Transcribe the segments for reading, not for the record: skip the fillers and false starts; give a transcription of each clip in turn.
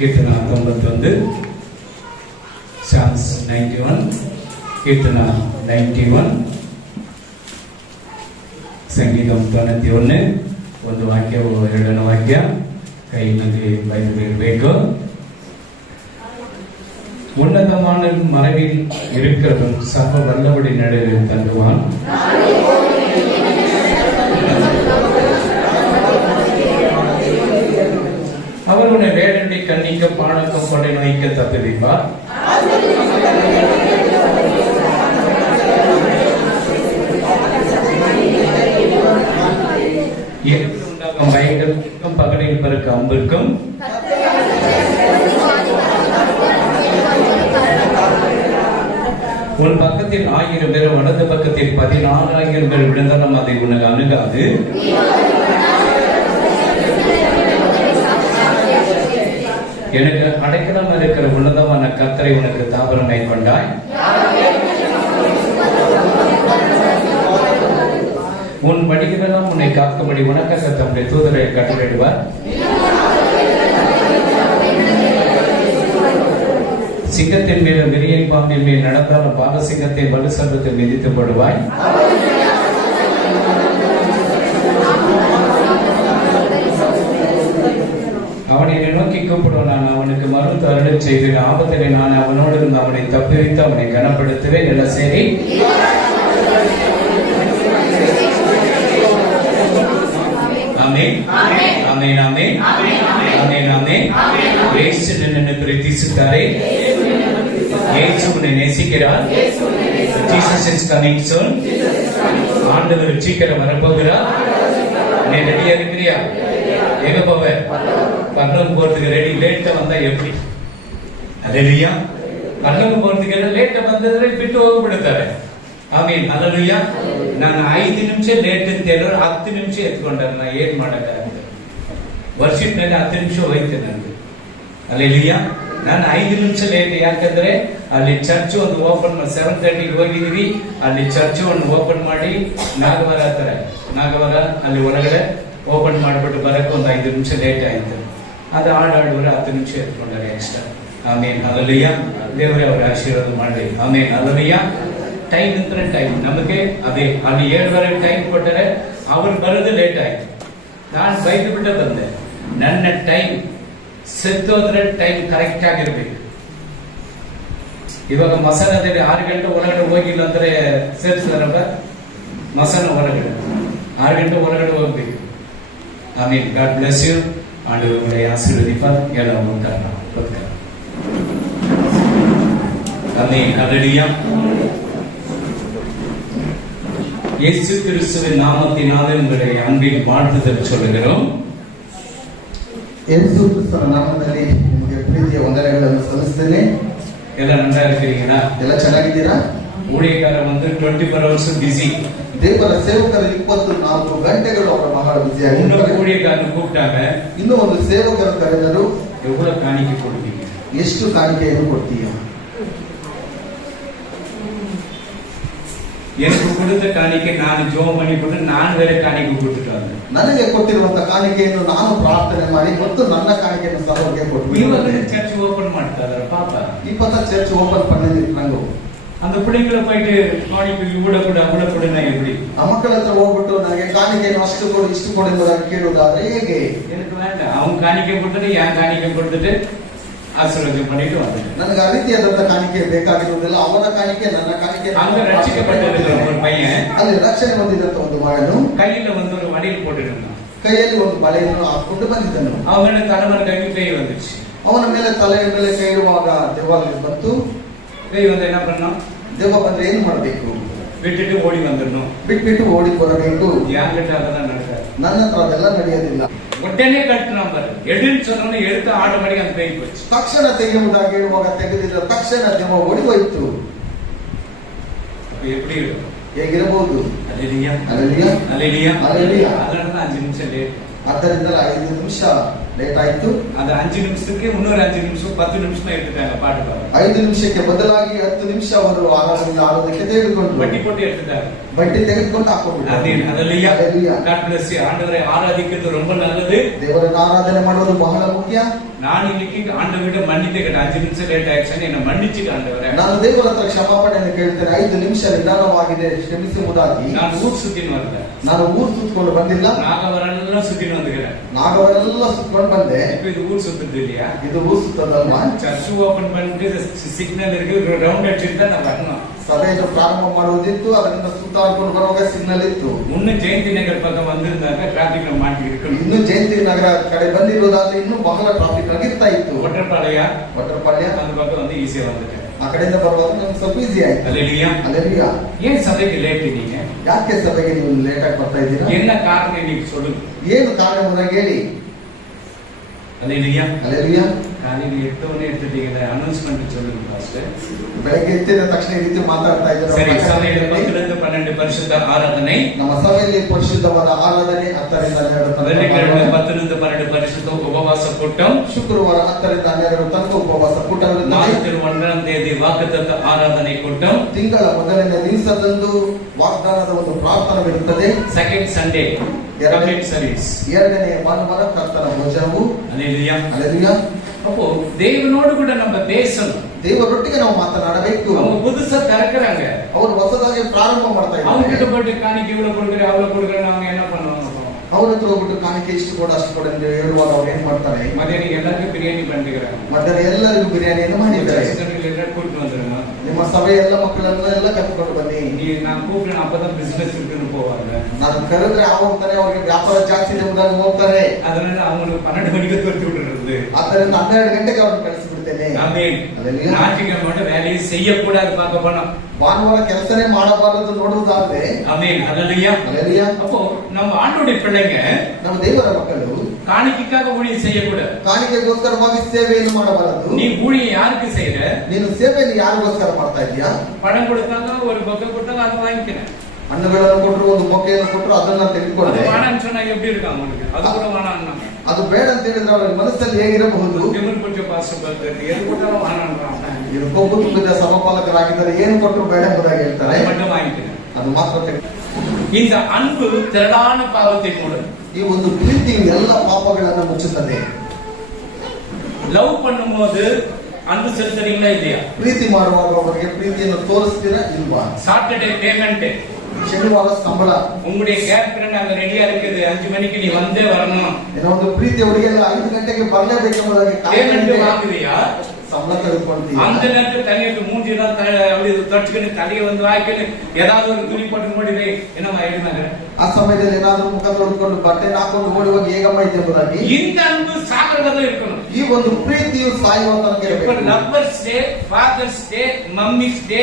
ಕೀರ್ತನ 91, Psalms 91, ಕೀರ್ತನ 91, ಸಂಗೀತಂ 91, ಒಂದು ವಾಕ್ಯವು ಎರಡನೇ ವಾಕ್ಯ ಕೈಯಲ್ಲಿ ಬೈದಿರಬೇಕು. உன்னதமான மறைவில் இருக்கிறவன் சர்வ வல்லபடி நடுவில் தங்குவான். அவர் உன்னை வேடண்டி கண்ணிக்க பாணக்க கொண்டை நோய்க்க தப்புவிப்பார். இரவில் உண்டாகும் பயங்கரத்திற்கும் பகலில் பிறக்க அம்பிற்கும் உன் பக்கத்தில் 1000 பேர் வலது பக்கத்தில் 14,000 பேர் விழுந்தாலும் அதை உனக்கு அணுகாது. எனக்கு அடைக்கலம் இருக்கிற உன்னதமான கர்த்தரை உனக்கு தாபரமாய் கொண்டாய். உன் வழிகளெல்லாம் உன்னை காக்கும்படி உனக்காக தம்முடைய தூதரை கட்டளையிடுவார். சிங்கத்தின் மேல விரியன் பாம்பின் மேல் நடந்தாலும் பாலசிங்கத்தை வலு சர்வத்தை மிதித்து போடுவாய். அவனை நோக்கி கூப்பிடுவான், நான் அவனுக்கு மருந்து அருள் செய்வேன். ஆபத்திலே நான் அவனோடு இருந்து அவனை தப்புவித்து அவனை கனப்படுத்துவேன். எல்லாம் சரி. Amen amen amen amen amen. Yesu ನಿನ್ನನ್ನು ಪ್ರೀತಿಸುತ್ತಾರೆ. ಯೇಸು உன்னை நேசிக்கிறார். Jesus is coming soon. ஆண்டவர் சீக்கிரம் வரப்போகிறார். நீ ரெடியா இருக்கிறியா? எங்க போவ? பரலோகம் போறதுக்கு ரெடி. லேட்டா வந்தா எப்படி? அல்லேலூயா. பரலோகம் போறதுக்கு லேட்டா வந்ததுல ಬಿಟ್ಟು ಹೋಗ್ಬಿಡ್ತಾರೆ. ಆಮೆನ್ அல்லேலூயா. ನಾನು 5 ನಿಮಿಷ ಲೇಟ್ ಅಂತ ಹೇಳೋರು 10 ನಿಮಿಷ ಎತ್ಕೊಂಡಾರ. ನಾ ಏನ್ ಮಾಡಕ್ಕಾಗುತ್ತೆ? ವರ್ಷದ ಮೇಲೆ 10 ನಿಮಿಷ ಹೋಯ್ತು ನನಗೆ. அல்லேலூயா. ನಾನು 5 ನಿಮಿಷ ಲೇಟ್. ಯಾಕಂದ್ರೆ ಅಲ್ಲಿ ಚರ್ಚ್ ಒಂದು ಓಪನ್ 7:30 ಹೋಗಿದೀವಿ. ಅಲ್ಲಿ ಚರ್ಚ್ ಒಂದು ಓಪನ್ ಮಾಡಿ ನಾಗವರ ಅಲ್ಲಿ ಒಳಗಡೆ ಓಪನ್ ಮಾಡ್ಬಿಟ್ಟು ಬರಕ್ಕೆ ಒಂದು 5 ನಿಮಿಷ ಲೇಟ್ ಆಯ್ತು. ಅದು ಆಡಾಡುವರೆ 10 ನಿಮಿಷ ಎತ್ಕೊಂಡಾರೆ ಎಕ್ಸ್ಟ್ರಾ. ಆಮೇನ್ அல்லேலூயா. ದೇವರೇ ಅವರ ಆಶೀರ್ವಾದ ಮಾಡಲಿ. ಆಮೇನ್ அல்லேலூயா. ಟೈಮ್ ಅಂದ್ರೆ ಟೈಮ್ ನಮಗೆ ಅದೇ ಅಲ್ಲಿ 7:30 ಟೈಮ್ ಕೊಟ್ಟರೆ ಅವ್ರು ಬರೋದು ಲೇಟ್ ಆಯ್ತು. ನಾನು ಬೈದು ಬಿಟ್ಟು ಬಂದೆ. ನನ್ನ ಟೈಮ್ ಸೆತ್ತೋದ್ರೆ ಟೈಮ್ ಕರೆಕ್ಟ್ ಆಗಿರ್ಬೇಕು. ಇವಾಗ ಮಸನದಲ್ಲಿ 6 ಗಂಟೆ ಒಳಗಡೆ ಹೋಗಿಲ್ಲ ಅಂದ್ರೆ ಸೇರ್ತಾರಲ್ಲ, ಮಸನ ಹೊರಗಡೆ 6 ಗಂಟೆ ಒಳಗಡೆ ಹೋಗ್ಬೇಕು. ಆಮೇಲೆ ಗಾಡ್ ಬ್ಲೆಸ್ ಯು. ಆಂಡವರೇ ಆಶೀರ್ವದಿಪ ಎಲ್ಲ ಉಂಟಾರ. ಆಮೆನ್ அல்லேலூயா. இயேசு கிறிஸ்துவின் நாமத்தினாலே உங்களை அன்பின் வாழ்த்துதல் சொல்லுகிறோம். ಯೇಸು ಕ್ರಿಸ್ತನ ನಾಮದಲ್ಲಿ ನಿಮಗೆ ಪ್ರೀತಿಯ ವಂದನೆಗಳನ್ನು ಸಲ್ಲಿಸುತ್ತೇನೆ. ಎಲ್ಲ நல்லா இருக்கிறீங்களா? ಎಲ್ಲ ಚೆನ್ನಾಗಿದ್ದೀರಾ? ஊழியக்கார 24 hours ಬಿಸಿ. ದೇವರ ಸೇವಕರು 24 ಗಂಟೆಗಳು ಅವರು ಬಹಳ ಬಿಸಿ ಆಗಿದ್ದಾರೆ. ஊழியக்காரನ கூப்பிட்டாங்க. ಇನ್ನೂ ಒಂದು ಸೇವಕರು ಕರೆದರು. எவ்வளவு காணிக்கை கொடுப்பீங்க? ಎಷ್ಟು ಕಾಣಿಕೆಯನ್ನು ಕೊಡ್ತೀಯಾ? எனக்கு கொடுத்த காணிக்கை ನಾನು ಜೋಮ್ ಮಾಡಿ ಕೊಟ್ಟು ನಾನು ಬೇರೆ ಕಾಣಿಕೆ ಕೊಟ್ಟಿட்டு வந்தேன். ನನಗೆ ಕೊಟ್ಟಿರುವಂತ ಕಾಣಿಕೆಯನ್ನು ನಾನು ಪ್ರಾರ್ಥನೆ ಮಾಡಿ ಮತ್ತು ನನ್ನ ಕಾಣಿಕೆಯನ್ನು ಸಹೋದರಿಗೆ ಕೊಟ್ಟು ಇವಾಗ ಚರ್ಚ್ ಓಪನ್ ಮಾಡ್ತಾರೆ ಪಾಪ. இப்பதான் சர்ச் ஓபன் பண்ணிருக்காங்க. அந்த பிள்ளைகளை போயிட்டு காணிக்கை இவ்வளவு கூட நான் எப்படி ಮಕ್ಕಳ ಹತ್ರ ಹೋಗ್ಬಿಟ್ಟು ನನಗೆ ಕಾಣಿಕೆಯನ್ನು ಅಷ್ಟು ಕೊಡು ಇಷ್ಟು ಕೊಡು ಅಂತ ಕೇಳುವುದಾದ್ರೆ ಹೇಗೆ? எனக்கு வேண்டாம். அவன் காணிக்கை கொடுத்துட்டு என் காணிக்கை கொடுத்துட்டு ஆசீர்வாதம் பண்ணிட்டு வந்தேன். ನನಗೆ ಆ ರೀತಿಯಾದಂತ ಕಾಣಿಕೆ ಬೇಕಾಗಿರುವುದಿಲ್ಲ. ಅವನ ಕಾಣಿಕೆ ನನ್ನ ಕಾಣಿಕೆ. அங்க ரட்சிக்கப்பட்ட ஒரு பையன் ಅಲ್ಲಿ ರಕ್ಷಣೆ ಹೊಂದಿದಂತ ಒಂದು ಮಗನು கையில ஒரு வடியில் போட்டுருந்தான். ಕೈಯಲ್ಲಿ ಒಂದು ಬಳೆಯನ್ನು ಹಾಕೊಂಡು ಬಂದಿದ್ದನು. ಅವನ ತಲೆಮರೆ ಕೈ பேய் வந்துச்சு. ಅವನ ಮೇಲೆ ತಲೆಯ ಮೇಲೆ ಕೈ ಇಡುವಾಗ ದೆವ್ವ ಬಂತು. பேய் வந்து என்ன பண்ணணும்? ದೆವ್ವ ಬಂದ್ರೆ ಏನು ಮಾಡಬೇಕು? விட்டுட்டு ஓடி வந்துடணும். ಬಿಟ್ಬಿಟ್ಟು ಓಡಿ ಬರಬೇಕು. யாங்கிட்ட அதெல்லாம் நடக்காது. ನನ್ನ ಹತ್ರ ಅದೆಲ್ಲ ನಡೆಯೋದಿಲ್ಲ. உடனே கட்டினா பாரு. எடுன்னு சொன்னோன்னு எடுத்து ஆட்டோமேட்டிக் அந்த பேய் போச்சு. ತಕ್ಷಣ ತೆಗೆಯುವುದಾಗಿ ಹೇಳುವಾಗ ತೆಗೆದಿಲ್ಲ. ತಕ್ಷಣ ದೆವ್ವ ಓಡಿ ಹೋಯಿತು. அப்ப எப்படி இருக்கும்? ಹೇಗಿರಬಹುದು? அல்லேலூயா அல்லேಲೂಯಾ அல்லேலூயா அல்லேಲೂಯಾ. அதனால தான் 5 நிமிஷம் லேட். ಆದ್ದರಿಂದ 5 ನಿಮಿಷ ಲೇಟ್ ಆಯ್ತು. அந்த 5 நிமிஷத்துக்கு இன்னொரு 5 நிமிஷம் 10 நிமிஷம் எடுத்துட்டாங்க பாட்டு பாட. 5 ನಿಮಿಷಕ್ಕೆ ಬದಲಾಗಿ 10 ನಿಮಿಷ ಅವರು ಆರಾಧನೆ ಆಡೋದಕ್ಕೆ ತೆಗೆದುಕೊಂಡ್ರು. வட்டி போட்டு எடுத்துட்டாங்க. ಬಡ್ಡಿ ತೆಗೆದುಕೊಂಡು ಹಾಕೊಂಡ್ರು. Amen. Hallelujah. Hallelujah. God bless you. ஆண்டவரை ஆராதிக்கிறது ரொம்ப நல்லது. ದೇವರನ್ನು ಆರಾಧನೆ ಮಾಡೋದು ಬಹಳ ಮುಖ್ಯ. நான் இன்னைக்கு ஆண்டவரிடம் மன்னிப்பு கேட்டேன். 5 நிமிஷம் லேட் ஆயிடுச்சு, என்ன மன்னிச்சுக்க ஆண்டவரே. ನಾನು ದೇವರ ಹತ್ರ ಕ್ಷಮಾಪಣೆಯನ್ನು ಕೇಳ್ತೇನೆ. 5 ನಿಮಿಷ ನಿಧಾನವಾಗಿದೆ, ಕ್ಷಮಿಸುವುದಾಗಿ. நான் ஊர் சுத்தின்னு வரல. ನಾನು ಊರು ಸುತ್ತಕೊಂಡು ಬಂದಿಲ್ಲ. நாகவரெல்லாம் சுத்தின்னு வந்துக்கிறேன். ನಾಗವರೆಲ್ಲ ಸುತ್ತಕೊಂಡು ಬಂದೆ. இப்போ இது ஊர் சுத்துது இல்லையா? ಇದು ಊರು ಸುತ್ತದಲ್ವಾ? சர்ச் ஓபன் பண்ணிட்டு சிக்னல் இருக்கு, ரவுண்ட் அடிச்சுட்டு தான் நான் வரணும். ಸಭೆಯನ್ನು ಪ್ರಾರಂಭ ಮಾಡುವುದಿತ್ತು, ಅದರಿಂದ ಸುತ್ತಾಡ್ಕೊಂಡು ಬರುವಾಗ ಸಿಗ್ನಲ್ ಇತ್ತು. முன்ன ஜெயந்தி நகர் பக்கம் வந்திருந்தாங்க, டிராபிக்ல மாட்டி இருக்கணும். ಇನ್ನು ಜಯಂತಿ ನಗರ ಕಡೆ ಬಂದಿರುವುದಾದ್ರೆ ಇನ್ನೂ ಬಹಳ ಟ್ರಾಫಿಕ್ ಆಗಿರ್ತಾ ಇತ್ತು. ஒற்றப்பாளையா ಒಟ್ಟರಪಾಳ್ಯ அந்த பக்கம் வந்து ஈஸியா வந்துட்டேன். ಆ ಕಡೆಯಿಂದ ಬರುವಾಗ ನಮ್ಗೆ ಸ್ವಲ್ಪ ಈಸಿ ಆಯ್ತು. அல்லேலூயா. ಅಲ್ಲೆಲೂಯಾ. ஏன் சபைக்கு லேட் நீங்க? ಯಾಕೆ ಸಭೆಗೆ ನೀವು ಲೇಟ್ ಆಗಿ ಬರ್ತಾ ಇದ್ದೀರಾ? என்ன காரணம் இன்னைக்கு சொல்லுங்க. ಏನು ಕಾರಣ ಎಂಬುದಾಗಿ ಹೇಳಿ. அல்லேலூயா. ಅಲ್ಲೆಲೂಯಾ. காலையில 8 மணி எடுத்துட்டீங்க, அனௌன்ஸ்மெண்ட் சொல்லுங்க பாஸ்டர். ಬೆಳಗ್ಗೆ ಎದ್ದ ತಕ್ಷಣ ಈ ರೀತಿ ಮಾತಾಡ್ತಾ சரி, சபையில ಇದ್ದಾರೆ. 10 ರಿಂದ 12 ಪರಿಶುದ್ಧ ಆರಾಧನೆ. ನಮ್ಮ ಸಭೆಯಲ್ಲಿ ಪರಿಶುದ್ಧವಾದ ಆರಾಧನೆ 10 ರಿಂದ 12 வெள்ளிக்கிழமை 10 ರಿಂದ 12 ಪರಿಶುದ್ಧ ಉಪವಾಸ கூட்டம். ಶುಕ್ರವಾರ 10 ರಿಂದ 12 ತನಕ ಉಪವಾಸ ಕೂಟವಿರುತ್ತದೆ. ಮಾರ್ಚ್ 1ನೇ தேதி ವಾಗ್ದಾನದ ಆರಾಧನೆ கூட்டம். ತಿಂಗಳ ಮೊದಲನೇ ದಿವಸದಂದು ವಾಗ್ದಾನದ ಒಂದು ಪ್ರಾರ್ಥನೆವಿರುತ್ತದೆ. Second Sunday community service. ಎರಡನೇ ಭಾನುವಾರ ಕರ್ತನ ಭೋಜನವು. அல்லேலூயா. ಅಲ್ಲೆಲೂಯಾ. அப்போ தேவனோடு கூட நம்ம பேசணும். ದೇವರೊಟ್ಟಿಗೆ ನಾವು ಮಾತನಾಡಬೇಕು. அவங்க புதுசா திறக்கறாங்க, ಅವರು ಹೊಸದಾಗಿ ಪ್ರಾರಂಭ ಮಾಡ್ತಾ அவங்க கிட்ட ಇದ್ದಾರೆ. போயிட்டு காணிக்கை இவ்வளவு கொடுக்குறேன் அவ்வளவு கொடுக்குறேன் அவங்க என்ன பண்ணுவாங்க? ಅವ್ರ ಹತ್ರ ಹೋಗ್ಬಿಟ್ಟು ಕಾಣಿಕೆ ಇಷ್ಟು ಕೊಡ ಅಷ್ಟು ಕೊಡ ಎಂದು ಹೇಳುವಾಗ ಅವ್ರು ಏನ್ ಮಾಡ್ತಾರೆ? மதியம் எல்லாருக்கும் பிரியாணி பண்ணிக்கிறாங்க. ಮಧ್ಯಾಹ್ನ ಎಲ್ಲರಿಗೂ ಬಿರಿಯಾನಿಯನ್ನು ಮಾಡಿದ್ದಾರೆ. கூட்டு வந்துருங்க. ನಿಮ್ಮ ಸಭೆ ಎಲ್ಲ ಮಕ್ಕಳನ್ನೆಲ್ಲ ಕರ್ಕೊಂಡು ಬನ್ನಿ. நான் கூப்பிட்டேன், அப்பதான் பிசினஸ் இருக்குன்னு போவாங்க. ನಾನು ಕರೆದ್ರೆ ಹೋಗ್ತಾರೆ, ಅವ್ರಿಗೆ ವ್ಯಾಪಾರ ಜಾಸ್ತಿ ಎಂಬುದಾಗಿ ಹೋಗ್ತಾರೆ. அதனால அவங்களுக்கு 12 மணிக்கு துரத்தி விட்டுறது. ಆದ್ದರಿಂದ 12 ಗಂಟೆಗೆ ಅವ್ರನ್ನ ಕಳಿಸಿಬಿಡ್ತೇನೆ. ஆமென். அல்லேலூயா. ஞாயிற்றுக்கிழமை மட்டும் வேலையை செய்யக்கூடாது பார்க்க போனோம். ಭಾನುವಾರ ಕೆಲಸನೇ ಮಾಡಬಾರದು ನೋಡುವುದಾದ್ರೆ. ஆமென். அல்லேலூயா. அல்லேலூயா. அப்போ நம்ம ஆண்டவருடைய பிள்ளைங்க ನಮ್ಮ ದೇವರ ಮಕ್ಕಳು காணிக்கைக்காக ஊழியம் செய்யக்கூடாது. ಕಾಣಿಕೆಗೋಸ್ಕರವಾಗಿ ಸೇವೆಯನ್ನು ಮಾಡಬಾರದು. நீ ஊழியம் யாருக்கு செய்யற? ನೀನು ಸೇವೆಯನ್ನು ಯಾರಿಗೋಸ್ಕರ ಮಾಡ್ತಾ ಇದೀಯಾ? பணம் கொடுத்தாங்க, ஒரு பக்கம் கொடுத்தாங்க, அதை வாங்கிக்கிறேன். ಹಣ್ಣುಗಳನ್ನು ಕೊಟ್ಟರು, ಒಂದು ಮೊಕ್ಕೆಯನ್ನು ಕೊಟ್ಟರು, ಅದನ್ನ ತೆಗೆದುಕೊಂಡೆ. அது வேணாம்னு சொன்னா எப்படி இருக்கும் அவங்களுக்கு? அது கூட வேணாம்னாங்க. ಅದು ಬೇಡ ಅಂತ ಹೇಳಿದ್ರೆ ಅವರ ಮನಸ್ಸಲ್ಲಿ ಹೇಗಿರಬಹುದು? திமிர் பிடிச்ச பாஸ்டர் பக்தர் எது கொடுத்தாலும் வேணாம்ன்றாங்க. ಇದು ಕೊಬ್ಬು ತುಂಬಿದ ಸಮಪಾಲಕರಾಗಿದ್ದಾರೆ, ಏನು ಕೊಟ್ಟರು ಬೇಡ ಎಂಬುದಾಗಿ ಹೇಳ್ತಾರೆ. அதை மட்டும் வாங்கிக்கிறேன். ಅದು ಮಾತ್ರ ತೆಗೆದು. இந்த அன்பு திரளான பாவத்தை மூடும். ಈ ಒಂದು ಪ್ರೀತಿಯು ಎಲ್ಲ ಪಾಪಗಳನ್ನು ಮುಚ್ಚುತ್ತದೆ. லவ் பண்ணும்போது அன்பு செலுத்துறீங்களா இல்லையா? ಪ್ರೀತಿ ಮಾಡುವಾಗ ಅವರಿಗೆ ಪ್ರೀತಿಯನ್ನು ತೋರಿಸ್ತೀರಾ ಇಲ್ವಾ? சாட்டர்டே பேமெண்ட், ಶನಿವಾರ ಸಂಬಳ. உங்களுடைய கேர் ஃப்ரெண்ட் அங்க ரெடியா இருக்குது, 5 மணிக்கு நீ வந்தே வரணும். ಏನೋ ಒಂದು ಪ್ರೀತಿ ಹುಡುಗಿಯಲ್ಲ 5 ಗಂಟೆಗೆ ಬರಲೇಬೇಕೆಂಬುದಾಗಿ பேமெண்ட் வாங்குறியா? ಸಂಬಳ ತೆಗೆದುಕೊಳ್ತೀವಿ. அந்த நேரத்துல தனியாட்டு மூஞ்சிலாம் அப்படி தொடச்சுக்கிட்டு தலையை வந்து வாய்க்கிட்டு ஏதாவது ஒரு துணி போட்டு மூடிவே என்னமா எழுதினாங்க. ಆ ಸಮಯದಲ್ಲಿ ಏನಾದ್ರೂ ಮುಖ ತೊಳೆದುಕೊಂಡು ಬಟ್ಟೆ ಹಾಕೊಂಡು ಓಡುವಾಗ ಹೇಗಮ್ಮ ಇದೆ ಎಂಬುದಾಗಿ. இந்த அன்பு சாகரதான் இருக்கணும். ಈ ಒಂದು ಪ್ರೀತಿಯು ಸಾಯುವ ತನಕ இப்ப ಇರಬೇಕು. லவ்வர்ஸ் டே, ஃபாதர்ஸ் டே, மம்மிஸ் டே,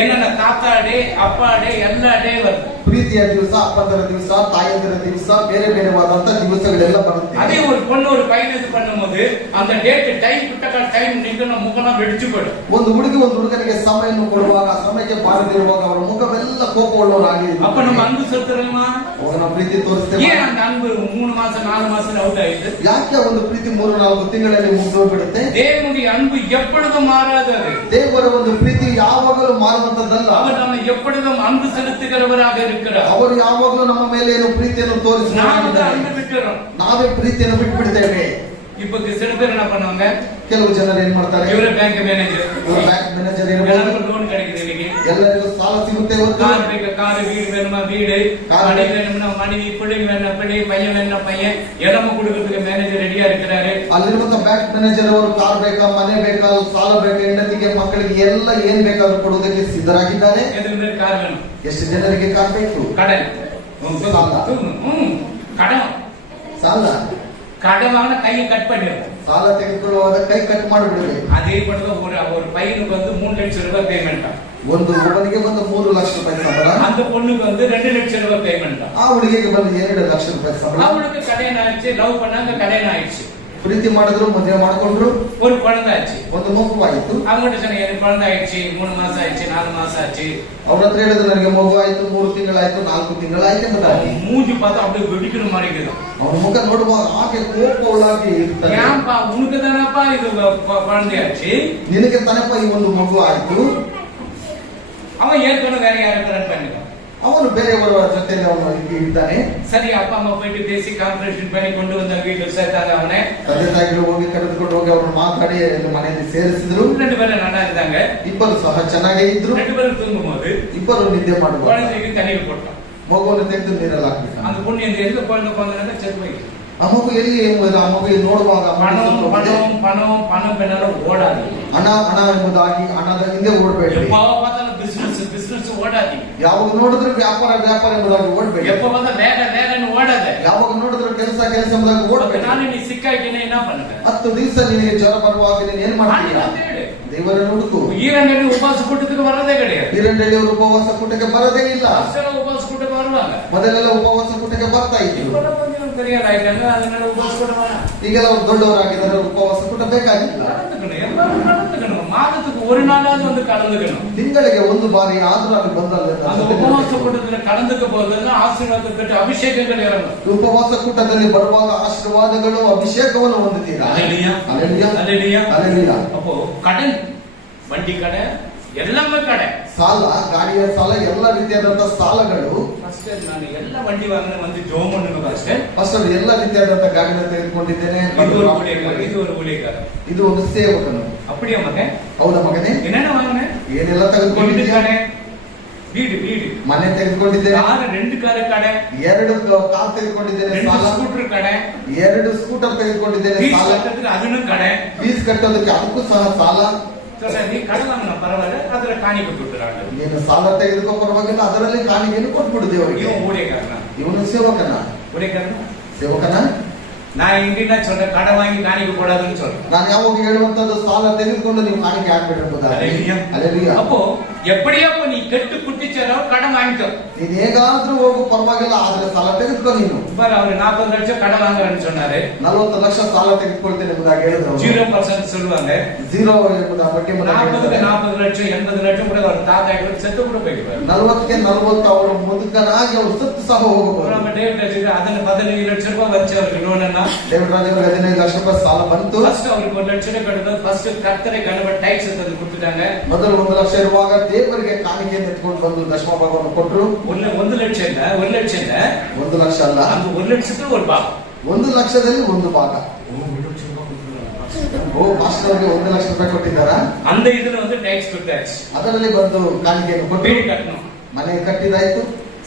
என்னென்ன தாத்தா டே, அப்பா டே, எல்லா டே வருது. ಪ್ರೀತಿಯ ದಿವಸ, ಅಪ್ಪಂದರ ದಿವಸ, ತಾಯಂದಿರ ದಿವಸ, ಬೇರೆ ಬೇರೆವಾದಂತ ದಿವಸಗಳೆಲ್ಲ ಬರುತ್ತೆ. அதே ஒரு பொண்ணு ஒரு பையன் இது பண்ணும்போது அந்த டேட் டைம் கிட்டக்க டைம் நிக்கணும், முகலாம் வெடிச்சு போயிடும். ಒಂದು ಹುಡುಗಿ ಒಂದು ಹುಡುಗನಿಗೆ ಸಮಯವನ್ನು ಕೊಡುವಾಗ ಆ ಸಮಯಕ್ಕೆ ಬಾರದಿರುವಾಗ ಅವರ ಮುಖವೆಲ್ಲ ಕೋಪವುಳ್ಳವರಾಗಿ அப்ப நம்ம அன்பு செலுத்துறோமா? ಅವಾಗ ನಾವು ಪ್ರೀತಿ ತೋರಿಸ್ತೇವೆ. ஏன் அந்த அன்பு 3 மாசம் 4 மாசம் ಔಟ್ ಆಯ್ತು? ಯಾಕೆ ಒಂದು ಪ್ರೀತಿ 3-4 ತಿಂಗಳಲ್ಲಿ ಮುಗಿದೋಗ್ಬಿಡುತ್ತೆ? தேவனுடைய அன்பு எப்பொழுதும் மாறாதது. ದೇವರ ಒಂದು ಪ್ರೀತಿ ಯಾವಾಗಲೂ ಮಾರುವಂತದ್ದಲ್ಲ. அவர் நம்ம எப்பொழுதும் அன்பு செலுத்துகிறவராக இருக்கிறார். ಅವರು ಯಾವಾಗಲೂ ನಮ್ಮ ಮೇಲೆ ಏನು ಪ್ರೀತಿಯನ್ನು நாம ತೋರಿಸುತ್ತಾರೆ. அன்பு விட்டுறோம். ನಾವೇ ಪ್ರೀತಿಯನ್ನು ಬಿಟ್ಬಿಡ್ತೇವೆ. இப்ப சில பேர் என்ன பண்ணுவாங்க? ಕೆಲವು ಜನರು ಏನ್ ಮಾಡ್ತಾರೆ? இவர பேங்க் மேனேஜர், ಇವರು ಬ್ಯಾಂಕ್ ಮ್ಯಾನೇಜರ್ ಇರಬಹುದು. எல்லாருக்கும் ಲೋನ್ கிடைக்குது இன்னைக்கு. ಎಲ್ಲರಿಗೂ ಸಾಲ ಸಿಗುತ್ತೆ. கார் ಬೇಕು, கார், வீடு வேணுமா வீடு, மனைவி வேணும்னா மனைவி, பிள்ளைங்க வேணும்னா பிள்ளை, பையன் வேணும்னா பையன், இடமும் கொடுக்கறதுக்கு மேனேஜர் ரெடியா இருக்கிறாரு. ಅಲ್ಲಿರುವಂತ ಬ್ಯಾಂಕ್ ಮ್ಯಾನೇಜರ್ ಅವರು ಕಾರ್ ಬೇಕಾ, ಮನೆ ಬೇಕಾ, ಸಾಲ ಬೇಕಾ, ಹೆಂಡತಿಗೆ ಮಕ್ಕಳಿಗೆ ಎಲ್ಲ ಏನ್ ಬೇಕಾದ್ರೂ ಕೊಡುವುದಕ್ಕೆ ಸಿದ್ಧರಾಗಿದ್ದಾರೆ. எதுக்கு பேர் கார் வேணும்? ಎಷ್ಟು ಜನರಿಗೆ ಕಾರ್ ಬೇಕು? கடன். கடன் ಸಾಲ. கடன் வாங்கினா கையை கட் பண்ணிடுறோம். ಸಾಲ ತೆಗೆದುಕೊಳ್ಳುವಾಗ ಕೈ ಕಟ್ ಮಾಡಿಬಿಡಬೇಕು. அதே போல ஒரு பையனுக்கு வந்து 3 லட்சம் ரூபாய் பேமெண்ட். ಒಂದು ಹುಡುಗನಿಗೆ ಬಂದು 3 ಲಕ್ಷ ರೂಪಾಯಿ ಸಂಬಳ. அந்த பொண்ணுக்கு வந்து 2 லட்சம் ரூபாய் பேமெண்ட். ಆ ಹುಡುಗಿಗೆ ಬಂದು 2 ಲಕ್ಷ ರೂಪಾಯಿ ಸಂಬಳ. அவளுக்கு கல்யாணம் ஆயிடுச்சு, லவ் பண்ணாங்க, கல்யாணம் ஆயிடுச்சு. ಪ್ರೀತಿ ಮಾಡಿದ್ರು, ಮದುವೆ ಮಾಡ್ಕೊಂಡ್ರು, ஒரு குழந்தை ஆச்சு. ಒಂದು ಮಗು ಆಯ್ತು. அவங்ககிட்ட சொன்னேன், எனக்கு குழந்தை ஆயிடுச்சு, 3 மாசம் ஆயிடுச்சு, 4 மாசம் ஆச்சு. ಅವ್ರ ಹತ್ರ ಹೇಳಿದ್ರು, ನನಗೆ ಮಗು ಆಯ್ತು, 3 ತಿಂಗಳಾಯ್ತು, 4 ತಿಂಗಳಾಯ್ತು ಎಂಬುದಾಗಿ. மூஞ்சி பார்த்தா அப்படியே வெடிக்கிற மாதிரி இருக்குது. ಅವನ ಮುಖ ನೋಡುವಾಗ ಹಾಗೆ ಕೋಪವುಳ್ಳಾಗಿ ಇರ್ತಾನೆ. ஏன்பா உனக்கு தானப்பா இது குழந்தையாச்சு, ನಿನಗೆ ತಾನಪ್ಪ ಈ ಒಂದು ಮಗು ಆಯ್ತು. அவன் ஏற்கனவே வேற யாரும் கரெக்ட் பண்ணிட்டான். ಅವನು ಬೇರೆಯವರ ಜೊತೆಯಲ್ಲಿ ಅವನು ಇದ್ದಾನೆ. சரி, அப்பா அம்மா போயிட்டு பேசி கான்ஃபரன்ஸ் பண்ணி கொண்டு வந்த வீட்டுக்கு சேர்த்தாங்க அவனை. ತಂದೆ ತಾಯಿಗಳು ಹೋಗಿ ಕರೆದುಕೊಂಡು ಹೋಗಿ ಅವ್ರನ್ನ ಮಾತಾಡಿ ಮನೆಯಲ್ಲಿ ಸೇರಿಸಿದ್ರು. 2 பேரும் நல்லா இருந்தாங்க. ಇಬ್ಬರು ಸಹ ಚೆನ್ನಾಗೇ ಇದ್ರು. 2 பேரும் தூங்கும்போது ಇಬ್ಬರು ನಿದ್ದೆ ಮಾಡುವಾಗ குழந்தைக்கு தண்ணீர் போட்டான். ಮಗುವನ್ನು ತೆಗೆದು ನೀರಲ್ಲಿ ಹಾಕ್ಬಿಟ್ಟ. அந்த பொண்ணு எந்த குழந்தை குழந்தை செத்து போயிடுச்சு. ಆ ಮಗು ಎಲ್ಲಿ ಎಂಬುದು ಆ ಮಗು ನೋಡುವಾಗ பணம் பணம் பணம் பணம் பின்னால ஓடாது. ಹಣ ಹಣ ಎಂಬುದಾಗಿ ಹಣದ ಹಿಂದೆ ಓಡಬೇಡಿ. எப்ப பார்த்தாலும் பிசினஸ் பிசினஸ் ஓடாது. ಯಾವಾಗ ನೋಡಿದ್ರು ವ್ಯಾಪಾರ ವ್ಯಾಪಾರ ಎಂಬುದಾಗಿ ಓಡಬೇಡಿ. எப்ப பார்த்தா வேக வேகன்னு ஓடாத. ಯಾವಾಗ ನೋಡಿದ್ರು ಕೆಲಸ ಕೆಲಸ ಎಂಬುದಾಗಿ ಓಡಬೇಡಿ. ನಾನು ನೀ ಸಿಕ್ಕಾಕಿನೇ என்ன பண்ணுங்க? 10 ದಿವಸ ನಿನಗೆ ಜ್ವರ ಬರುವಾಗ ನೀನು ಏನು ಮಾಡ್ತೀರಾ? ದೇವರನ್ನು ಹುಡುಕು. ಈರಂಡಲ್ಲಿ ಉಪವಾಸ ಕೂಟಕ್ಕೆ ಬರೋದೇ கிடையாது. ಈರಂಡಲ್ಲಿ ಅವರು ಉಪವಾಸ ಕೂಟಕ್ಕೆ ಬರೋದೇ ಇಲ್ಲ. ಉಪವಾಸ ಕೂಟಕ್ಕೆ ಬರುವಾಗ ಮೊದಲೆಲ್ಲ ಉಪವಾಸ ಕೂಟಕ್ಕೆ ಬರ್ತಾ ಇದ್ರು. பெரியவராயிட்டாங்க, அதனால உபவாச கூட்டம் வேணாம். ಈಗೆಲ್ಲ ಅವರು ದೊಡ್ಡವರಾಗಿದ್ದಾರೆ, ಉಪವಾಸ ಕೂಟ ಬೇಕಾಗಿಲ್ಲ. கலந்துக்கணும், மாதத்துக்கு ஒரு நாளாவது வந்து கலந்துக்கணும். ತಿಂಗಳಿಗೆ ಒಂದು ಬಾರಿ ಆದ್ರೂ ಅಲ್ಲಿ ಬಂದಲ್ಲ. அந்த உபவாச கூட்டத்துல கலந்துக்க போதுன்னா ஆசீர்வாதத்துக்கு அபிஷேகங்கள் இறங்கும். ಉಪವಾಸ ಕೂಟದಲ್ಲಿ ಬರುವಾಗ ಆಶೀರ್ವಾದಗಳು ಅಭಿಷೇಕವನ್ನು ಹೊಂದುತ್ತೀರಾ? அல்லேலூயா அல்லேಲೂಯಾ அல்லேலூயா அல்லேಲೂಯಾ. அப்போ கடன், வண்டி கடை, எல்லாமே கடை. ಸಾಲ, ಗಾಡಿಯ ಸಾಲ, ಎಲ್ಲ ರೀತಿಯಾದಂತಹ ಸಾಲಗಳು. ಫಸ್ಟ್ ನಾನು ಎಲ್ಲ வண்டி வாங்கின வந்து ஜோம் பண்ணுங்க ಫಸ್ಟ್ ಎಲ್ಲ ರೀತಿಯಾದಂತಹ ಗಾಡಿನ ತೆಗೆದುಕೊಂಡಿದ್ದೇನೆ. இது ஒரு ஊழியக்கார, ಇದು ಒಂದು ಸೇವಕನು. அப்படியே மகன்? ಹೌದಾ ಮಗನೇ? என்னென்ன வாங்கின? ಏನೆಲ್ಲ ತೆಗೆದುಕೊಂಡಿದ್ದೇನೆ? வீடு வீடு ಮನೆ ತೆಗೆದುಕೊಂಡಿದ್ದೇನೆ. ಕಾರ್, 2 ಕಾರ್ ಕಡೆ, 2 ಕಾರ್ ತೆಗೆದುಕೊಂಡಿದ್ದೇನೆ. 2 ಸ್ಕೂಟರ್ ಕಡೆ, 2 ಸ್ಕೂಟರ್ ತೆಗೆದುಕೊಂಡಿದ್ದೇನೆ. ಸಾಲ ಅದನ್ನು ಕಡೆ, ಫೀಸ್ ಕಟ್ಟೋದಕ್ಕೆ ಅದಕ್ಕೂ ಸಹ ಸಾಲ. நீ கடன் வாங்கின பரவாயில்ல, அதுல காணிக்கை கொடுத்துறாங்க. ನೀನು ಸಾಲ ತೆಗೆದುಕೋ ಪರವಾಗಿಲ್ಲ, ಅದರಲ್ಲಿ ಕಾಣಿಕೆಯನ್ನು ಕೊಟ್ಬಿಡು ದೇವರಿಗೆ. இவன் ஊழியக்காரனா? ಇವನು ಸೇವಕನ. ஊழியக்காரனா? ಸೇವಕನ. நான் எங்கன்னா சொல்றேன், கடன் வாங்கி காணிக்கை போடாதுன்னு சொல்றேன். ನಾನು ಯಾವಾಗ ಹೇಳುವಂತದ್ದು ಸಾಲ ತೆಗೆದುಕೊಂಡು ನೀವು ಕಾಣಿಕೆ ಹಾಕ್ಬೇಡಿ ಎಂಬುದಾಗಿ. அல்லேலூயா. அப்போ எப்படியಪ್ಪ நீ கெட்டு குட்டிச்சாரோ கடன் வாங்கிக்கோ. ನೀನು ಹೇಗಾದ್ರೂ ಹೋಗು ಪರವಾಗಿಲ್ಲ, ಆದ್ರೆ ಸಾಲ ತೆಗೆದುಕೋ ನೀನು. பாரு, அவர் 40 லட்சம் கடன் வாங்குறேன்னு சொன்னாரு. 40 ಲಕ್ಷ ಸಾಲ ತೆಗೆದುಕೊಳ್ತೇನೆ ಎಂಬುದಾಗಿ ಹೇಳಿದ್ರು. 0% சொல்லுவாங்க. 0 ಎಂಬುದ ಬಗ್ಗೆ 40 லட்சம் 80 லட்சம் கூட அவர் தாத்தா கூட செத்து கூட போயிடுவார். 40ಕ್ಕೆ 40 ಅವರು ಮುದುಕನಾಗಿ ಅವರು ಸತ್ತು ಸಹ ಹೋಗಬಹುದು. நம்ம டேவிட் ராஜுக்கு ಅದನ್ನ 15 ಲಕ್ಷ ರೂಪಾಯಿ வச்சு அவருக்கு ಲೋನ್ ಅನ್ನ ಡೇವಿಡ್ ರಾಜ್ ಅವರಿಗೆ 15 ಲಕ್ಷ ರೂಪಾಯಿ ಸಾಲ ಬಂತು. ಫಸ್ಟ್ ಅವರಿಗೆ 1 ಲಕ್ಷ ಕಟ್ಟಿದ್ರು. ಫಸ್ಟ್ ಕರ್ತರೆ ಗಣಪ ಟ್ಯಾಕ್ಸ್ ತಂದು ಕೊಟ್ಟಿದ್ದಾங்க. ಮೊದಲು 1 ಲಕ್ಷ ಇರುವಾಗ ದೇವರಿಗೆ ಕಾಣಿಕೆಯನ್ನು ಎತ್ಕೊಂಡು ಬಂದು ದಶಮ ಭಾಗವನ್ನು ಕೊಟ್ಟರು. 1 ಲಕ್ಷ ಇಲ್ಲ, 1 ಲಕ್ಷ ಇಲ್ಲ, 1 ಲಕ್ಷ ಅಲ್ಲ, ಅದು 1 ಲಕ್ಷದಲ್ಲಿ ಒಂದು ಭಾಗ. 1 ಲಕ್ಷದಲ್ಲಿ ಒಂದು ಭಾಗ. ಓ ಮಾಸ್ಟರ್ ಅವರಿಗೆ 1 ಲಕ್ಷ ರೂಪಾಯಿ ಕೊಟ್ಟಿದ್ದಾರಾ? அந்த இதுல வந்து ಟ್ಯಾಕ್ಸ್ ಕೊಟ್ಟಾச்சு. ಅದರಲ್ಲಿ ಬಂದು ಕಾಣಿಕೆಯನ್ನು ಕೊಟ್ಟು வீடு கட்டணும். ಮನೆ ಕಟ್ಟಿದಾಯ್ತು.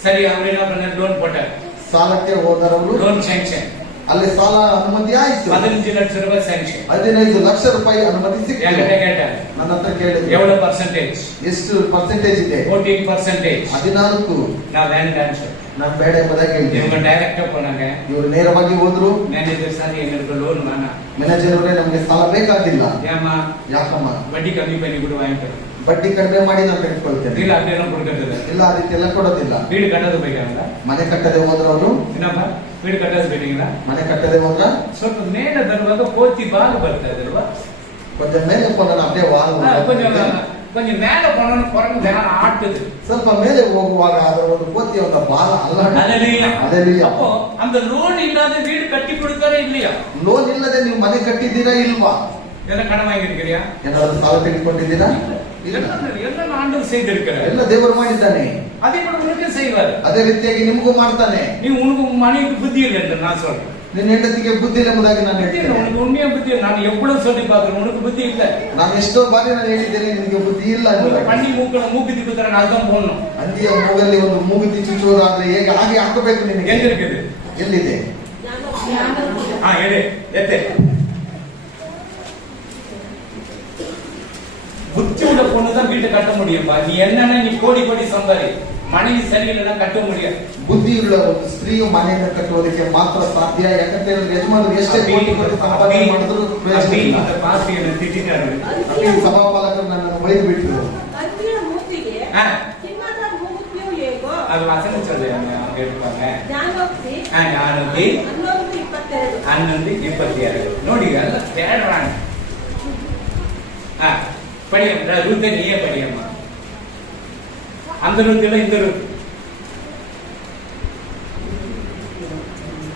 ಸರಿ, ಅವರು என்ன பண்ணாரு? ಲೋನ್ போட்டாரு. ಸಾಲಕ್ಕೆ ಹೋದರವರು ಲೋನ್ ಸ್ಯಾಂಕ್ಷನ್. ಅಲ್ಲಿ ಸಾಲ ಅನುಮತಿ ಆಯ್ತು. 15 ಲಕ್ಷ ರೂಪಾಯಿ ಸ್ಯಾಂಕ್ಷನ್. 15 ಲಕ್ಷ ರೂಪಾಯಿ ಅನುಮತಿ ಸಿಕ್ಕಿದೆ. கேட்டாரு. ನನ್ನ ಹತ್ರ ಕೇಳಿದ್ರು, எவ்வளவு ಪರ್ಸೆಂಟೇಜ್? ಎಷ್ಟು ಪರ್ಸೆಂಟೇಜ್ ಇದೆ? 14%. 14. நான் வேண்டாம்னு சொன்னேன். ನಾನು ಬೇಡ ಎಂಬುದಾಗಿ ಹೇಳಿದೆ. இவங்க டைரக்டா போனாங்க. ಇವರು ನೇರವಾಗಿ ಹೋದ್ರು. மேனேஜர் சார், எங்களுக்கு லோன் வேணாம். ಮ್ಯಾನೇಜರ್ ಅವರೇ, ನಮಗೆ ಸಾಲ ಬೇಕಾಗಿಲ್ಲ. ஏமா? ಯಾಕಮ್ಮ? வட்டி கம்மி பண்ணி கூட வாங்கிக்கிறோம். ಬಡ್ಡಿ ಕಡಿಮೆ ಮಾಡಿ ನಾನು ತೆಗೆದುಕೊಳ್ತೇನೆ. இல்ல அப்படி எல்லாம் கொடுக்கறது ಇಲ್ಲ, ಆ ರೀತಿ ಎಲ್ಲ ಕೊಡೋದಿಲ್ಲ. வீடு கட்டது போயிட்டாங்களா? ಮನೆ ಕಟ್ಟದೆ ಹೋದ್ರವರು. என்னப்பா, வீடு கட்டது போயிட்டீங்களா? ಮನೆ ಕಟ್ಟದೆ ಹೋದ್ರ. ಸ್ವಲ್ಪ ಮೇಲೆ ಬರುವಾಗ ಕೋತಿ ಬಾಲು ಬರ್ತಾ ಇದಲ್ವಾ? ಕೊಂಚ ಮೇಲೆ போனா அப்படியே வால் கொஞ்சம் மேல போனோம்னு குரங்கு தினம் ஆட்டுது. ಸ್ವಲ್ಪ ಮೇಲೆ ಹೋಗುವಾಗ ಅದರ ಒಂದು ಕೋತಿ ಒಂದು ಬಾಲ ಅಲ್ಲಾಡುತ್ತೆ. அப்போ அந்த லோன் இல்லாத வீடு கட்டி கொடுத்தாரே இல்லையா? ಲೋನ್ ಇಲ್ಲದೆ ನೀವು ಮನೆ ಕಟ್ಟಿದ್ದೀರಾ ಇಲ್ವಾ? ಎಲ್ಲ ಕடன் வாங்கியிருக்கிறியா? ಏನಾದ್ರು ಸಾಲ ತೆಗೆದುಕೊಂಡಿದ್ದೀರಾ? ಎಲ್ಲ ಆಂಡವರು செய்திருக்கிறார். ಎಲ್ಲ ದೇವರು ಮಾಡಿದ್ದಾನೆ. அதே போல உனக்கு செய்வார். ಅದೇ ರೀತಿಯಾಗಿ ನಿಮಗೂ ಮಾಡ್ತಾನೆ. ನೀವು உனக்கு மனைவிக்கு புத்தி இல்லை என்று நான் சொல்றேன். ನಿನ್ನ ಹೆಂಡತಿಗೆ ಬುದ್ಧಿ ಇಲ್ಲ ಎಂಬುದಾಗಿ ನಾನು ಹೇಳ್ತೇನೆ. உனக்கு உண்மையா புத்தி இல்லை. ನಾನು எவ்வளவு சொல்லி பார்க்கிறேன், உனக்கு புத்தி இல்லை. ನಾನು ಎಷ್ಟೋ ಬಾರಿ ನಾನು ಹೇಳಿದ್ದೇನೆ, ನಿನಗೆ ಬುದ್ಧಿ ಇಲ್ಲ. பண்ணி மூக்குத்தி குத்துறாங்க, அதுதான் போடணும். ಹಂದಿಯ ಮೂಗಲ್ಲಿ ಒಂದು ಮೂಗುತಿ ಚುಚ್ಚುವುದಾದ್ರೆ ಹೇಗೆ ಹಾಗೆ ಹಾಕಬೇಕು ನಿನಗೆ. எங்க இருக்குது? ಎಲ್ಲಿದೆ? ಎಡೆ ಎತ್ತೆ. புத்தி உள்ள பொண்ணுதான் வீட்டை கட்ட முடியும்பா. நீ என்னன்னா நீ கோடி கோடி சம்பாரி, மனைவி சரியில்லைன்னா கட்ட முடியாது. ಬುದ್ಧಿಯುಳ್ಳ ಒಂದು ಸ್ತ್ರೀಯು ಮನೆಯನ್ನು ಕಟ್ಟುವುದಕ್ಕೆ ಮಾತ್ರ ಸಾಧ್ಯ. ಯಾಕಂತ ಹೇಳಿದ್ರೆ ಯಜಮಾನರು ಎಷ್ಟೇ ಕೋಟಿ ಕೋಟಿ ಸಂಪಾದನೆ ಮಾಡಿದ್ರು ಪ್ರಯೋಜನ ಇಲ್ಲ. ಸಭಾಪಾಲಕರು ನನ್ನನ್ನು ಬೈದು ಬಿಟ್ಟರು. அது வசனம் சொல்லி அவங்க இருப்பாங்க. ஞானோக்தி 11 26 ನೋಡಿ ಎಲ್ಲ தேடுறாங்க. படியம்மா ரூத்தை நீயே படியம்மா. அந்த ரூத்துல இந்த ரூத்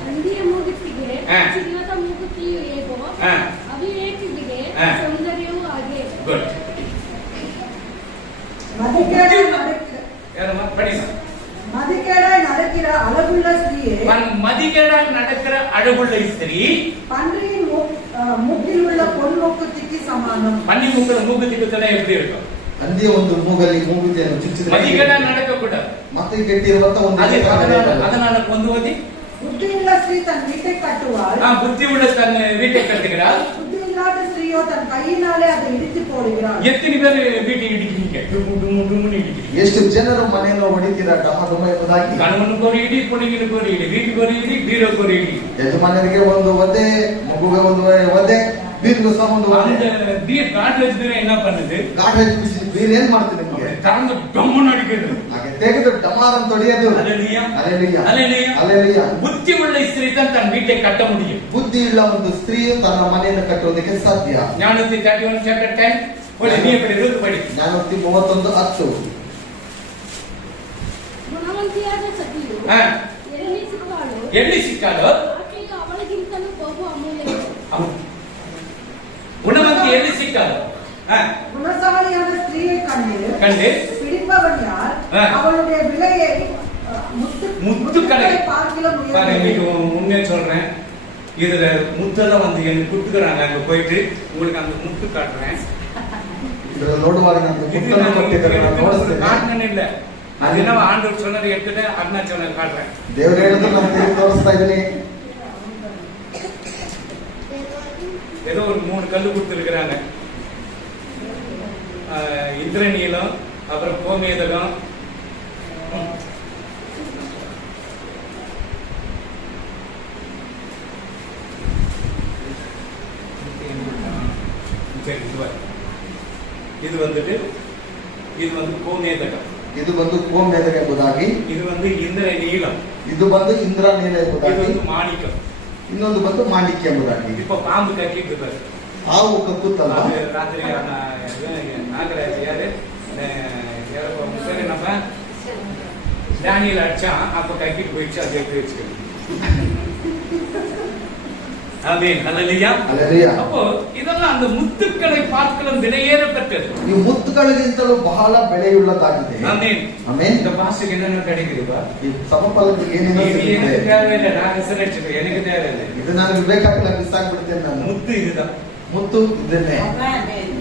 ಅಂದಿಯ ಮೂಗುತ್ತಿಗೆ ಚಿನ್ನದ ಮೂಗುತಿಯು ಹೇಗೋ ಅವಿವೇಕಿಗೆ ಸೌಂದರ್ಯವೂ ಹಾಗೆ. ಗುಡ್. யாரம்மா படிமா. மதிகேடாய் நடக்கிற அழகுள்ள ஸ்திரீயே, மதிகேடாய் நடக்கிற அழகுள்ள ஸ்திரீ பன்றியின் மூக்கில் உள்ள பொன் மூக்குத்திக்கு சமானம். பன்றி மூக்குத்திக்கு எப்படி இருக்கும்? ಹಂದಿಯ ಒಂದು ಮೂಗಲ್ಲಿ ಮೂಗುತಿಯನ್ನು ಚುಚ್ಚಿದ್ರೆ மதிகேடாய் நடக்க கூடாது. ಮತ್ತೆ ಕೆಟ್ಟಿರುವಂತ ಒಂದು அதனால பொந்துவதி புத்தியுள்ள ஸ்திரீ தன் வீட்டை கட்டுவாள். புத்தி உள்ள தன் வீட்டை கட்டுகிறாள். புத்தி இல்லாத ஸ்திரீயோ தன் கையினாலே அதை இடித்து போடுகிறாள். எத்தனை பேர் வீட்டை இடிக்கிறீங்க? ಎಷ್ಟು ಜನರು ಮನೆಯನ್ನು ಹೊಡಿತೀರಾ ಡಮ ಡಮ ಎಂಬುದಾಗಿ? கணவனுக்கு ஒரு இடி, பொண்ணுங்களுக்கு ஒரு இடி, வீட்டுக்கு ஒரு இடி, பீரோக்கு ஒரு இடி. ಯಜಮಾನರಿಗೆ ಒಂದು ಒದೆ, ಮಗುಗೆ ಒಂದು ಒದೆ, ಬೀರ್ಗೂ ಸಹ ಒಂದು ಒದೆ. அந்த பீர் காட்லேஜ் பீர் என்ன பண்ணுது? ಗಾಡಿ ಬಿಸಿ ಬೀರ್ ಏನ್ ಮಾಡ್ತೀವಿ ನಿಮ್ಗೆ? கறந்து டம்முன்னு அடிக்குது. ಹಾಗೆ ತೆಗೆದು ಡಮಾರ್ ಅಂತ ಹೊಡೆಯೋದು. அல்லேலூயா அல்லேலூயா அல்லேலூயா அல்லேಲೂயா. புத்தி உள்ள ஸ்திரீ தான் தன் வீட்டை கட்ட முடியும். ಬುದ್ಧಿ ಇಲ್ಲ ಒಂದು ಸ್ತ್ರೀಯು ತನ್ನ ಮನೆಯನ್ನು ಕಟ್ಟುವುದಕ್ಕೆ ಸಾಧ್ಯ. ஞானத்தி 31 chapter 10 ஒரு நீ எப்படி ரூத் படி. ಜ್ಞಾನೋಕ್ತಿ 31:10. ಗುಣವಂತಿಯಾದ ಸತಿಯು ಎಲ್ಲಿ ಸಿಕ್ಕಾಳೋ ಆಕೆಯು ಅವಳಿಗಿಂತಲೂ ಬಹು ಅಮೂಲ್ಯಳು. குணவந்தி எಲ್ಲಿ ಸಿಕ್ಕಾಳೋ குணசாலியான ஸ்திரீயை கண்டு பிடிப்பவன் யார்? அவளுடைய விலையை முத்துக்களை பார்க்கிலும் உண்மையை சொல்றேன். இதுல முத்தெல்லாம் வந்து எனக்கு கொடுத்துக்கிறாங்க. அங்க போயிட்டு உங்களுக்கு அந்த முத்து காட்டுறேன். ನೋಡುವಾಗ காட்டணும் இல்ல, அது என்ன ஆண்டவர் சொன்னதை எடுத்துட்டு அண்ணா சொன்னதை காட்டுறேன். ದೇವರು ಹೇಳಿದ್ರು ನಾನು ತೋರಿಸ್ತಾ ಇದ್ದೀನಿ. ஏதோ ஒரு 3 கல்லு கொடுத்துருக்கிறாங்க. இந்திரநீலம், அப்புறம் கோமேதகம், இது வந்துட்டு இது வந்து கோமேதகம், ಇದು ಬಂದು ಕೋಮೇದಕ ಎಂಬುದಾಗಿ, ಇದು வந்து இந்திர நீலம், ಇದು ಬಂದು ಇಂದ್ರ ನೀಲ ಎಂಬುದಾಗಿ, இது மாணிக்கம், ಇನ್ನೊಂದು ಬಂದು ಮಾಣಿಕ್ಯ ಎಂಬುದಾಗಿ. இப்ப பாம்பு கட்டிட்டு ಹಾವು ಕಕ್ಕುತ್ತಲ್ಲ, ராத்திரி நாகராஜ் யாரு நம்ம டேனியல் அடிச்சான், அப்ப கட்டிட்டு போயிடுச்சு. அதை எடுத்து வச்சுக்கணும். அல்லேலூயா. அப்போ இதெல்லாம் அந்த முத்துக்களை பார்க்கலாம் விலையேறப்பட்டது. ಈ ಮುತ್ತುಗಳಿಗಿಂತಲೂ ಬಹಳ ಬೆಲೆಯುಳ್ಳದಾಗಿದೆ. ஆமென். ಆಮೆನ್. இந்த பாஸ்டருக்கு என்னென்ன கிடைக்குதுப்பா? ಈ ಸಮಫಲಕ್ಕೆ ಏನೇನೋ எனக்கு ಸಿಗುತ್ತೆ. தேவையில்லை, நான் விசாரிச்சுக்கிறேன், எனக்கு தேவையில்லை. ಇದು ನಾನು ಬೇಕಾಗಿಲ್ಲ, ಬಿಸಾಕ್ಬಿಡ್ತೇನೆ ನಾನು. முத்து இதுதான், ಮುತ್ತು ಇದನ್ನೇ,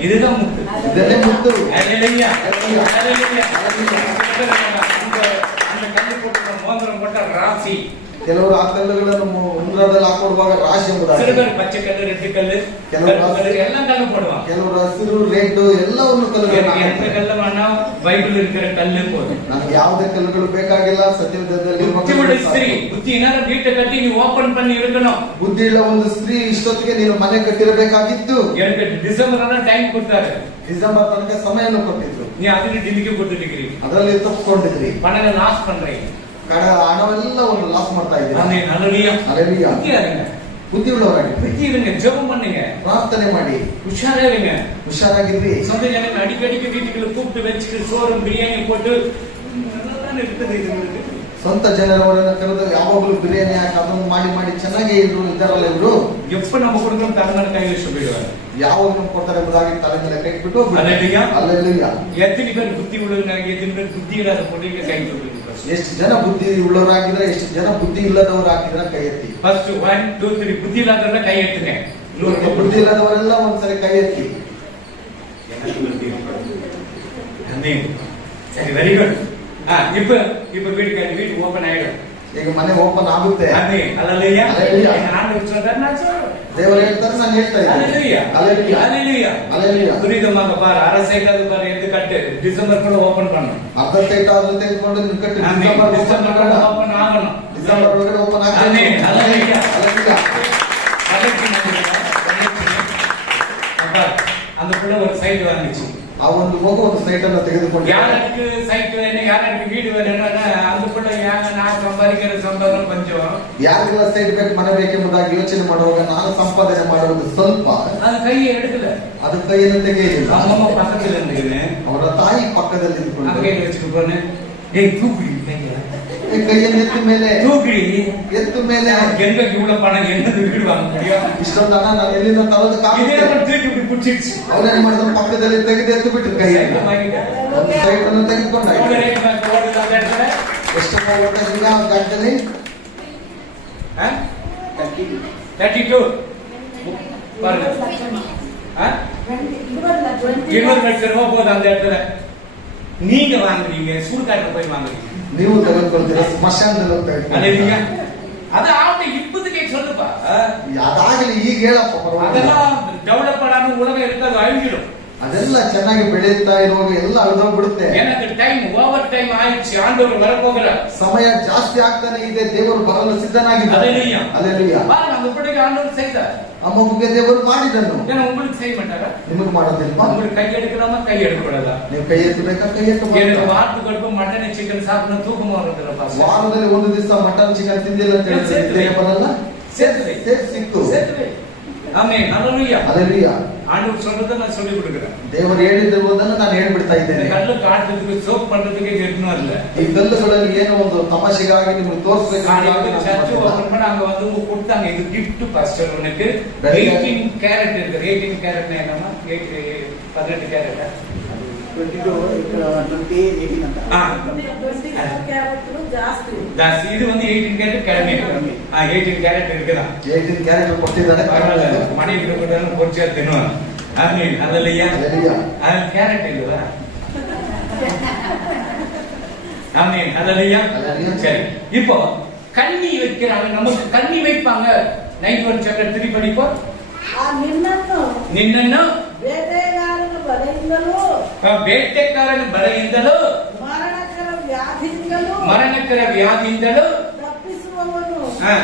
இதுதான் முத்து, ಇದನ್ನೇ ಮುತ್ತು. அல்லேலூயா அல்லேலூயா. அந்த கல்லு போட்டு மோதிரம் போட்ட ராசி. ಕೆಲವರು ಆ ಕಲ್ಲುಗಳನ್ನು ಉಂಗುರದಲ್ಲಿ ಹಾಕೊಡುವಾಗ ರಾಶಿ ಎಂಬುದಾಗಿ. சில பேர் பச்சை கல்லு, ரெட்டு கல்லு, எல்லாம் கல்லு போடுவாங்க. ಕೆಲವರು ಹಸಿರು, ರೆಡ್ ಎಲ್ಲವನ್ನು ಕಲ್ಲುಗಳನ್ನು எந்த கல்லு வேணா பைபிள் இருக்கிற கல்லு போதும். ನನಗೆ ಯಾವುದೇ ಕಲ್ಲುಗಳು ಬೇಕಾಗಿಲ್ಲ. ಸತ್ಯವೇದದಲ್ಲಿ புத்தி உள்ள ஸ்திரீ, புத்தி இல்லாத வீட்டை கட்டி நீ ஓபன் பண்ணி இருக்கணும். ಬುದ್ಧಿ ಇಲ್ಲ ಒಂದು ಸ್ತ್ರೀ ಇಷ್ಟೊತ್ತಿಗೆ ನೀನು ಮನೆ ಕಟ್ಟಿರಬೇಕಾಗಿತ್ತು. எனக்கு டிசம்பர் டைம் கொடுத்தாரு. ಡಿಸೆಂಬರ್ ತನಕ ಸಮಯವನ್ನು ಕೊಟ್ಟಿದ್ರು. நீ அதுக்கு டில்லிக்கு கொடுத்துருக்கிறீங்க. ಅದರಲ್ಲಿ ತಪ್ಪಿಕೊಂಡಿದ್ರಿ. பணங்களை லாஸ் பண்றீங்க. ಹಣವೆಲ್ಲ ಒಂದು ಲಾಸ್ ಮಾಡ್ತಾ ಇದ್ದೀರಿ. அல்லேலூயா. அல்லேலூயா. புத்தியா இருங்க, ಬುದ್ಧಿ ಉಳ್ಳವರಾಗಿ புத்தி இருங்க, ஜெபம் பண்ணுங்க, ಪ್ರಾರ್ಥನೆ ಮಾಡಿ, உஷாரா இருங்க, ಹುಷಾರಾಗಿರ್ರಿ. சொந்த ஜனங்க அடிக்கடிக்கு வீட்டுக்குள்ள கூப்பிட்டு வச்சுட்டு சோறும் பிரியாணி போட்டு நல்லா இருக்குது. இது உங்களுக்கு ಸ್ವಂತ ಜನರವರನ್ನ ಕರೆದು ಯಾವಾಗಲೂ ಬಿರಿಯಾನಿ ಹಾಕಿ ಅದನ್ನು ಮಾಡಿ ಮಾಡಿ ಚೆನ್ನಾಗಿ ಇದ್ದಾರಲ್ಲ ಇವರು. எப்ப நம்ம கொடுக்கணும் தரமான கையில சொல்லிடுவாங்க. ಯಾವಾಗ ನಮ್ಗೆ ಕೊಡ್ತಾರೆ ಎಂಬುದಾಗಿ ತಲೆ ಮೇಲೆ ಕೈ ಬಿಟ್ಟು அல்லேலூயா. ಅಲ್ಲೆಲ್ಲೂಯ್ಯ. எத்தனை பேர் புத்தி உள்ளவங்க, எத்தனை பேர் புத்தி இல்லாத பொண்ணுங்க கை சொல்லுங்க. ಎಷ್ಟು ಜನ ಬುದ್ಧಿ ಉಳ್ಳವರಾಗಿದ್ರೆ, ಎಷ್ಟು ಜನ ಬುದ್ಧಿ ಇಲ್ಲದವರಾಗಿದ್ರೆ ಕೈ ಎತ್ತಿ. ಫಸ್ಟ್ 1 2 3 புத்தி இல்லாதவங்க கை எத்துங்க. ಬುದ್ಧಿ ಇಲ್ಲದವರೆಲ್ಲ ಒಂದ್ಸರಿ ಕೈ ಎತ್ತಿ. எனக்கு புத்தி இருக்கு. ஆமென். சரி, வெரி குட். இப்ப வீட்டு ஓபன் ஆயிடும். ಈಗ ಮನೆ ಓಪನ್ ಆಗುತ್ತೆ. ஆமென். அல்லேலூயா. அல்லேலூயா. ஆண்டவர் சொல்றார், நான் சொல்றேன். ದೇವರು ಹೇಳ್ತಾರೆ, ನಾನು ಹೇಳ್ತಾ ಇದ್ದೀನಿ. அல்லேலூயா. அல்லேலூயா. அல்லேலூயா. அல்லேலூயா. துரிதமாக பாரு, அரசைக்காது பாரு, எது கட்டு டிசம்பர்க்குள்ள ஓபன் பண்ணணும். ಅರ್ಧ ಸೈಟ್ ಆದ್ರೂ ತೆಗೆದುಕೊಂಡು ನೀವು ಕಟ್ಟಿ டிசம்பர்க்குள்ள ஓபன் ஆகணும். ಡಿಸೆಂಬರ್ ಒಳಗಡೆ ಓಪನ್ ஆமென். ಆಗುತ್ತೆ. அல்லேலூயா. அல்லேலூயா. அந்த புள்ள ஒரு சைடு வாங்குச்சு. ಆ ಒಂದು ಮಗು ಒಂದು ಸೈಟ್ ಅನ್ನು ತೆಗೆದುಕೊಂಡು யாருக்கு சைட் வேணும், யாருக்கு வீடு வேணும்னா அதுக்குள்ள நான் சம்பாதிக்கிற சம்பாதம் கொஞ்சம், ಯಾರಿಗೆಲ್ಲ ಸೈಟ್ ಬೇಕು ಮನೆ ಬೇಕೆಂಬುದಾಗಿ ಯೋಚನೆ ಮಾಡುವಾಗ ನಾನು ಸಂಪಾದನೆ ಮಾಡುವುದು ಸ್ವಲ್ಪ, அது கையை எடுக்கல. ಅದು ಕೈಯನ್ನು ತೆಗೆಯಲಿಲ್ಲ. அம்மா பக்கத்துல இருந்து ಅವರ ತಾಯಿ ಪಕ್ಕದಲ್ಲಿ ಇದ್ದುಕೊಂಡು அங்கே வச்சுட்டு போன, ஏய் தூக்குடி ಕೈಯನ್ನು ಎತ್ತ ಮೇಲೆ தூக்குடி, ಎತ್ತ ಮೇಲೆ எங்க இவ்வளவு பணம் என்னது வீடு வாங்க முடியும், ಇಷ್ಟೊಂದು ಹಣ ನಾನು ಎಲ್ಲಿಂದ ತರೋದು இதே ಕಾಣುತ್ತೆ. ஒரு தூக்கி இப்படி பிடிச்சிருச்சு. ಅವನೇನ್ ಮಾಡಿದ ಪಕ್ಕದಲ್ಲಿ ತೆಗೆದು ಎತ್ತು ಬಿಟ್ರು ಕೈಯನ್ನು. ಒಂದು ಸೈಟ್ ಅನ್ನು ತೆಗೆದುಕೊಂಡ எவ்வளவு ரேಟ್ மேல ஓடுது அந்த இடத்துல? ಎಷ್ಟು ಈಗ ಗಂಟಲಿ 32 பாருங்க, 20 லட்சம் ரூபாய் போகுது அந்த இடத்துல. நீங்க வாங்குறீங்க, சூழ்காட்டில் போய் வாங்குறீங்க. ನೀವು ತೆಗೆದುಕೊಳ್ತೀರ ಸ್ಮಶಾನದಲ್ಲಿ ಹೋಗ್ತಾ அல்லேலூயா. ಇದ್ದೀರಿ. அது அவன் இப்போதைக்கு சொல்லுப்பா. ಅದಾಗಲಿ ಈಗ ಹೇಳಪ್ಪ ಪರವಾಗಿಲ್ಲ. அதெல்லாம் டெவலப் பண்ணாம உலகம் இருக்காது, அழிஞ்சிடும். ಅದೆಲ್ಲ ಚೆನ್ನಾಗಿ ಬೆಳೆಯುತ್ತಾ ಇರುವಾಗ ಎಲ್ಲ ಅಳಿದೋಗ್ಬಿಡುತ್ತೆ. எனக்கு டைம் ஓவர் டைம் ஆயிடுச்சு, ஆண்டவர் வரப்போகிறார். ಸಮಯ ಜಾಸ್ತಿ ಆಗ್ತಾನೆ ಇದೆ, ದೇವರು ಬರಲು ಸಿದ್ಧನಾಗಿದ್ದಾನೆ. அல்லேலூயா. அல்லேಲೂಯಾ. பாருங்க அந்த பிள்ளைக்கு ஆண்டவர் செய்தார். ಆ ಮಗುಗೆ ದೇವರು ಮಾಡಿದನು. ஏன்னா உங்களுக்கு செய்ய மாட்டாரா? ನಿಮಗೆ ಮಾಡೋದಿಲ್ವಾ? உங்களுக்கு கை எடுக்கலாமா, கை எடுக்கக்கூடாதா? ನೀವು ಕೈ ಎತ್ತಬೇಕಾ, ಕೈ எனக்கு ಎತ್ತಬೇಕು. வாரத்துக்கு மட்டன் சிக்கன் சாப்பிடணும், தூக்கம் வருதுல பாஸ். ವಾರದಲ್ಲಿ ಒಂದು ದಿವಸ ಮಟನ್ ಚಿಕನ್ ತಿಂದಿಲ್ಲ ಅಂತ ಹೇಳಿದ್ರೆ ಬರಲ್ಲ. ಸಿಕ್ಕು. ஆமென். அல்லேலூயா. அல்லேಲೂಯಾ. ஆண்டவர் சொல்றதை நான் சொல்லி கொடுக்கிறேன். ದೇವರು ಹೇಳಿರುವುದನ್ನು ನಾನು ಹೇಳ್ಬಿಡ್ತಾ ಇದ್ದೇನೆ. கல்லு காட்டுறதுக்கு சோப் பண்றதுக்கு எதுவும் இல்ல. ಈ ಕಲ್ಲುಗಳಲ್ಲಿ ಏನೋ ಒಂದು ತಮಾಷೆಗಾಗಿ ನಿಮಗೆ ತೋರಿಸಬೇಕು. சர்ச் ஓபன் பண்ண அங்க வந்து உங்க கொடுத்தாங்க, இது gift பாஸ்டர் உனக்கு 18 கேரட் இருக்கு. 18 கேரட் என்னமா? 18 கேரட் 20 ಅಂತ. ಜಾಸ್ತಿ ಇದು ಒಂದು 18 கேரட் கம்மி. 18 கேரட் இருக்குதா? 18 ಕ್ಯಾರೆಟ್ ಕೊಟ್ಟಿದ್ದಾರೆ. பரவாயில்ல, மணி கொடுத்தாலும் பொறிச்சா தின்னுவான். ஆமென். அல்லேலூயா. அல்லேலூயா. அது கேரட் இல்லவா? ஆமென். அல்லேலூயா. அல்லேலூயா. சரி, இப்போ கண்ணி வைக்கிறாங்க, நமக்கு கண்ணி வைப்பாங்க. 91 சாப்டர் 3 படிப்போம். ನಿನ್ನನ್ನು ಬೇಟೆಗಾರನ ಬಲೆಯಿಂದಲೂ ಬೇಟೆಗಾರನ ಬಲೆಯಿಂದಲೂ ಮರಣಕರ ವ್ಯಾಧಿಯಿಂದಲೂ ತಪ್ಪಿಸುವವನು ಹಾ.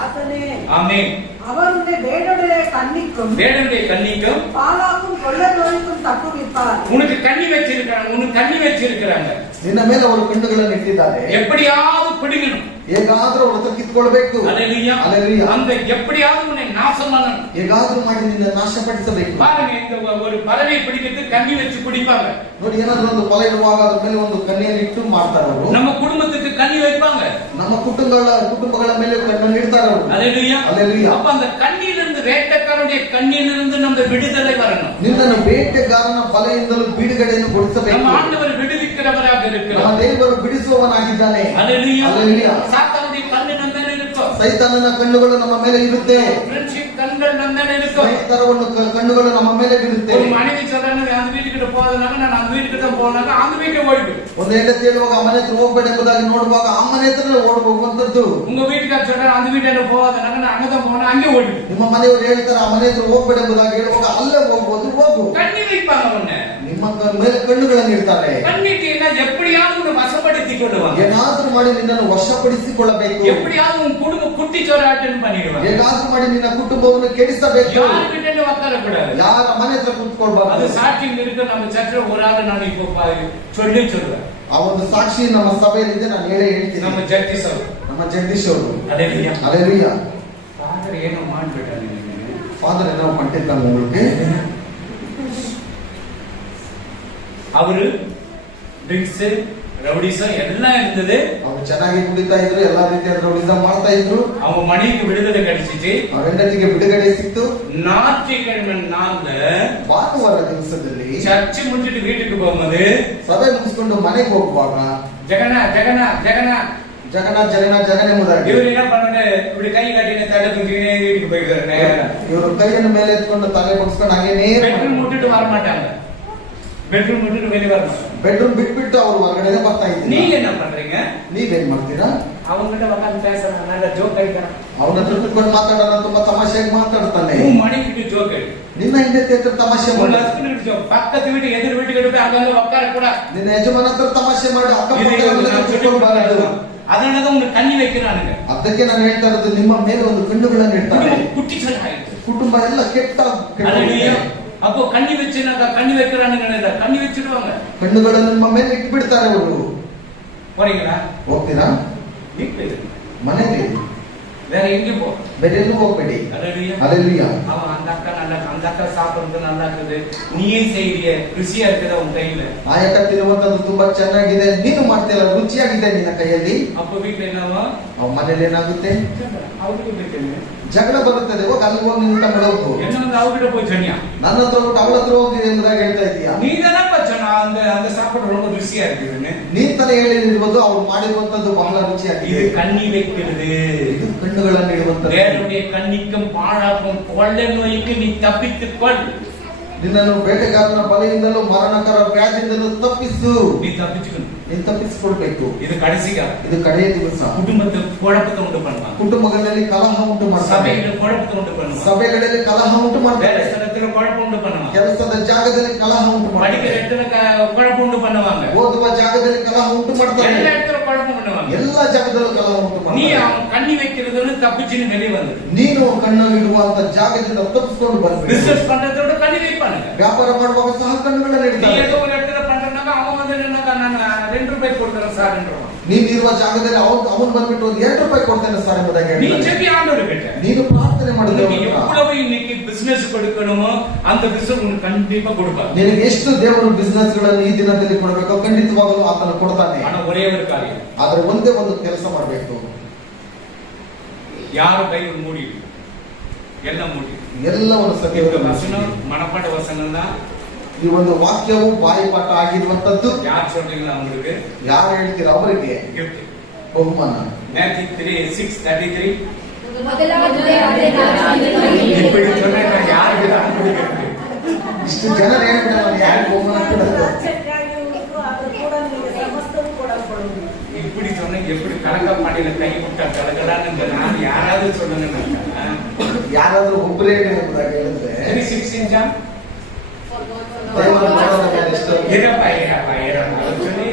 ಆತನೇ. ஆமென். அவருடைய வேடுடைய கண்ணிக்கும் வேடனுடைய கண்ணிக்கும் பாலாக்கும் கொள்ள நோய்க்கும் தப்புவிப்பார். உனக்கு கண்ணி வச்சிருக்காங்க. ನಿನ್ನ ಮೇಲೆ ಅವರು ಕಣ್ಣುಗಳನ್ನು ಇಟ್ಟಿದ್ದಾರೆ. எப்படியாவது பிடிக்கணும். ಹೇಗಾದ್ರೂ ಅವ್ರ ಹತ್ರ ಕಿತ್ಕೊಳ್ಬೇಕು. அல்லேலூயா. அல்லேலூயா. அந்த எப்படியாவது உன்னை நாசம் பண்ணணும். ಹೇಗಾದ್ರೂ ಮಾಡಿ ನಿನ್ನ ನಾಶಪಡಿಸಬೇಕು. பாருங்க, இந்த ஒரு பறவை பிடிக்கிறதுக்கு கண்ணி வச்சு பிடிப்பாங்க. ನೋಡಿ, ಏನಾದ್ರೂ ಒಂದು ಕೊಲೆ ಇಡುವಾಗ ಅದ್ರ ಮೇಲೆ ಒಂದು ಕಣ್ಣಿಯನ್ನು ಇಟ್ಟು ಮಾಡ್ತಾರೆ ಅವರು. நம்ம குடும்பத்துக்கு கண்ணி வைப்பாங்க. ನಮ್ಮ ಕುಟುಂಬಗಳ ಮೇಲೆ ಕಣ್ಣನ್ನು ಇಡ್ತಾರೆ ಅವರು. அல்லேலூயா. அல்லேலூயா. அப்ப அந்த கண்ணிலிருந்து, வேட்டைக்காரனுடைய கண்ணிலிருந்து நம்ம விடுதலை வரணும். ನಿನ್ನನ್ನು ಬೇಟೆಗಾರನ ಬಲೆಯಿಂದಲೂ ಬಿಡುಗಡೆಯನ್ನು ಗೊಳಿಸಬೇಕು. நம்ம ஆண்டவர் விடுவிக்கிறவராக ನಮ್ಮ இருக்கிறார். ದೇವರು ಬಿಡಿಸುವವನಾಗಿದ್ದಾನೆ. அல்லேலூயா. அல்லேலூயா. சாத்தானுடைய கண்ணு நம்ம மேல இருக்கும். ಸೈತಾನನ ಕಣ್ಣುಗಳು ನಮ್ಮ ಮೇಲೆ ಇರುತ್ತೆ. ஃப்ரெண்ட்ஷிப் கண்கள் நம்ம மேல இருக்கும். ಸ್ನೇಹಿತರವನ್ನು ಕಣ್ಣುಗಳು ನಮ್ಮ ಮೇಲೆ ಬೀರುತ್ತೆ. ஒரு மனைவி சொல்றாங்க, அந்த வீட்டுக்கிட்ட போறதுனால நான் அந்த வீட்டுக்கிட்ட போனாங்க, அந்த வீட்டுக்கு ஓடிடு. ಒಂದು ಹೆಂಡತಿ ಹೇಳುವಾಗ ಆ ಮನೆ ಹತ್ರ ಹೋಗ್ಬೇಡ ಎಂಬುದಾಗಿ ನೋಡುವಾಗ ಆ ಮನೆ ಹತ್ರ ಓಡಬಹುವಂತದ್ದು. உங்க வீட்டுக்கார சொல்றாரு, அந்த வீட்டுல போகாதனால நான் அங்கதான் போனா அங்கே ஓடிடு. ನಿಮ್ಮ ಮನೆಯವರು ಹೇಳ್ತಾರೆ ಆ ಮನೆ ಹತ್ರ ಹೋಗ್ಬೇಡ ಎಂಬುದಾಗಿ ಹೇಳುವಾಗ ಅಲ್ಲೇ ಹೋಗ್ಬೋದು, ಹೋಗು. கண்ணி வைப்பாங்க. உன்னை ನಿಮ್ಮ ಮೇಲೆ ಕಣ್ಣುಗಳನ್ನು ಇಡ್ತಾರೆ. கண்ணிட்டு என்ன எப்படியாவது உன்னை வசப்படுத்தி கொள்ளுவாங்க. ಏನಾದ್ರೂ ಮಾಡಿ ನಿನ್ನನ್ನು ವಶಪಡಿಸಿಕೊಳ್ಳಬೇಕು. எப்படியாவது உன் குடும்ப குட்டிச்சோராட்டம் பண்ணிடுவாங்க. ಹೇಗಾದ್ರೂ ಮಾಡಿ ನಿನ್ನ ಕುಟುಂಬವನ್ನು ಕೆಡಿಸಬೇಕು. யாருக்கிட்ட உட்கார கூடாது. ಯಾರ ಮನೆ ಹತ್ರ அது ಕೂತ್ಕೊಳ್ಬಾರ್ದು. சாட்சியம் இருக்கு. நம்ம சர்ச்சில் ஒரு ஆள் நான் இப்போ சொல்லுவேன். ಆ ಒಂದು ಸಾಕ್ಷಿ ನಮ್ಮ ಸಭೆಯಲ್ಲಿದೆ, ನಾನು ಹೇಳ್ತೀನಿ. நம்ம ஜட்ஜஸ் ಅವರು, ನಮ್ಮ ಜಗದೀಶ್ ಅವರು. அல்லேலூயா. அல்லேலூயா. ஃபாதர் ஏனோ மாட்டிட்டாங்க. ஃபாதர் என்ன பண்ணிட்டாங்க உங்களுக்கு? அவரு ட்ரிங்க்ஸ், ரவுடிசம் எல்லாம் இருந்தது. ಅವ್ರು ಚೆನ್ನಾಗಿ ಕುಡಿತಾ ಇದ್ರು, ಎಲ್ಲಾ ರೀತಿಯಾದ ರೌಡಿಸಂ ಮಾಡ್ತಾ ಇದ್ರು. அவங்க மனைவிக்கு விடுதலை கிடைச்சிச்சு. ಅವ್ರ ಹೆಂಡತಿಗೆ ಬಿಡುಗಡೆ ಸಿಕ್ತು. ஞாயிற்றுக்கிழமை நாள்ல ಭಾನುವಾರ ದಿವಸದಲ್ಲಿ சர்ச்சு முடிஞ்சிட்டு வீட்டுக்கு போகும்போது ಸಭೆ ಮುಗಿಸ್ಕೊಂಡು ಮನೆಗೆ ಹೋಗುವಾಗ ಜಗನ ಎಂಬುದಾಗಿ இவர் என்ன பண்ணாரு, இப்படி கை கட்டின தலை தூக்கினே வீட்டுக்கு போயிடுறாரு. ಇವರು ಕೈಯನ್ನು ಮೇಲೆ ಎತ್ಕೊಂಡು ತಲೆ ಬಗ್ಸ್ಕೊಂಡು ಹಾಗೆ ನೇರ பெட்ரூம் விட்டுட்டு வர மாட்டாங்க. பெட்ரூம் விட்டுட்டு வெளியே வரணும். ಬೆಡ್ರೂಮ್ ಬಿಟ್ಬಿಟ್ಟು ಅವ್ರು ಹೊರಗಡೆ ಬರ್ತಾ ಇದ್ರು. நீங்க என்ன பண்றீங்க? ನೀವೇನ್ ಮಾಡ್ತೀರಾ? அவங்ககிட்ட உட்காந்து பேசுறாங்க, நல்ல ಜೋಕ್ அடிக்கிறான். ಅವನ ಹತ್ರ ಕುತ್ಕೊಂಡು ಮಾತಾಡೋಣ, ತುಂಬಾ ತಮಾಷೆಯಾಗಿ ಮಾತಾಡ್ತಾನೆ. மணிக்கு ஜோக் அடி. ನಿನ್ನ ಹೆಂಡತಿ ಹತ್ರ ತಮಾಷೆ உங்க ಮಾಡಿ, ஹஸ்பண்ட் ஜோக், பக்கத்து வீட்டு எதிர் வீட்டுக்கு போய் அங்கங்க உட்கார கூடாது. ನಿನ್ನ ಯಜಮಾನ ಹತ್ರ ತಮಾಷೆ ಮಾಡಿ ಅಕ್ಕ இது ಪಕ್ಕದವರೆಲ್ಲ ಕೂತ್ಕೊಳ್ಬಾರದು. அதனாலதான் உங்க கண்ணி வைக்கிறானுங்க. ಅದಕ್ಕೆ ನಾನು ಹೇಳ್ತಾ ಇರೋದು, ನಿಮ್ಮ ಮೇಲೆ ಒಂದು ಕಣ್ಣುಗಳನ್ನು ಇಡ್ತಾರೆ. குட்டி சொல்ல ஆயிடுச்சு. ಕುಟುಂಬ ಎಲ್ಲ ಕೆಟ್ಟ அல்லேலூயா. அப்போ கண்ணி வச்சுனாக்கா கண்ணி வைக்கிறானுங்க, கண்ணி வச்சிடுவாங்க. ಕಣ್ಣುಗಳನ್ನು ನಿಮ್ಮ ಮೇಲೆ ಇಟ್ಬಿಡ್ತಾರೆ ಅವರು. போறீங்களா? ಹೋಗ್ತೀರಾ? வீட்டுல ಮನೆಯಲ್ಲಿ வேற எங்கேயும் போ. ಬೇರೆ ಎಲ್ಲೂ ಹೋಗ್ಬೇಡಿ. அல்லேலூயா. அல்லேலூயா. அவன் அந்த அக்கா நல்லா, அந்த அக்கா சாப்பிடுறது நல்லா இருக்குது, நீயே செய்யறிய, ருசியா இருக்குதா உன் கையில. ಆ ಅಕ್ಕ ತಿನ್ನುವಂತದ್ದು ತುಂಬಾ ಚೆನ್ನಾಗಿದೆ, ನೀನು ಮಾಡ್ತೀಯಲ್ಲ, ರುಚಿಯಾಗಿದೆ ನಿನ್ನ ಕೈಯಲ್ಲಿ. அப்ப வீட்டுல என்னவா? ಅವ ಮನೇಲಿ ಏನಾಗುತ್ತೆ? அவருக்கு போயிட்டு ಜಗಳ ಬರುತ್ತದೆ. ಹೋಗಿ ಅಲ್ಲಿ ಹೋಗಿ ನಿನ್ನ ಹೋಗು. என்ன வந்து அவகிட்ட போய் சொன்னியா? ನನ್ನ ಹತ್ರ ಹೋಗ್ಬಿಟ್ಟು ಅವಳ ಹತ್ರ ಹೋಗಿ ಎಂಬುದಾಗಿ ಹೇಳ್ತಾ ಇದೀಯಾ? நீ தானப்பா சொன்ன அந்த அந்த சாப்பாடு ரொம்ப ருசியா இருக்குதுன்னு. ನೀನ್ ತಾನೇ ಹೇಳಿರ್ಬೋದು ಅವ್ರು ಮಾಡಿರುವಂತದ್ದು ಬಹಳ இது ರುಚಿಯಾಗಿದೆ. கண்ணி வைக்கிறது. ಇದು ಕಣ್ಣುಗಳನ್ನು ಇಡುವಂತದ್ದು. தேவனுடைய கண்ணிக்கும் பாழாக்கும் கொள்ளை நோய்க்கு நீ தப்பித்துக் கொள். ನಿನ್ನನ್ನು ಬೇಟೆಗಾರನ ಬಲೆಯಿಂದಲೂ ಮರಣಕರ ವ್ಯಾಧಿಯಿಂದಲೂ ತಪ್ಪಿಸು. நீ தப்பிச்சுக்கணும். ನೀನು ತಪ್ಪಿಸಿಕೊಳ್ಬೇಕು. இது கடைசியா ಇದು ಕಡೆಯ ದಿವಸ. குடும்பத்தை குழப்பத்தை உண்டு பண்ணுவான். ಕುಟುಂಬಗಳಲ್ಲಿ ಕಲಹ ಉಂಟು ಮಾಡ್ತಾರೆ. சபையில குழப்பத்தை உண்டு பண்ணுவான். ಸಭೆಗಳಲ್ಲಿ ಕಲಹ ಉಂಟು வேலை ಮಾಡ್ತಾರೆ. ಸ್ಥಳத்துல குழப்பம் உண்டு பண்ணுவான். ಕೆಲಸದ ಜಾಗದಲ್ಲಿ ಕಲಹ ಉಂಟು படிக்கிற ಮಾಡ್ತಾರೆ. இடத்துல குழப்பம் உண்டு பண்ணுவாங்க. ಓದುವ ಜಾಗದಲ್ಲಿ ಕಲಹ ಉಂಟು ಮಾಡ್ತಾರೆ. எல்லா இடத்துல குழப்பம் பண்ணுவாங்க. ಎಲ್ಲಾ ಜಾಗದಲ್ಲೂ ಕಲಹ ಉಂಟು நீ ಮಾಡ್ತಾರೆ. அவன் கண்ணி வைக்கிறதுன்னு தப்பிச்சுன்னு வெளியே வந்து ನೀನು ಕಣ್ಣಲ್ಲಿಡುವಂತ ಜಾಗದಿಂದ ತಪ್ಪಿಸ್ಕೊಂಡು ಬರ್ಬೇಕು. பிசினஸ் பண்றதோட கண்ணி வைப்பானுங்க. ವ್ಯಾಪಾರ ಮಾಡುವಾಗ ಸಹ ಕಣ್ಣುಗಳನ್ನು நீ ಇಡ್ತಾರೆ. ஏதோ ஒரு இடத்துல பண்றனாக்கா அவன் வந்து என்னக்கா நான் ₹2 கொடுக்குறேன் சார் என்றான். ನೀನಿರುವ ಜಾಗದಲ್ಲಿ ಅವನು ಬಂದ್ಬಿಟ್ಟು ಒಂದು ₹2 ಕೊಡ್ತೇನೆ ಸರ್ ಎಂಬುದಾಗಿ நீ ಹೇಳ್ತಾನೆ. ஜெபி ஆண்டவர் கிட்ட ನೀನು ಪ್ರಾರ್ಥನೆ ಮಾಡಿದ್ರೆ உனக்கு எவ்வளவு இன்னைக்கு பிசினஸ் கொடுக்கணுமோ அந்த பிசினஸ் உனக்கு கண்டிப்பா கொடுப்பாங்க. ನಿನಗೆ ಎಷ್ಟು ದೇವರು ಬಿಸ್ನೆಸ್ ಗಳನ್ನು ಈ ದಿನದಲ್ಲಿ ಕೊಡಬೇಕು, ಖಂಡಿತವಾಗಲೂ ಆತನು ಕೊಡ್ತಾನೆ. ஆனா ஒரே ஒரு காரியம், ಆದ್ರೆ ಒಂದೇ ಒಂದು ಕೆಲಸ ಮಾಡಬೇಕು. யாரு பைபிள் மூடி எல்லாம் மூடி ಎಲ್ಲವನ್ನು இந்த ಸತ್ಯವನ್ನು வசனம் மனப்பாட வசனம் தான். ಈ ಒಂದು ವಾಕ್ಯವು ಬಾಯಿಪಾಠ ಆಗಿರುವಂತದ್ದು. யார் சொல்றீங்களா உங்களுக்கு ಯಾರು ಹೇಳ್ತೀರಾ ಅವರಿಗೆ கிஃப்ட். ಬಹುಮಾನ. Matthew 3:6-33 ಮೊದಲಾದರೆ ಅದೇ ರಾಜ್ಯದಲ್ಲಿ இப்படி சொன்னா யாருக்கு தான் கொடுக்கிறது? ಇಷ್ಟು ಜನರು ಹೇಳ್ಬಿಟ್ರೆ ನಾನು ಯಾರು ಬಹುಮಾನ ಕೊಡೋದು? ರಾಜ್ಯಕ್ಕಾಗಿ ಉಂಟು, ಅದು ಕೂಡ ನಿಮಗೆ ಸಮಸ್ತವೂ ಕೊಡಲ್ಪಡುವುದು. இப்படி சொன்னா எப்படி கலக்கப்பாடியில கை விட்டா கலக்கலான்னு நான் யாராவது சொல்லுங்க. ಯಾರಾದ್ರೂ ಒಬ್ಬರೇ ಎಂಬುದಾಗಿ ಹೇಳಿದ್ರೆ 3:16 ஜான் ದೇವರ ನೋಡೋಣ ಮೇಲೆ ಎಷ್ಟು ಇರಪ್ಪ ಅದು சொல்லி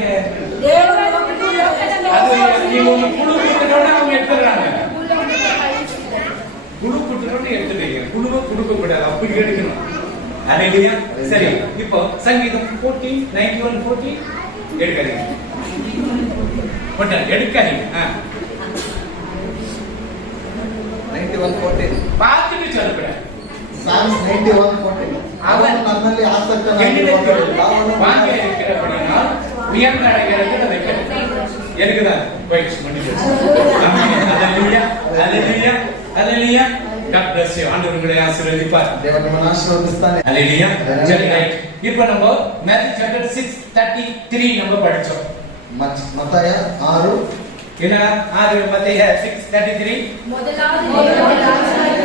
ದೇವರ ಒಂದು ಲೋಕದಲ್ಲಿ அது நீங்க ஒண்ணு குழு கொடுத்தோட அவங்க எடுத்துறாங்க. குழு கொடுத்தோட எடுத்துறீங்க. குழுவை கொடுக்க கூடாது, அப்படி எடுக்கணும். அல்லேலூயா. சரி, இப்போ சங்கீதம் 91:14 எடுக்காதீங்க. போட்ட எடுக்காதீங்க. 91:14 பார்த்துட்டு சொல்லக்கூடாது. Psalms 91:14 ಅವನು ನನ್ನಲ್ಲಿ ಆಸಕ್ತನಾಗಿರುವಾಗ வாங்கி இருக்கிறபடினால் உயர்ந்த அடைகிறதுக்கு வைக்கிறது. எனக்குதான் பயிற்சி பண்ணி அல்லேலூயா, அல்லேலூயா, அல்லேலூயா. God bless you. ஆண்டவர் உங்களை ஆசீர்வதிப்பார். ದೇವರು ನಿಮ್ಮನ್ನು ಆಶೀರ್ವದಿಸ್ತಾನೆ. அல்லேலூயா. சரி, ரைட். இப்போ நம்ம Matthew chapter 6:33 நம்ம படிச்சோம். ಮತ್ತಾಯ 6 என்ன 6 மத்தேயு 6:33 ಮೊದಲಾದರೆ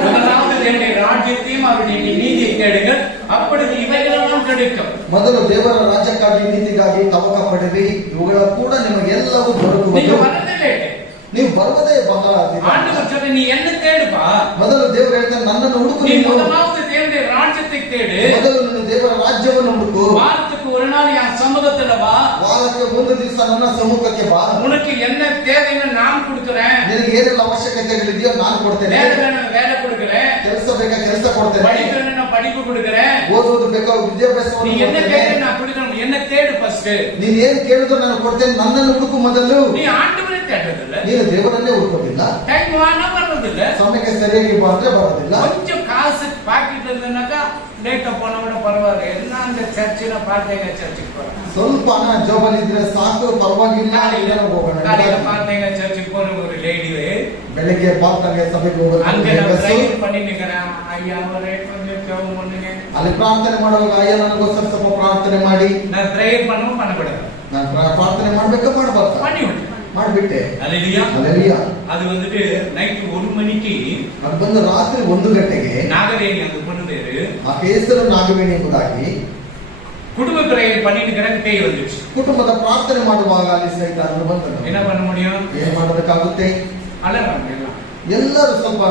முதலாவது தேவனுடைய ராஜ்யத்தையும் அவருடைய நீதியை தேடுங்கள், அப்பொழுது இவைகளெல்லாம் கிடைக்கும். ಮೊದಲು ದೇವರ ರಾಜ್ಯಕ್ಕಾಗಿ ನೀತಿಗಾಗಿ ತವಕ ಪಡಿರಿ, ಇವುಗಳ ಕೂಡ ನಿಮಗೆಲ್ಲವೂ நீங்க ದೊರಕುವುದು. வரதே லேட். ನೀವು ಬರುವುದೇ ಬಹಳ ದಿನ. ஆண்டவர் சொல்ற நீ என்ன தேடுப்பா? ಮೊದಲು ದೇವರು ಹೇಳ್ತಾನೆ ನನ್ನನ್ನು ಹುಡುಕು. நீ ನೀನು முதலாவது தேவனுடைய ராஜ்யத்தை தேடு. ಮೊದಲು ನೀನು ದೇವರ ರಾಜ್ಯವನ್ನು ಹುಡುಕು. வாரத்துக்கு ஒரு நாள் என் சமூகத்துல வா. ವಾರಕ್ಕೆ ಒಂದು ದಿವಸ ನನ್ನ ಸಮ್ಮುಖಕ್ಕೆ ಬಾ. உனக்கு என்ன தேவைன்னு நான் கொடுக்கிறேன். ನಿನಗೆ ಏನೆಲ್ಲ ಅವಶ್ಯಕತೆಗಳಿದೆಯೋ ನಾನು ಕೊಡ್ತೇನೆ. வேலை வேணும் வேலை கொடுக்கிறேன். ಕೆಲಸ ಬೇಕಾ ಕೆಲಸ ಕೊಡ್ತೇನೆ. படிப்பு வேணும் படிப்பு கொடுக்கிறேன். ಓದುವುದು ಬೇಕಾ நீ ವಿದ್ಯಾಭ್ಯಾಸವನ್ನು என்ன ಕೊಡ್ತೇನೆ. கேட்க நான் கொடுக்கணும். என்ன தேடு ஃபர்ஸ்ட். ನೀನು ಏನು ಕೇಳಿದ್ರು ನಾನು ಕೊಡ್ತೇನೆ. ನನ್ನನ್ನು ಹುಡುಕು ಮೊದಲು. நீ ஆண்டவரை தேடுறதில்ல. ನೀನು ದೇವರನ್ನೇ ಹುಡುಕೋದಿಲ್ಲ. டைம் வானா வர்றதில்ல. ಸಮಯಕ್ಕೆ ಸರಿಯಾಗಿ ಬಂದ್ರೆ ಬರೋದಿಲ್ಲ. கொஞ்சம் காசு பாக்கெட்ல இருந்தனாக்கா லேட்டா போன விட பரவாயில்ல. என்ன அந்த சர்ச்சில பார்த்தேங்க சர்ச்சுக்கு போறேன். ಸ್ವಲ್ಪ ಹಣ ಜೋಬಲ್ಲಿ ಇದ್ರೆ ಸಾಕು, ಪರವಾಗಿಲ್ಲ. ಇಲ್ಲೇನೋ ಹೋಗೋಣ. காலையில பார்த்தேங்க சர்ச்சுக்கு போற ஒரு லேடி ಬೆಳಿಗ್ಗೆ ಪಾರ್ಕ್ಗೆ ಸಭೆಗೆ ಹೋಗೋದು. அங்க நான் ட்ரைவ் பண்ணி நிக்கிறேன். ஐயா ஒரே கொஞ்சம் ஜெபம் பண்ணுங்க. ಅಲ್ಲಿ ಪ್ರಾರ್ಥನೆ ಮಾಡುವಾಗ ಅಯ್ಯ ನನಗೋಸ್ಕರ ಸ್ವಲ್ಪ ಪ್ರಾರ್ಥನೆ ಮಾಡಿ. நான் ட்ரைவ் பண்ணவும் பண்ணக்கூடாது. ನಾನು ಪ್ರಾರ್ಥನೆ ಮಾಡ್ಬೇಕಾ ಮಾಡ್ಬಾರ್ದು? பண்ணி விட்டு ಮಾಡ್ಬಿಟ್ಟೆ. அல்லேலூயா. ಅಲ್ಲೆಲಿಯಾ. அது வந்துட்டு நைட் 1 மணிக்கு ಅದು ಬಂದು ರಾತ್ರಿ 1 ಗಂಟೆಗೆ நாகவேணி அந்த பொண்ணு பேரு ಆ ಹೆಸರು ನಾಗವೇಣಿ ಎಂಬುದಾಗಿ குடும்ப பிரேயர் பண்ணிட்டு கிடக்கு பேய் வந்துச்சு. ಕುಟುಂಬದ ಪ್ರಾರ್ಥನೆ ಮಾಡುವಾಗ ಅಲ್ಲಿ ಸೈತಾನನು ಬಂದನು. என்ன பண்ண முடியும்? ಏನ್ ಮಾಡೋದಕ್ಕಾಗುತ್ತೆ? அலறாங்க எல்லாம். ಎಲ್ಲರೂ ಸ್ವಲ್ಪ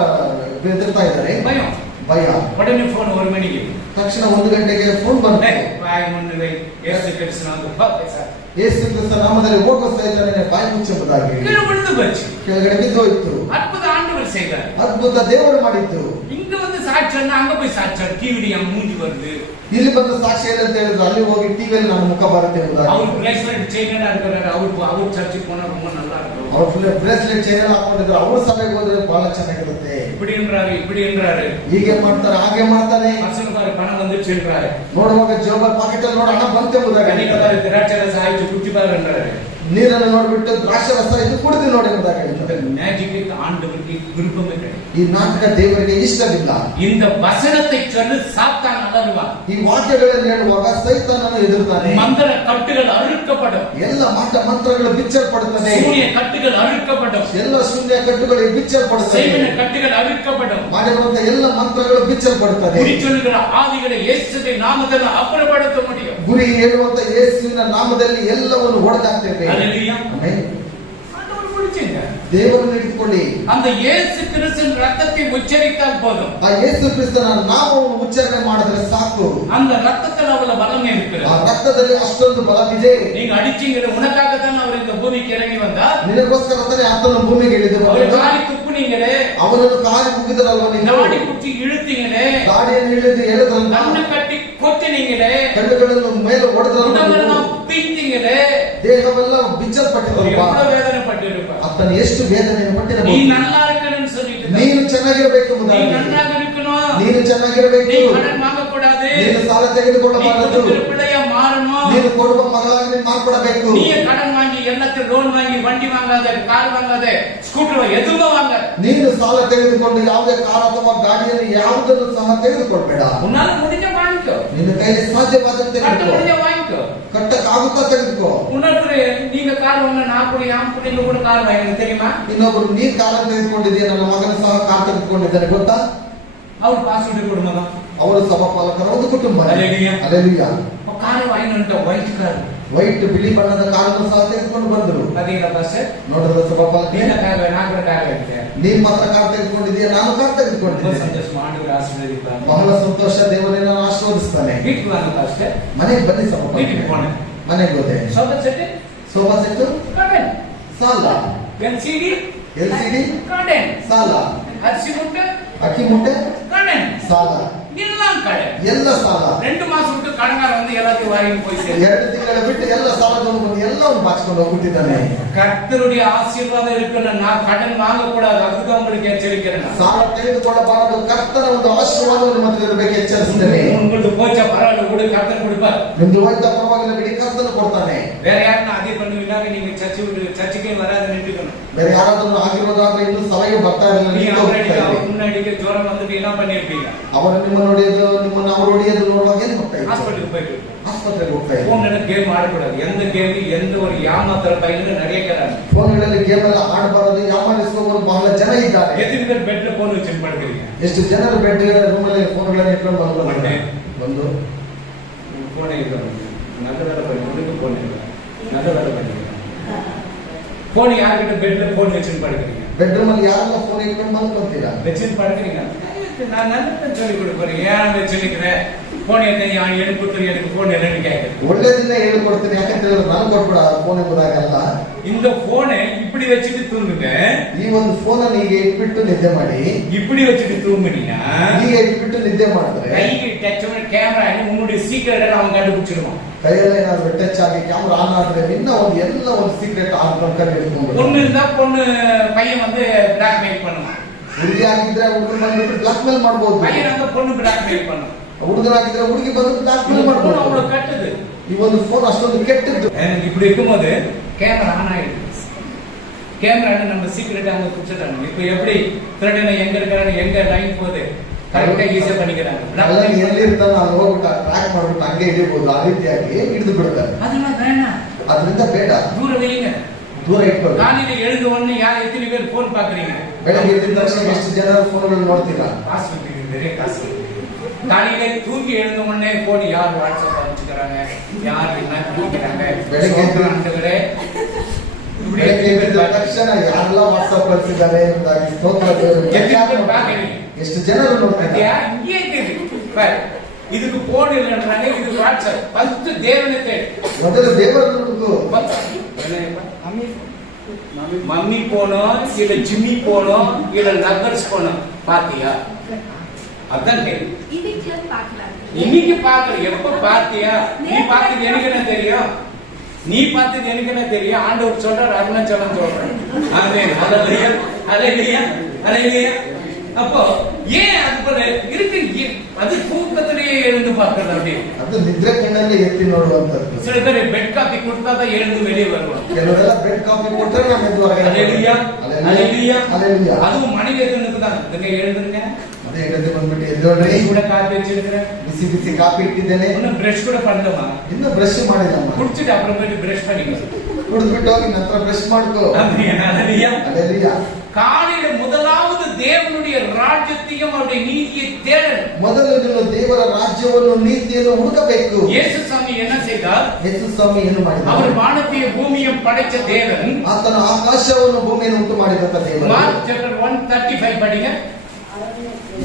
ಬೆದರ್ತಾ ಇದ್ದಾರೆ. பயம். ಭಯ. உடனே போன் 1 மணிக்கு ತಕ್ಷಣ 1 ಗಂಟೆಗೆ ಫೋನ್ ಬಂತು. ಬಾಯಿ ಮುನ್ನುವೆ ಯೇಸು ಕ್ರಿಸ್ತನಾದ ಬಾಪ್ತಿಸ. ಯೇಸು ಕ್ರಿಸ್ತ ನಾಮದಲ್ಲಿ ಹೋಗುವ ಸೈತಾನನೇ ಬಾಯಿ ಮುಚ್ಚುವುದಾಗಿ கீழே விழுந்து போச்சு. ಕೆಳಗಡೆ ಬಿದ್ದೋಯ್ತು. அற்புத ஆண்டவர் செய்தார். ಅದ್ಭುತ ದೇವರು ಮಾಡಿದ್ದು. இங்க வந்து சாட்சின்னா அங்க போய் சாட்சி டிவிடி என் மூஞ்சி வருது. ಇಲ್ಲಿ ಬಂದು ಸಾಕ್ಷಿ ಏನಂತ ಹೇಳಿದ್ರು, ಅಲ್ಲಿ ಹೋಗಿ ಟಿವಿಯಲ್ಲಿ ನನ್ನ ಮುಖ ಬರುತ್ತೆ ಎಂಬುದಾಗಿ. அவர் ಬ್ರೇಸ್ಲೆಟ್ ಚೈನ್ ಹಾಕ್ತಾರೆ, ಅವ್ರ ಚರ್ಚಿಗೆ போனா ரொம்ப நல்லா இருக்கும். ಅವರು ಬ್ರೇಸ್ಲೆಟ್ ಚೈನ್ ಹಾಕೊಂಡಿದ್ರು, ಅವ್ರ ಸಭೆಗೆ ಹೋದ್ರೆ ಬಹಳ ಚೆನ್ನಾಗಿರುತ್ತೆ. இப்படி என்றாரு ಹೀಗೆ ಮಾಡ್ತಾರೆ, ಹಾಗೆ ಮಾಡ್ತಾರೆ. பசங்க பாரு பணம் வந்துச்சு என்றாரு. ನೋಡುವಾಗ ಜೋಬ ಪಾಕೆಟ್ ಅಲ್ಲಿ ನೋಡಿ ಹಣ ಬಂತು ಎಂಬುದಾಗಿ. கண்ணில பாரு திராட்சை ரசம் ஆயிச்சு குடிச்சு பாரு என்றாரு. ನೀರನ್ನು ನೋಡ್ಬಿಟ್ಟು ದ್ರಾಕ್ಷಿ ರಸ ಇದು ಕುಡಿದು ನೋಡಿ ಎಂಬುದಾಗಿ. மேஜிக்கு ஆண்டவருக்கு விருப்பமே கிடையாது. ಈ ನಾಟಕ ದೇವರಿಗೆ ಇಷ್ಟವಿಲ್ಲ. இந்த வசனத்தை சொல்லி சாத்தான் அலறுவான். ಈ ವಾಕ್ಯಗಳನ್ನು ಹೇಳುವಾಗ ಸೈತಾನನು ಎದುರುತ್ತಾನೆ. மந்திர கட்டுகள் அறுக்கப்படும். ಎಲ್ಲ ಮಂತ್ರಗಳು ಬಿಚ್ಚಲ್ಪಡುತ್ತದೆ. சூனிய கட்டுகள் அறுக்கப்படும். ಎಲ್ಲ ಶೂನ್ಯ ಕಟ್ಟುಗಳು ಬಿಚ್ಚಲ್ಪಡುತ್ತದೆ. செய்வன கட்டுகள் அறுக்கப்படும். ಮಾಡಿರುವಂತ ಎಲ್ಲ ಮಂತ್ರಗಳು ಬಿಚ್ಚಲ್ಪಡುತ್ತದೆ. குறி சொல்லுகிற ஆவிகளை இயேசுவின் நாமத்தில் அப்புறப்படுத்த முடியும். ಗುರಿ ಹೇಳುವಂತ ಯೇಸುವಿನ ನಾಮದಲ್ಲಿ ಎಲ್ಲವನ್ನು ಹೊಡೆದಾಕ್ತೇವೆ. ஹல்லேலூயா. ಆಮೆನ್. ஆண்டவர் முடிச்சீங்க. ದೇವರನ್ನು ಹಿಡಿದುಕೊಳ್ಳಿ. அந்த இயேசு கிறிஸ்துவின் ரத்தத்தை உச்சரித்தால் போதும். ಆ ಯೇಸು ಕ್ರಿಸ್ತನ ನಾಮವನ್ನು ಉಚ್ಚಾರಣೆ ಮಾಡಿದ್ರೆ ಸಾಕು. அந்த ரத்தத்தில் அவ்வளவு பலம் இருக்கிறது. ಆ ರಕ್ತದಲ್ಲಿ ಅಷ್ಟೊಂದು ಬಲವಿದೆ. நீங்க அடிச்சீங்க, உனக்காக தான் அவர் இந்த பூமிக்கு இறங்கி வந்தார். ನಿನಗೋಸ್ಕರ ತಾನೇ ಆತನು ಭೂಮಿಗೆ ಇಳಿದು அவர் ಬಂದನು. காரி துப்புனீங்களே, ಅವನನ್ನು ಕಾಲಿ ಮುಗಿದರಲ್ವ ನೀವು? நாடி குச்சி இழுத்தீங்களே, ಗಾಡಿಯನ್ನು ಇಳಿದು ಎಳೆದ್ರಲ್ಲ, கண்ணு கட்டி கொத்தினீங்களே, ಕಣ್ಣುಗಳನ್ನು ಮೇಲೆ ಹೊಡೆದ್ರಲ್ಲ, உடம்பெல்லாம் பீத்திங்களே, ದೇಹವೆಲ್ಲ ಬಿಚ್ಚಲ್ಪಟ್ಟಿರಲ್ವಾ? எவ்வளவு வேதனை பட்டிருப்பார். ಆತನು ಎಷ್ಟು ವೇದನೆಯನ್ನು நீ ಪಟ್ಟಿರಬಹುದು. நல்லா இருக்கணும்னு சொல்லிட்டு ನೀನು ಚೆನ್ನಾಗಿರಬೇಕು நீ ಎಂಬುದಾಗಿ. நன்றாக இருக்கணும். ನೀನು நீ ಚೆನ್ನಾಗಿರಬೇಕು. கடன் வாங்க கூடாது. ನೀನು ಸಾಲ நீ ತೆಗೆದುಕೊಳ್ಳಬಾರದು. கொடுக்கிற பிள்ளையா மாறணும். ನೀನು ಕೊಡುವ ಮಗಳಾಗಿ ನೀನು ಮಾರ್ಪಡಬೇಕು. நீ கடன் வாங்கி எல்லாத்தையும் லோன் வாங்கி வண்டி வாங்காத, கார் வாங்காத, ஸ்கூட்டர் எதுவுமே வாங்க. ನೀನು ಸಾಲ ತೆಗೆದುಕೊಂಡು ಯಾವುದೇ ಕಾರ್ ಅಥವಾ ಗಾಡಿಯನ್ನು ಯಾವುದನ್ನು ಸಹ ತೆಗೆದುಕೊಳ್ಬೇಡ. உன்னால முடிஞ்ச வாங்கிக்கோ. ನಿನ್ನ ಕೈಯಲ್ಲಿ ಸಾಧ್ಯವಾದಂತೆ கட்ட ತೆಗೆದುಕೋ. முடிஞ்ச வாங்கிக்கோ. ಕಟ್ಟಕ್ಕಾಗುತ್ತಾ ತೆಗೆದುಕೋ. இன்னொருத்தர் நீங்க கார் வாங்க, நான் கூட என் பிள்ளைங்க கூட கார் வாங்க தெரியுமா? ಇನ್ನೊಬ್ರು ನೀ ಕಾರ್ ತೆಗೆದುಕೊಂಡಿದ್ದೀಯ, ನನ್ನ ಮಗನ ಸಹ ಕಾರ್ ತೆಗೆದುಕೊಂಡಿದ್ದಾನೆ ಗೊತ್ತಾ? அவர் பாஸ்வேர்டு குடும்பம் ಅವರು ಸಭಾಪಾಲಕರ ಒಂದು ಕುಟುಂಬ. ಹಲ್ಲೆಲೂಯಾ. ಹಲ್ಲೆಲೂಯಾ. கார் வாங்கிட்டு ஒயிட் கார், ವೈಟ್ ಬಿಳಿ ಬಣ್ಣದ ಕಾರನ್ನು ಸಹ ತೆಗೆದುಕೊಂಡು ಬಂದರು. பாத்தீங்களா பாஸ்டர்? ನೋಡಿದ್ರ ಸಭಾಪಾಲಕ, நீங்க கார், நான் கூட கார் வாங்கிட்டேன். ನೀನ್ ಮಾತ್ರ ಕಾರ್ ತೆಗೆದುಕೊಂಡಿದ್ದೀಯ, ನಾನು ಕಾರ್ ரொம்ப ತೆಗೆದುಕೊಂಡಿದ್ದೇನೆ. சந்தோஷமா ஆண்டவர் ஆசீர்வதிப்பார். ಬಹಳ ಸಂತೋಷ, ದೇವರನ್ನ ಆಶೀರ್ವದಿಸ್ತಾನೆ. வீட்டுக்கு வாங்க பாஸ்டர். ಮನೆಗೆ ಬನ್ನಿ வீட்டுக்கு ಸಭಾಪಾಲಕ. போனேன். ಮನೆಗೆ ಹೋದೆ. Sofa set, sofa set, garden, ಸಾಲ. எல்சிடி, ಎಲ್ಸಿಡಿ, கார்டன், ಸಾಲ. அரிசி மூட்டை, ಅಕ್ಕಿ ಮೂಟೆ, கார்டன், ಸಾಲ. எல்லாம் கார்டன். ಎಲ್ಲ ಸಾಲ. 2 மாசம் விட்டு கடன்கார வந்து எல்லாத்தையும் வாங்கி போய் சேர்ந்து 2 ತಿಂಗಳ ಬಿಟ್ಟು ಎಲ್ಲ ಸಾಲವನ್ನು ಬಂದು ಎಲ್ಲವನ್ನು ಬಾಚಿಕೊಂಡು ಹೋಗ್ಬಿಟ್ಟಿದ್ದಾನೆ. கர்த்தருடைய ஆசீர்வாதம் இருக்குன்னு நான் கடன் வாங்க கூடாது. அதுக்கு உங்களுக்கு எச்சரிக்கிறேன். ಸಾಲ ತೆಗೆದುಕೊಳ್ಳಬಾರದು. ಕರ್ತನ ಒಂದು ಆಶೀರ್ವಾದವನ್ನು ಮತ್ತೆ ಇರಬೇಕು, ಎಚ್ಚರಿಸ್ತೇನೆ. உங்களுக்கு போச்சா பரவாயில்ல, கூட கர்த்தர் கொடுப்பார். ನಿಮ್ದು ಹೋಯ್ತಾ ಪರವಾಗಿಲ್ಲ ಬಿಡಿ, ಕರ್ತನು ಕೊಡ್ತಾನೆ. வேற யாருன்னா அதே பண்ணுவீங்க, நீங்க சர்ச்சுக்கே வராத நின்றுக்கணும். ಬೇರೆ ಯಾರಾದ್ರೂ ಆಗಿರೋದಾದ್ರೆ ಇನ್ನೂ ಸಲಹೆ ಬರ್ತಾ ಇರಲಿಲ್ಲ. நீ ನೀವು அவரடிக்க ಹೋಗ್ತಾ ಇದ್ರಿ. முன்னாடிக்கு ஜுரம் வந்துட்டு என்ன பண்ணிருப்பீங்க? ಅವರು ನಿಮ್ಮನ್ನು ಹೊಡೆಯೋದು, ನಿಮ್ಮನ್ನು ಅವರು ಹೊಡೆಯೋದು ನೋಡುವಾಗ ಏನ್ ಹೋಗ್ತಾ ಇದ್ರು? ஹாஸ்பிட்டலுக்கு போயிட்டு ಆಸ್ಪತ್ರೆಗೆ ಹೋಗ್ತಾ ಇದ್ರು. போன்ல கேம் ஆடக்கூடாது. எந்த கேம், எந்த ஒரு ஏமாத்துற பையனும் நிறைய கேட்கறாங்க. ಫೋನ್ಗಳಲ್ಲಿ ಗೇಮ್ ಎಲ್ಲ ಆಡಬಾರದು. ಯಾಮಾರಿಸುವವರು ಬಹಳ ಜನ ಇದ್ದಾರೆ. எத்தனை பேர் பெட்ல போன் வச்சு படுக்கிறீங்க? ಎಷ್ಟು ಜನರು ಬೆಡ್ ರೂಮ್ ಅಲ್ಲಿ ಫೋನ್ಗಳನ್ನು ಇಟ್ಕೊಂಡು ಒಂದೇ. ಬಂದು போனே இல்லை, நல்ல வேலை பண்ணி உனக்கு போன் இல்லை, நல்ல வேலை பண்ணிக்கிறேன். போன் யார்கிட்ட பெட்ல போன் வச்சுன்னு படுக்கிறீங்க? ಬೆಡ್ರೂಮ್ ಅಲ್ಲಿ ಯಾರೆಲ್ಲ ಫೋನ್ ಇಟ್ಕೊಂಡು ಮಲ್ಕೊಂತೀರಾ? வச்சுன்னு படுக்கிறீங்க. நான் நல்ல சொல்லி கொடுக்குறேன். ஏன் வச்சுருக்கிறேன் போன் என்ன எனக்கு கொடுத்து எனக்கு போன் என்னன்னு கேட்குறேன். ಒಳ್ಳೇದನ್ನ ಹೇಳ್ಕೊಡ್ತೀನಿ, ಯಾಕಂತ ಹೇಳಿದ್ರೆ ನಾನು ಕೊಟ್ಬಿಡ ಫೋನ್ ಎಂಬುದಾಗಲ್ಲ. இந்த போனை இப்படி வச்சுட்டு தூங்குங்க. ಈ ಒಂದು ಫೋನ್ ಅನ್ನು ಈಗ ಇಟ್ಬಿಟ್ಟು ನಿದ್ದೆ ಮಾಡಿ. இப்படி வச்சுட்டு தூங்குனீங்கன்னா ಈಗ ಇಟ್ಬಿಟ್ಟು ನಿದ್ದೆ ಮಾಡಿದ್ರೆ கைக்கு டச் பண்ணி கேமரா உன்னுடைய சீக்கிரம் அவன் கண்டுபிடிச்சிடுவான். ಕೈಯೆಲ್ಲ ಏನಾದ್ರು ಟಚ್ ಆಗಿ ಕ್ಯಾಮ್ರಾ ಆನ್ ಆದ್ರೆ ಇನ್ನ ಒಂದು ಎಲ್ಲ ಒಂದು ಸೀಕ್ರೆಟ್ ಆನ್ ಕಂಡು ಹಿಡ್ಕೊಂಡು. பொண்ணு இருந்தா பொண்ணு பையன் வந்து பிளாக் மெயில் பண்ணுவான். ಹುಡುಗಿ ಆಗಿದ್ರೆ ಹುಡುಗರು ಬಂದ್ಬಿಟ್ಟು ಬ್ಲಾಕ್ ಮೇಲ್ ಮಾಡ್ಬೋದು. பையன் வந்து பொண்ணு பிளாக் மெயில் பண்ணும். ಹುಡುಗರಾಗಿದ್ರೆ ಹುಡುಗಿ ಬಂದು ಬ್ಲಾಕ್ ಮೇಲ್ ಮಾಡ್ಬೋದು. அவ்வளவு கட்டுது. ಈ ಒಂದು ಫೋನ್ ಅಷ್ಟೊಂದು ಕೆಟ್ಟದ್ದು. இப்படி இருக்கும்போது கேமரா ஆன் ஆயிடுது. கேமரா நம்ம சீக்கிரட்டா அங்க குடிச்சிட்டாங்க. இப்ப எப்படி திருடனை எங்க இருக்காரு, எங்க லைன் போகுது கரெக்டா ஈஸியா பண்ணிக்கிறாங்க. ಎಲ್ಲಿ ಇರ್ತಾನೆ ಅಲ್ಲಿ ಹೋಗ್ಬಿಟ್ಟು ಟ್ರ್ಯಾಕ್ ಮಾಡ್ಬಿಟ್ಟು ಹಂಗೆ ಹಿಡಿಬಹುದು. ಆ ರೀತಿಯಾಗಿ ಹಿಡಿದು ಬಿಡ್ತಾರೆ. அதெல்லாம் வேணாம், ಅದರಿಂದ ಬೇಡ, தூர வைங்க. ದೂರ ಇಟ್ಕೊಳ್ಳಿ. காலையில எழுந்த உடனே யார் எத்தனை பேர் போன் பாக்குறீங்க? ಬೆಳಗ್ಗೆ ಎದ್ದ ತಕ್ಷಣ ಎಷ್ಟು ಜನ ಫೋನ್ಗಳನ್ನು ನೋಡ್ತೀರಾ? காசு வைக்கிறீங்க, நிறைய காசு. காலையில தூங்கி எழுந்த உடனே போன் யார் வாட்ஸ்அப் அனுப்பிச்சுக்கிறாங்க, யார் என்ன பண்ணிக்கிறாங்க. ಬೆಳಗ್ಗೆ ஆண்டவரே, ಬೆಳಗ್ಗೆ ಎದ್ದ ತಕ್ಷಣ ಯಾರೆಲ್ಲ ವಾಟ್ಸ್ಆಪ್ ಕಳಿಸಿದ್ದಾರೆ ಎಂಬುದಾಗಿ ಸ್ತೋತ್ರ ದೇವರಿಗೆ. ಎಷ್ಟು ಜನರು ನೋಡ್ತಾ ಇದ್ದಾರೆ? இதுக்கு போன் இல்லைன்றாங்க, இது வாட்ஸ்அப். ஃபர்ஸ்ட் தேவனை தேடு. ಮೊದಲು ದೇವರನ್ನು ಹುಡುಕು. மம்மி போனோம், இல்ல ஜிம்மி போனோம், இல்ல நகர்ஸ் போனோம், பாத்தியா? அதான் கேள்வி. இன்னைக்கு பார்க்கலாம். இன்னைக்கு பார்க்கல, எப்ப பார்த்தியா? நீ பார்த்தது எனக்கு என்ன தெரியும்? நீ பார்த்தது எனக்கு என்ன தெரியும்? ஆண்டவர் சொல்றாரு, அருணாச்சலம் சொல்றேன். ஆமென். ஹல்லேலூயா, ஹல்லேலூயா, ஹல்லேலூயா. அப்போ ஏன் அது போல இருக்கு? அது தூக்கத்திலேயே எழுந்து பார்க்கறது. அப்படி ಅದು ನಿದ್ರೆ ಕಣ್ಣಲ್ಲಿ ಎತ್ತಿ ನೋಡುವಂತದ್ದು. சில பேர் பெட் காபி கொடுத்தா தான் எழுந்து வெளியே வருவாங்க. ಕೆಲವರೆಲ್ಲ ಬೆಡ್ ಕಾಫಿ ಕೊಟ್ಟರೆ ನಾವು ಎದ್ದು ಹೊರಗಡೆ ஹல்லேலூயா, ஹல்லேலூயா, ಹಲ್ಲೆಲೂಯಾ. அதுவும் மனித எதுனுக்கு தான். நீங்க எழுந்துருங்க. ಅದೇ ಹೆಂಡತಿ ಬಂದ್ಬಿಟ್ಟು ಎದ್ದೋಡ್ರಿ, கூட காபி வச்சிருக்கிறேன், ಬಿಸಿ ಬಿಸಿ ಕಾಫಿ ಇಟ್ಟಿದ್ದೇನೆ, இன்னும் பிரஷ் கூட பண்ணலமா, ಇನ್ನು ಬ್ರಷ್ ಮಾಡಿಲ್ಲಮ್ಮ, குடிச்சிட்டு அப்புறம் போயிட்டு பிரஷ் பண்ணிக்கோ. ಕುಡಿದ್ಬಿಟ್ಟು ಹೋಗಿ ನಂತರ ಬ್ರಷ್ ಮಾಡ್ಕೋ. ஆமென். ஹல்லேலூயா. ಹಲ್ಲೆಲೂಯಾ. காலையில முதலாவது தேவனுடைய ராஜ்யத்தையும் அவருடைய நீதியை தேடணும். ಮೊದಲು ನೀನು ದೇವರ ರಾಜ್ಯವನ್ನು ನೀತಿಯನ್ನು ಹುಡುಕಬೇಕು. இயேசு சாமி என்ன செய்தார்? ಯೇಸು ಸ್ವಾಮಿ ಏನು ಮಾಡಿದ? அவர் வானத்தையும் பூமியையும் படைச்ச தேவன். ಆತನ ಆಕಾಶವನ್ನು ಭೂಮಿಯನ್ನು ಉಂಟು ಮಾಡಿದಂತ ದೇವರು. மார்க் சாப்டர் 1:35 படிங்க.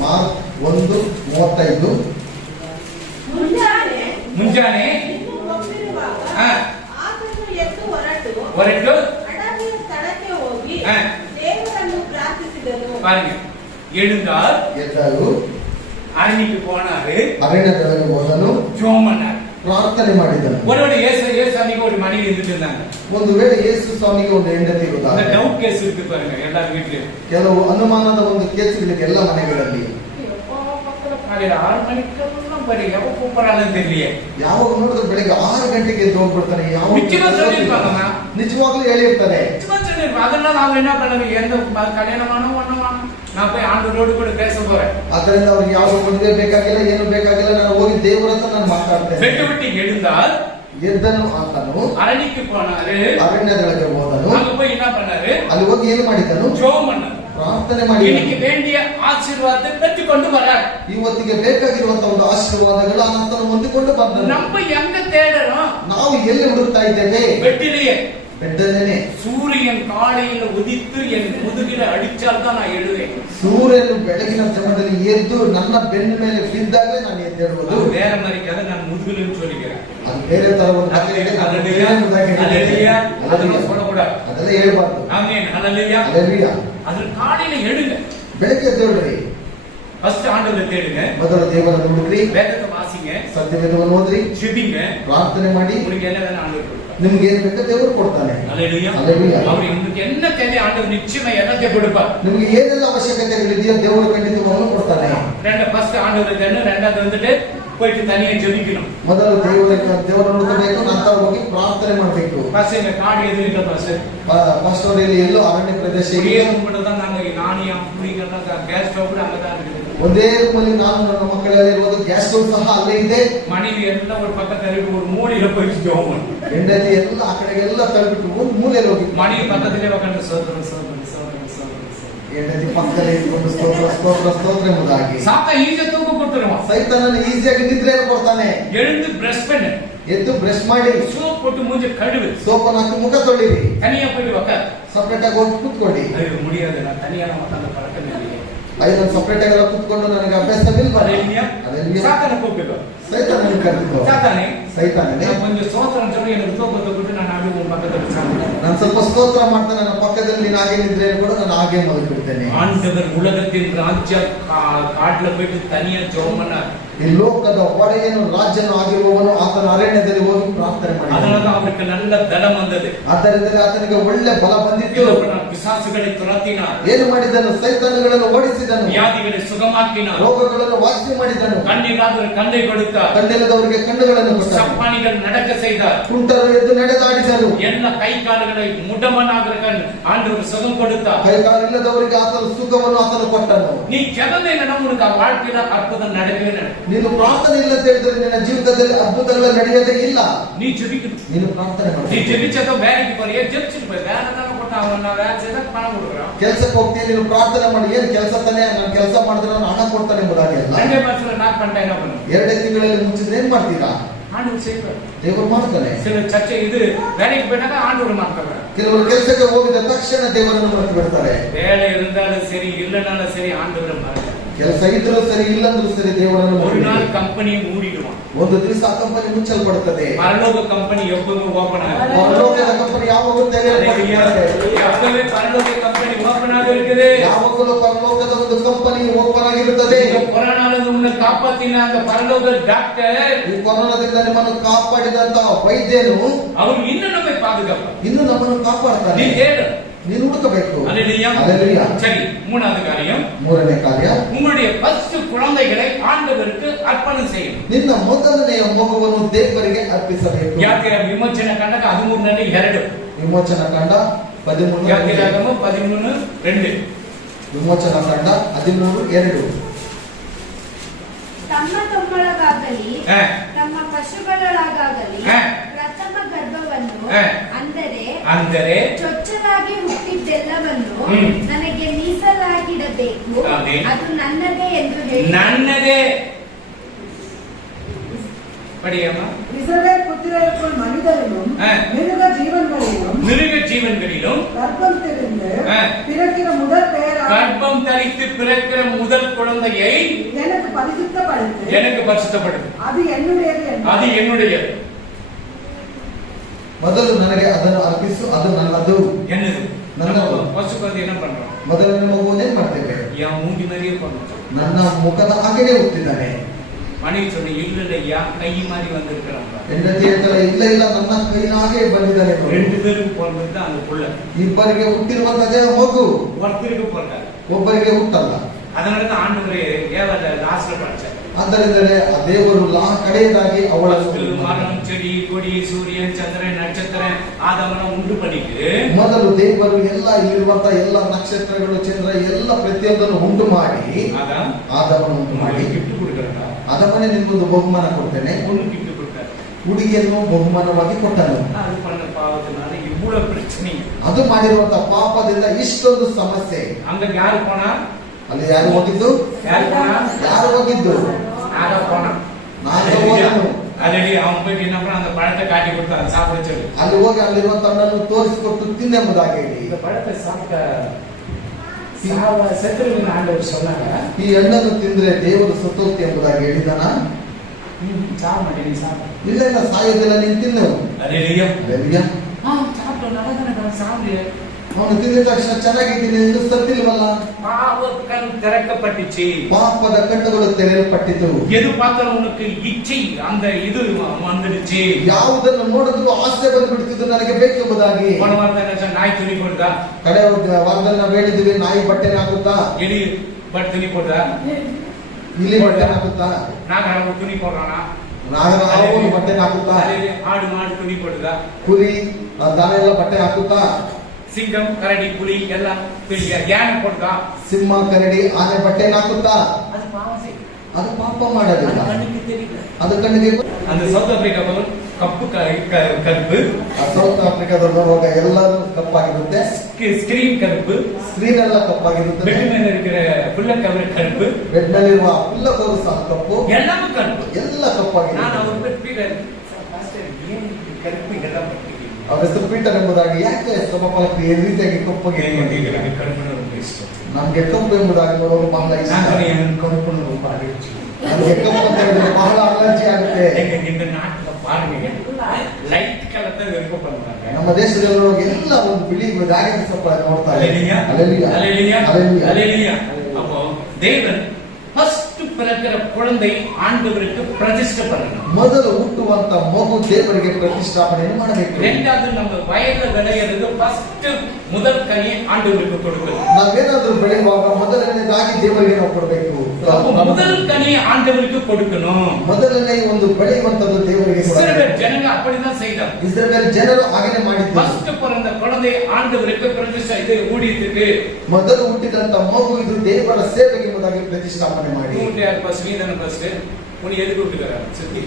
ಮಾರ್ಕ್ 1:35. ಮುಂಜಾನೆ ಇನ್ನು ಹೊರಟಿರುವಾಗ ಹಾ, ಆತನು ಎದ್ದು ಹೊರಟು ಹೊರಟು ಅಡವಿಯ ಸ್ಥಳಕ್ಕೆ ಹೋಗಿ ಹಾ, ದೇವರನ್ನು ಪ್ರಾರ್ಥಿಸಿದನು. பாருங்க, எழுந்தார், ಎದ್ದರು, அரணிக்கு போனாரு, ಅರಣ್ಯದೊಳಗೆ ಹೋದನು, ஜெபம் பண்ணார். ಪ್ರಾರ್ಥನೆ ಮಾಡಿದನು. ஒருவேளை ஏசாமிக்கு ஒரு மனைவி இருந்துட்டு இருந்தாங்க. ಒಂದು ವೇಳೆ ಯೇಸು ಸ್ವಾಮಿಗೆ ಒಂದು ಹೆಂಡತಿ இந்த ಇರುತ್ತಾರೆ. டவுட் கேஸ் இருக்கு பாருங்க எல்லார் வீட்லயும். ಕೆಲವು ಅನುಮಾನದ ಒಂದು ಕೇಸುಗಳಿಗೆ ಎಲ್ಲ ಮನೆಗಳಲ್ಲಿ காலையில 6 மணிக்கெல்லாம் பாரு, எப்ப கூப்பிடறாலும் தெரியலையே. ಯಾವಾಗ ನೋಡಿದ್ರೆ ಬೆಳಿಗ್ಗೆ 6 ಗಂಟೆಗೆ ಎದ್ದು ಹೋಗ್ಬಿಡ್ತಾನೆ. ಯಾವ நிச்சயமா சொல்லிருப்பாங்கம்மா, ನಿಜವಾಗ್ಲೂ ಹೇಳಿರ್ತಾರೆ. நிச்சயமா சொல்லிருப்பாங்க. அதெல்லாம் நாங்க என்ன பண்ணணும்? எந்த கல்யாணமானோ ஒண்ணுமானோ நான் போய் ஆண்டவரோடு கூட பேச போறேன். ಅದರಿಂದ ಅವ್ರಿಗೆ ಯಾವ ಮದುವೆ ಬೇಕಾಗಿಲ್ಲ, ಏನು ಬೇಕಾಗಿಲ್ಲ, ನಾನು ಹೋಗಿ ದೇವರ ಹತ್ರ ನಾನು ಮಾತಾಡ್ತೇನೆ. வெட்டு விட்டு எழுந்தால் ಎದ್ದನು, ಆತನು அரணிக்கு போனாரு, ಅರಣ್ಯದೊಳಗೆ ಹೋದನು. அங்க போய் என்ன பண்ணாரு? ಅಲ್ಲಿ ಹೋಗಿ ಏನು ಮಾಡಿದನು? ஜெபம் பண்ணாரு. ಪ್ರಾರ್ಥನೆ ಮಾಡಿ இன்னைக்கு வேண்டிய ஆசீர்வாதத்தை பெற்றுக் கொண்டு வர்றார். ಇವತ್ತಿಗೆ ಬೇಕಾಗಿರುವಂತಹ ಒಂದು ಆಶೀರ್ವಾದಗಳು ಆತನು ಹೊಂದಿಕೊಂಡು ಬಂದನು. நம்ம எங்க தேடுறோம்? ನಾವು ಎಲ್ಲಿ ಹುಡುಕ್ತಾ ಇದ್ದೇವೆ? வெட்டிலேயே. ಬೆಡ್ಡಲ್ಲೇನೆ. சூரியன் காலையில உதித்து என் முதுகில அடிச்சால் தான் நான் எழுவேன். ಸೂರ್ಯನು ಬೆಳಗಿನ ಸಮಯದಲ್ಲಿ ಎದ್ದು ನನ್ನ ಬೆನ್ನ ಮೇಲೆ ಬಿದ್ದಾಗಲೇ ನಾನು ಎದ್ದೇಳುವುದು. அது வேற மாதிரி கதை, நான் முதுகிலும் சொல்லிக்கிறேன். ಅದು ಬೇರೆ ತರ ಒಂದು ಕಥೆ ಇದೆ. ಅದು ಬೇರೆ ಉದಾಹರಣೆ ಇದೆ. ஹல்லேலூயா. அதெல்லாம் சொல்லக்கூடாது. ಅದೆಲ್ಲ ಹೇಳ್ಬಾರ್ದು. ஆமென். ஹல்லேலூயா. ಹಲ್ಲೆಲೂಯಾ. அது காலையில எழுங்க. ಬೆಳಗ್ಗೆ ಎದ್ದೇಳ್ರಿ, ஃபர்ஸ்ட் ஆண்டவரை தேடுங்க, ಮೊದಲು ದೇವರನ್ನು ಹುಡುಕ್ರಿ, வேதத்தை வாசிங்க, ಸತ್ಯವೇದವನ್ನು ಓದ್ರಿ, ஜெபிங்க, ಪ್ರಾರ್ಥನೆ ಮಾಡಿ, உங்களுக்கு என்ன வேணும் ஆண்டவர் கொடுப்பார். ನಿಮ್ಗೆ ಏನ್ ಬೇಕೋ ದೇವರು ಕೊಡ್ತಾನೆ. ஹல்லேலூயா. ஹல்லேலூயா. அவர் உங்களுக்கு என்ன தேவை ஆண்டவர் நிச்சயமா எல்லாத்தையும் கொடுப்பார். ನಿಮ್ಗೆ ಏನೆಲ್ಲ ಅವಶ್ಯಕತೆಗಳಿದೆಯೋ ದೇವರು ಖಂಡಿತವಾಗ್ಲೂ ಕೊಡ್ತಾನೆ. ஃபர்ஸ்ட் ஆண்டவரை தேடணும், ரெண்டாவது வந்துட்டு போயிட்டு தனியா ஜெபிக்கணும். ಮೊದಲು ದೇವರನ್ನು ಹುಡುಕಬೇಕು, ನಂತರ ಹೋಗಿ ಪ್ರಾರ್ಥನೆ ಮಾಡಬೇಕು. ஃபர்ஸ்ட் எங்க காடு எது இல்ல ஃபர்ஸ்ட். ಫಸ್ಟ್ ಅವರಲ್ಲಿ ಎಲ್ಲೋ ಅರಣ್ಯ ಪ್ರದೇಶ ಇದೆ. ஒரே ரூம்ல தான் நாங்க நானியா புளிகள்லாம் கேஸ் ஸ்டவ் கூட அங்கதான் இருக்குது. ಒಂದೇ ರೂಮಲ್ಲಿ ನಾನು ನನ್ನ ಮಕ್ಕಳೆಲ್ಲ ಇರುವುದು. ಗ್ಯಾಸ್ ಸ್ಟವ್ ಸಹ ಅಲ್ಲೇ ಇದೆ. மனைவி எல்லாம் ஒரு பக்கம் தள்ளிட்டு ஒரு மூலையில போயிட்டு ஜெபம் பண்ணும். ಹೆಂಡತಿ ಎಲ್ಲ ಆ ಕಡೆಗೆಲ್ಲ ತಳ್ಬಿಟ್ಟು ಒಂದು ಮೂಲೆಯಲ್ಲಿ ಹೋಗಿ மனைவி பக்கத்திலே உட்காந்து சோதரம் சோதரம் சோதரம் சோதரம். ಹೆಂಡತಿ ಪಕ್ಕದಲ್ಲಿ ಇಟ್ಕೊಂಡು ಸ್ತೋತ್ರ ಸ್ತೋತ್ರ ಸ್ತೋತ್ರ ಎಂಬುದಾಗಿ சாத்தா ஈஸியா தூக்க கொடுத்துருவான். ಸೈತಾನನ ಈಸಿಯಾಗಿ ನಿದ್ರೆಯನ್ನು ಕೊಡ್ತಾನೆ. எழுந்து பிரஷ் பண்ணு, ಎದ್ದು ಬ್ರಷ್ ಮಾಡಿ, சோப் போட்டு மூஞ்சி கழுவு, ಸೋಪನ್ನು ಹಾಕಿ ಮುಖ ತೊಳಿರಿ, தனியா போயிட்டு உட்கார். ಸಪರೇಟ್ ಆಗಿ ಹೋಗಿ ಕೂತ್ಕೊಳ್ಳಿ. அது முடியாது, நான் தனியா உட்காந்து பழக்கம் இல்லையே. ಐದು ಸಪರೇಟ್ ಆಗಿ ಕೂತ್ಕೊಂಡು ನನಗೆ ಅಭ್ಯಾಸವಿಲ್ವಾ? ஹல்லேலூயா. சாத்தானை கூப்பிடுங்க. ಸೈತಾನನ ಕರೆದು, சாத்தானே, ಸೈತಾನನೇ நான் கொஞ்சம் சோத்திரம் சொல்லி எனக்கு தூக்கத்தை விட்டு நான் அப்படி உன் பக்கத்துல சாப்பிடுறேன். ನಾನು ಸ್ವಲ್ಪ ಸ್ತೋತ್ರ ಮಾಡ್ತೇನೆ, ನನ್ನ ಪಕ್ಕದಲ್ಲಿ ನೀನು ಹಾಗೆ ನಿದ್ರೆ ಕೂಡ ನಾನು ಹಾಗೆ ಮಲಗಿಬಿಡ್ತೇನೆ. ஆண்டவர் உலகத்தின் ராஜ்ய காட்டுல போயிட்டு தனியா ஜெபம் பண்ணார். ಈ ಲೋಕದ ಒಡೆಯನು ರಾಜ್ಯನು ಆಗಿರುವವನು ಆತನ ಅರಣ್ಯದಲ್ಲಿ ಹೋಗಿ ಪ್ರಾರ್ಥನೆ ಮಾಡಿದ. அதனாலதான் அவருக்கு நல்ல பலம் வந்தது. ಆದ್ದರಿಂದ ಆತನಿಗೆ ಒಳ್ಳೆ ಬಲ ಬಂದಿತ್ತು. பிசாசுகளை துரத்தினார், ಏನು ಮಾಡಿದನು? ಸೈತಾನಗಳನ್ನು ಓಡಿಸಿದನು, வியாதிகளை சுகமாக்கினார், ರೋಗಗಳನ್ನು ವಾಸಿ ಮಾಡಿದನು, கண்ணில்லாதவர் கண்ணை கொடுத்தார், ಕಣ್ಣಿಲ್ಲದವರಿಗೆ ಕಣ್ಣುಗಳನ್ನು ಕೊಟ್ಟನು, சப்பானிகள் நடக்க செய்தார், ಕುಂಟರು ಎದ್ದು ನಡೆದಾಡಿದರು, எல்லா கை கால்களை முடமனாகிற ஆண்டவர் சுகம் கொடுத்தார். ಕೈಕಾಲಿಲ್ಲದವರಿಗೆ ಆತನು ಸುಖವನ್ನು ಆತನು ಕೊಟ್ಟನು. நீ ஜெபமே நடம் உனக்கு வாழ்க்கையில அற்புதம் நடக்கவே நடக்கும். ನೀನು ಪ್ರಾರ್ಥನೆ ಇಲ್ಲ ಅಂತ ಹೇಳಿದ್ರೆ ನಿನ್ನ ಜೀವಿತದಲ್ಲಿ ಅದ್ಭುತಗಳು ನಡೆಯೋದೇ ಇಲ್ಲ. நீ ஜெபிக்கணும். ನೀನು ಪ್ರಾರ್ಥನೆ நீ ಮಾಡಿ, ஜெபிச்சதோ வேலைக்கு போறியே, ஜெபிச்சுட்டு போய் வேலை தானே போட்டா அவன் நான் வேலை செய்தா பணம் கொடுக்குறான். ಕೆಲಸಕ್ಕೆ ಹೋಗ್ತೀನಿ, ನೀನು ಪ್ರಾರ್ಥನೆ ಮಾಡಿ. ಏನ್ ಕೆಲಸ ತಾನೇ? ನಾನು ಕೆಲಸ ಮಾಡಿದ್ರೆ ನಾನು ಹಣ ಕೊಡ್ತಾನೆ ಎಂಬುದಾಗಿ ಅಲ್ಲ. 2 மாசத்துல நாக் பண்ணிட்டா என்ன பண்ணும்? 2 ತಿಂಗಳಲ್ಲಿ ಮುಂಚಿದ್ರೆ ಏನ್ ಮಾಡ್ತೀರಾ? ஆண்டவர் செய்வார். ದೇವರು ಮಾಡ್ತಾನೆ. சில சர்ச்சை இது வேலைக்கு போயிட்டாங்க ஆண்டவர் மாட்டாங்க. ಕೆಲವರು ಕೆಲಸಕ್ಕೆ ಹೋಗಿದ ತಕ್ಷಣ ದೇವರನ್ನು ಮರೆತು ಬಿಡ್ತಾರೆ. வேலை இருந்தாலும் சரி இல்லைனாலும் சரி ஆண்டவரை மறக்க. ಕೆಲಸ ಇದ್ರೂ ಸರಿ ಇಲ್ಲಂದ್ರೂ ಸರಿ ದೇವರನ್ನು ஒரு ಮರೆತು நாள் ಬಿಡ್ತಾರೆ. ಕಂಪನಿ ಮೂಡಿடுவான். ಒಂದು ದಿವಸ ಆ ಕಂಪನಿ ಮುಚ್ಚಲ್ಪಡುತ್ತದೆ. பரலோக ಕಂಪನಿ எப்பவுமே ஓபன் ஆகும். ಪರಲೋಕದ ಕಂಪನಿ ಯಾವಾಗಲೂ ತೆರೆಯಲ್ಪಡುತ್ತದೆ. எப்பவுமே பரலோக ಕಂಪನಿ ஓபன் ஆக இருக்குது. ಯಾವಾಗಲೂ ಪರಲೋಕದ ಒಂದು ಕಂಪನಿ ಓಪನ್ ಆಗಿರುತ್ತದೆ. கொரோனால உன்னை காப்பாத்தின அந்த பரலோக டாக்டர் ಈ ಕೊರೋನಾದಿಂದ ನಿಮ್ಮನ್ನು ಕಾಪಾಡಿದಂತ ವೈದ್ಯನು அவர் இன்னும் நம்மை பாதுகாப்பார். ಇನ್ನು ನಮ್ಮನ್ನು நீ ಕಾಪಾಡ್ತಾನೆ. தேடு. ನೀನು ಹುಡುಕಬೇಕು. அல்லேலூயா. அல்லேலூயா. சரி, மூணாவது காரியம், ಮೂರನೇ ಕಾರ್ಯ, உங்களுடைய ஃபர்ஸ்ட் குழந்தைகளை ஆண்டவருக்கு அர்ப்பணம் செய்யணும். ನಿನ್ನ ಮೊದಲನೆಯ ಮಗುವನ್ನು ದೇವರಿಗೆ ಅರ್ಪಿಸಬೇಕು. ಯಾತ್ರೆಯ ವಿಮೋಚನೆ ಕಂಡಾಗ 13:2. ವಿಮೋಚನ ಕಂಡ 13:2. ಯಾತ್ರೆಯಾಗಮ 13:2. ವಿಮೋಚನ ಕಂಡ 13:2. ತಮ್ಮ ತಮ್ಮೊಳಗಾಗಲಿ ಹಾ. ತಮ್ಮ ಪಶುಗಳೊಳಗಾಗಲಿ ಹಾ. ಪ್ರಥಮ ಗರ್ಭವನ್ನು ಹಾ. ಅಂದರೆ ಚೊಚ್ಚಲಾಗಿ ಹುಟ್ಟಿದ್ದೆಲ್ಲವನ್ನು ನನಗೆ ಮೀಸಲಾಗಿಡಬೇಕು. ಆಮೆನ್. ಅದು ನನ್ನದೇ ಎಂದು ಹೇಳಿ நன்னதே படியம்மா. இஸ்ரவேல் புத்திரருக்குள் மனிதரிலும் மிருக ஜீவன்களிலும் மிருக ஜீவன்களிலும் கர்ப்பம் தெரிந்து ஆ. பிறக்கிற முதல் பெயராக கர்ப்பம் தரித்து பிறக்கிற முதல் குழந்தையை எனக்கு பரிசுத்தப்படுத்து. எனக்கு பரிசுத்தப்படுது. அது என்னுடையது என்று. அது என்னுடையது. ಮೊದಲು ನನಗೆ ಅದನ್ನು ಅರ್ಪಿಸು, ಅದು ನನ್ನದು. என்னது? நல்லது. நம்ம பசுக்கு வந்து என்ன பண்றோம்? ಮೊದಲನೇ ಮಗುವನ್ನೇ ಮಾಡ್ತೇವೆ. என் மூஞ்சி மாதிரியே பண்ணுறோம். ನನ್ನ ಮುಖದ ಹಾಗೆಯೇ ಹುಟ್ಟಿದ್ದಾನೆ. மனைவி சொன்ன இல்லையா கை மாதிரி வந்திருக்கிறாங்க. ಹೆಂಡತಿ ಹೇಳ್ತಾಳೆ, ಇಲ್ಲ ಇಲ್ಲ ನನ್ನ ಕೈನ ಹಾಗೆ ಬಂದಿದ್ದಾನೆ. ரெண்டு பேருக்கு பிறந்தது அந்த புள்ள. ಇಬ್ಬರಿಗೆ ಹುಟ್ಟಿರುವಂತದೇ ಮಗು, ஒருத்தருக்கு பிறக்காது. ಒಬ್ಬರಿಗೆ ಹುಟ್ಟಲ್ಲ. அதனாலதான் ஆண்டவரே ஏவாத லாஸ்ட்ல படிச்சார். ಆದ್ದರಿಂದಲೇ ಆ ದೇವರು ಕಡೆಯದಾಗಿ ಅವಳನ್ನು மரம், செடி, கொடி, சூரியன், சந்திரன், நட்சத்திரம் ஆதவನ ಉಂಟು பண்ணிட்டு ಮೊದಲು ದೇವರು ಎಲ್ಲ ಇಲ್ಲಿರುವಂತ ಎಲ್ಲ ನಕ್ಷತ್ರಗಳು, ಚಂದ್ರ ಎಲ್ಲ ಪ್ರತಿಯೊಂದನ್ನು ಉಂಟು ಮಾಡಿ ಆದವನು ಉಂಟು ಮಾಡಿ ಗಿಫ್ಟ್ ಕೊಡ್ತಾರ. ಆದವನೇ ನಿಮ್ಗೊಂದು ಬಹುಮಾನ ಕೊಡ್ತೇನೆ. ಒಂದು ಗಿಫ್ಟ್ ಕೊಡ್ತಾರೆ. ಹುಡುಗಿಯನ್ನು ಬಹುಮಾನವಾಗಿ ಕೊಟ್ಟನು. ಅದು பண்ண பாவத்தினால இவ்வளவு பிரச்சனை. ಅದು ಮಾಡಿರುವಂತ ಪಾಪದಿಂದ ಇಷ್ಟೊಂದು ಸಮಸ್ಯೆ. அங்க யாரு போனா? ಅಲ್ಲಿ ಯಾರು ಹೋಗಿದ್ದು? யாரு போனா? ಯಾರು ಹೋಗಿದ್ದು? நாக போனா. ನಾನು ಹೋದನು. ಅಲ್ಲಿ ಅವನ್ போயிட்டு என்ன பண்ண, அந்த பழத்தை காட்டி கொடுத்தான், சாப்பிட சொல்லி. ಅಲ್ಲಿ ಹೋಗಿ ಅಲ್ಲಿರುವಂತ ಹಣ್ಣನ್ನು ತೋರಿಸಿಕೊಟ್ಟು ತಿನ್ನೆಂಬುದಾಗಿ ಹೇಳಿ. இந்த பழத்தை சாப்பிட்ட செத்துருவின் ஆண்டவர் சொன்னாங்க, ಈ ಹಣ್ಣನ್ನು ತಿಂದ್ರೆ ದೇವರು ಸತ್ತೋಗ್ತಿ ಎಂಬುದಾಗಿ ಹೇಳಿದಾನ? சாப்பிட மாட்டேன், சாப்பிட ಇಲ್ಲ ಇಲ್ಲ, ಸಾಯೋದಿಲ್ಲ, ನೀನು ತಿನ್ನು. ಅಲ್ಲೇಲೂಯಾ. ಅಲ್ಲೇಲೂಯಾ. சாப்பிட்டோம், நல்லதானே சாப்பிடு. ಅವನು ತಿಂದ ತಕ್ಷಣ ಚೆನ್ನಾಗಿದ್ದೀನಿ ಎಂದು ಸತ್ತಿಲ್ವಲ್ಲ. பாவ கண் திறக்கப்பட்டுச்சு. ಪಾಪದ ಕಣ್ಣುಗಳು ತೆರೆಯಲ್ಪಟ್ಟಿತು. எது பார்த்தாலும் உனக்கு இச்சை, அந்த இது வந்துடுச்சு. ಯಾವುದನ್ನು ನೋಡಿದ್ರು ಆಸೆ ಬಂದ್ಬಿಡ್ತಿದ್ದು, ನನಗೆ ಬೇಕೆಂಬುದಾಗಿ. போன வாரத்தை நாய் துணி போடுதா? ಕಡೆ ವಾರದಲ್ಲಿ ನಾವು ಹೇಳಿದ್ವಿ, ನಾಯಿ ಬಟ್ಟೆನ ಹಾಕುತ್ತಾ, எலி பட் துணி போடுதா? ಇಲಿ ಬಟ್ಟೆನ ಹಾಕುತ್ತಾ, நாங்க துணி போடுறானா? ನಾಗರಾವು ಬಟ್ಟೆನ ಹಾಕುತ್ತಾ, ஆடு மாடு துணி போடுதா? ಕುರಿ ದನ ಎಲ್ಲ ಬಟ್ಟೆ ಹಾಕುತ್ತಾ, சிங்கம், கரடி, புலி எல்லாம் யானை போடுதா? ಸಿಂಹ, ಕರಡಿ, ಆನೆ ಬಟ್ಟೆನ ಹಾಕುತ್ತಾ? அது பாவம் செய்யும். ಅದು ಪಾಪ ಮಾಡೋದಿಲ್ಲ. கண்ணுக்கு தெரியல. ಅದು ಕಣ್ಣಿಗೆ அந்த சவுத் ஆப்பிரிக்கா போதும் கப்பு கருப்பு, ಸೌತ್ ಆಫ್ರಿಕಾದಲ್ಲಿ ಹೋಗ ಎಲ್ಲರೂ ಕಪ್ಪಾಗಿರುತ್ತೆ. ஸ்கிரீன் கருப்பு, ಸ್ಕ್ರೀನ್ ಎಲ್ಲ ಕಪ್ಪಾಗಿರುತ್ತೆ. பெட் மேல இருக்கிற புள்ள கவர் கருப்பு, ಬೆಡ್ ಮೇಲಿರುವ ಹುಲ್ಲ ಕೋರು ಸಹ ಕಪ್ಪು, எல்லாமே கருப்பு. ಎಲ್ಲ ಕಪ್ಪಾಗಿದೆ. நான் அவர் பீட்டர் ஏன் கருப்பு இதெல்லாம் பட்டிருக்கீங்க? ಅವ್ರ ಹೆಸರು ಪೀಟರ್ ಎಂಬುದಾಗಿ. ಯಾಕೆ ಸಮಪಾಲಕರು ಈ ರೀತಿಯಾಗಿ ಕಪ್ಪಗೆ கருப்பு ரொம்ப இஷ்டம். ನಮ್ಗೆ ಕಪ್ಪು ಎಂಬುದಾಗಿ ನೋಡುವಾಗ ಬಹಳ ಇಷ್ಟ. நான் கருப்பு ரொம்ப அடிச்சு. ನಮ್ಗೆ ಕಪ್ಪು ಅಂತ ಹೇಳಿದ್ರೆ ಬಹಳ ಅಲರ್ಜಿ ಆಗುತ್ತೆ. இந்த நாட்டுல பாருங்க, லைட் கலர் தான் விருப்ப பண்றாங்க. ನಮ್ಮ ದೇಶದಲ್ಲಿ ನೋಡುವಾಗ ಎಲ್ಲ ಒಂದು ಬಿಳಿ ಜಾಗೃತಿ ಸ್ವಲ್ಪ ನೋಡ್ತಾರೆ. அல்லேலூயா, அல்லேலூயா, அல்லேலூயா, அல்லேலூயா. அல்லேலூயா. அப்போ தேவன் ஃபர்ஸ்ட் பிறக்கிற குழந்தை ஆண்டவருக்கு பிரதிஷ்டை பண்ணணும். ಮೊದಲು ಹುಟ್ಟುವಂತ ಮಗು ದೇವರಿಗೆ ಪ್ರತಿಷ್ಠಾಪನೆಯನ್ನು ಮಾಡಬೇಕು. ரெண்டாவது நம்ம வயல்ல விளையிறது ஃபர்ஸ்ட் முதல் கனி ஆண்டவருக்கு கொடுக்கணும். ನಾವೇನಾದ್ರೂ ಬೆಳೆಯುವಾಗ ಮೊದಲನೇದಾಗಿ ದೇವರಿಗೆ ನಾವು ಕೊಡಬೇಕು. முதல் கனி ஆண்டவருக்கு கொடுக்கணும். ಮೊದಲನೇ ಒಂದು ಬೆಳೆಯುವಂತದ್ದು ದೇವರಿಗೆ ಕೊಡಬೇಕು. இஸ்ரவேல் ஜனங்க அப்படிதான் செய்தாங்க. ಇಸ್ರಾಯೇಲ್ ಜನರು ಹಾಗೆಯೇ ಮಾಡಿದ್ರು. ஃபர்ஸ்ட் பிறந்த குழந்தை ஆண்டவருக்கு பிரதிஷ்டை, இது ஊழியத்துக்கு. ಮೊದಲು ಹುಟ್ಟಿದಂತ ಮಗು ಇದು ದೇವರ ಸೇವೆಗೆ ಎಂಬುದಾಗಿ ಪ್ರತಿಷ್ಠಾಪನೆ ಮಾಡಿ. யார் ஃபர்ஸ்ட்? நீ தானே ஃபர்ஸ்ட். உன்னை எதுக்கு விட்டுக்கிறாரு சுத்தி?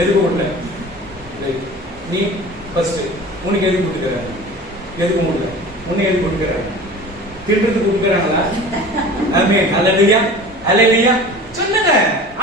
எதுக்கு விட்ட? நீ ஃபர்ஸ்ட். உனக்கு எதுக்கு விட்டுக்கிறாரு? எதுக்கு விட்டுற? உன்னை எதுக்கு விட்டுக்கிறாரு? திட்டுறதுக்கு விட்டுக்கிறாங்களா? ஆமென். அல்லேலூயா, அல்லேலூயா. சொல்லுங்க,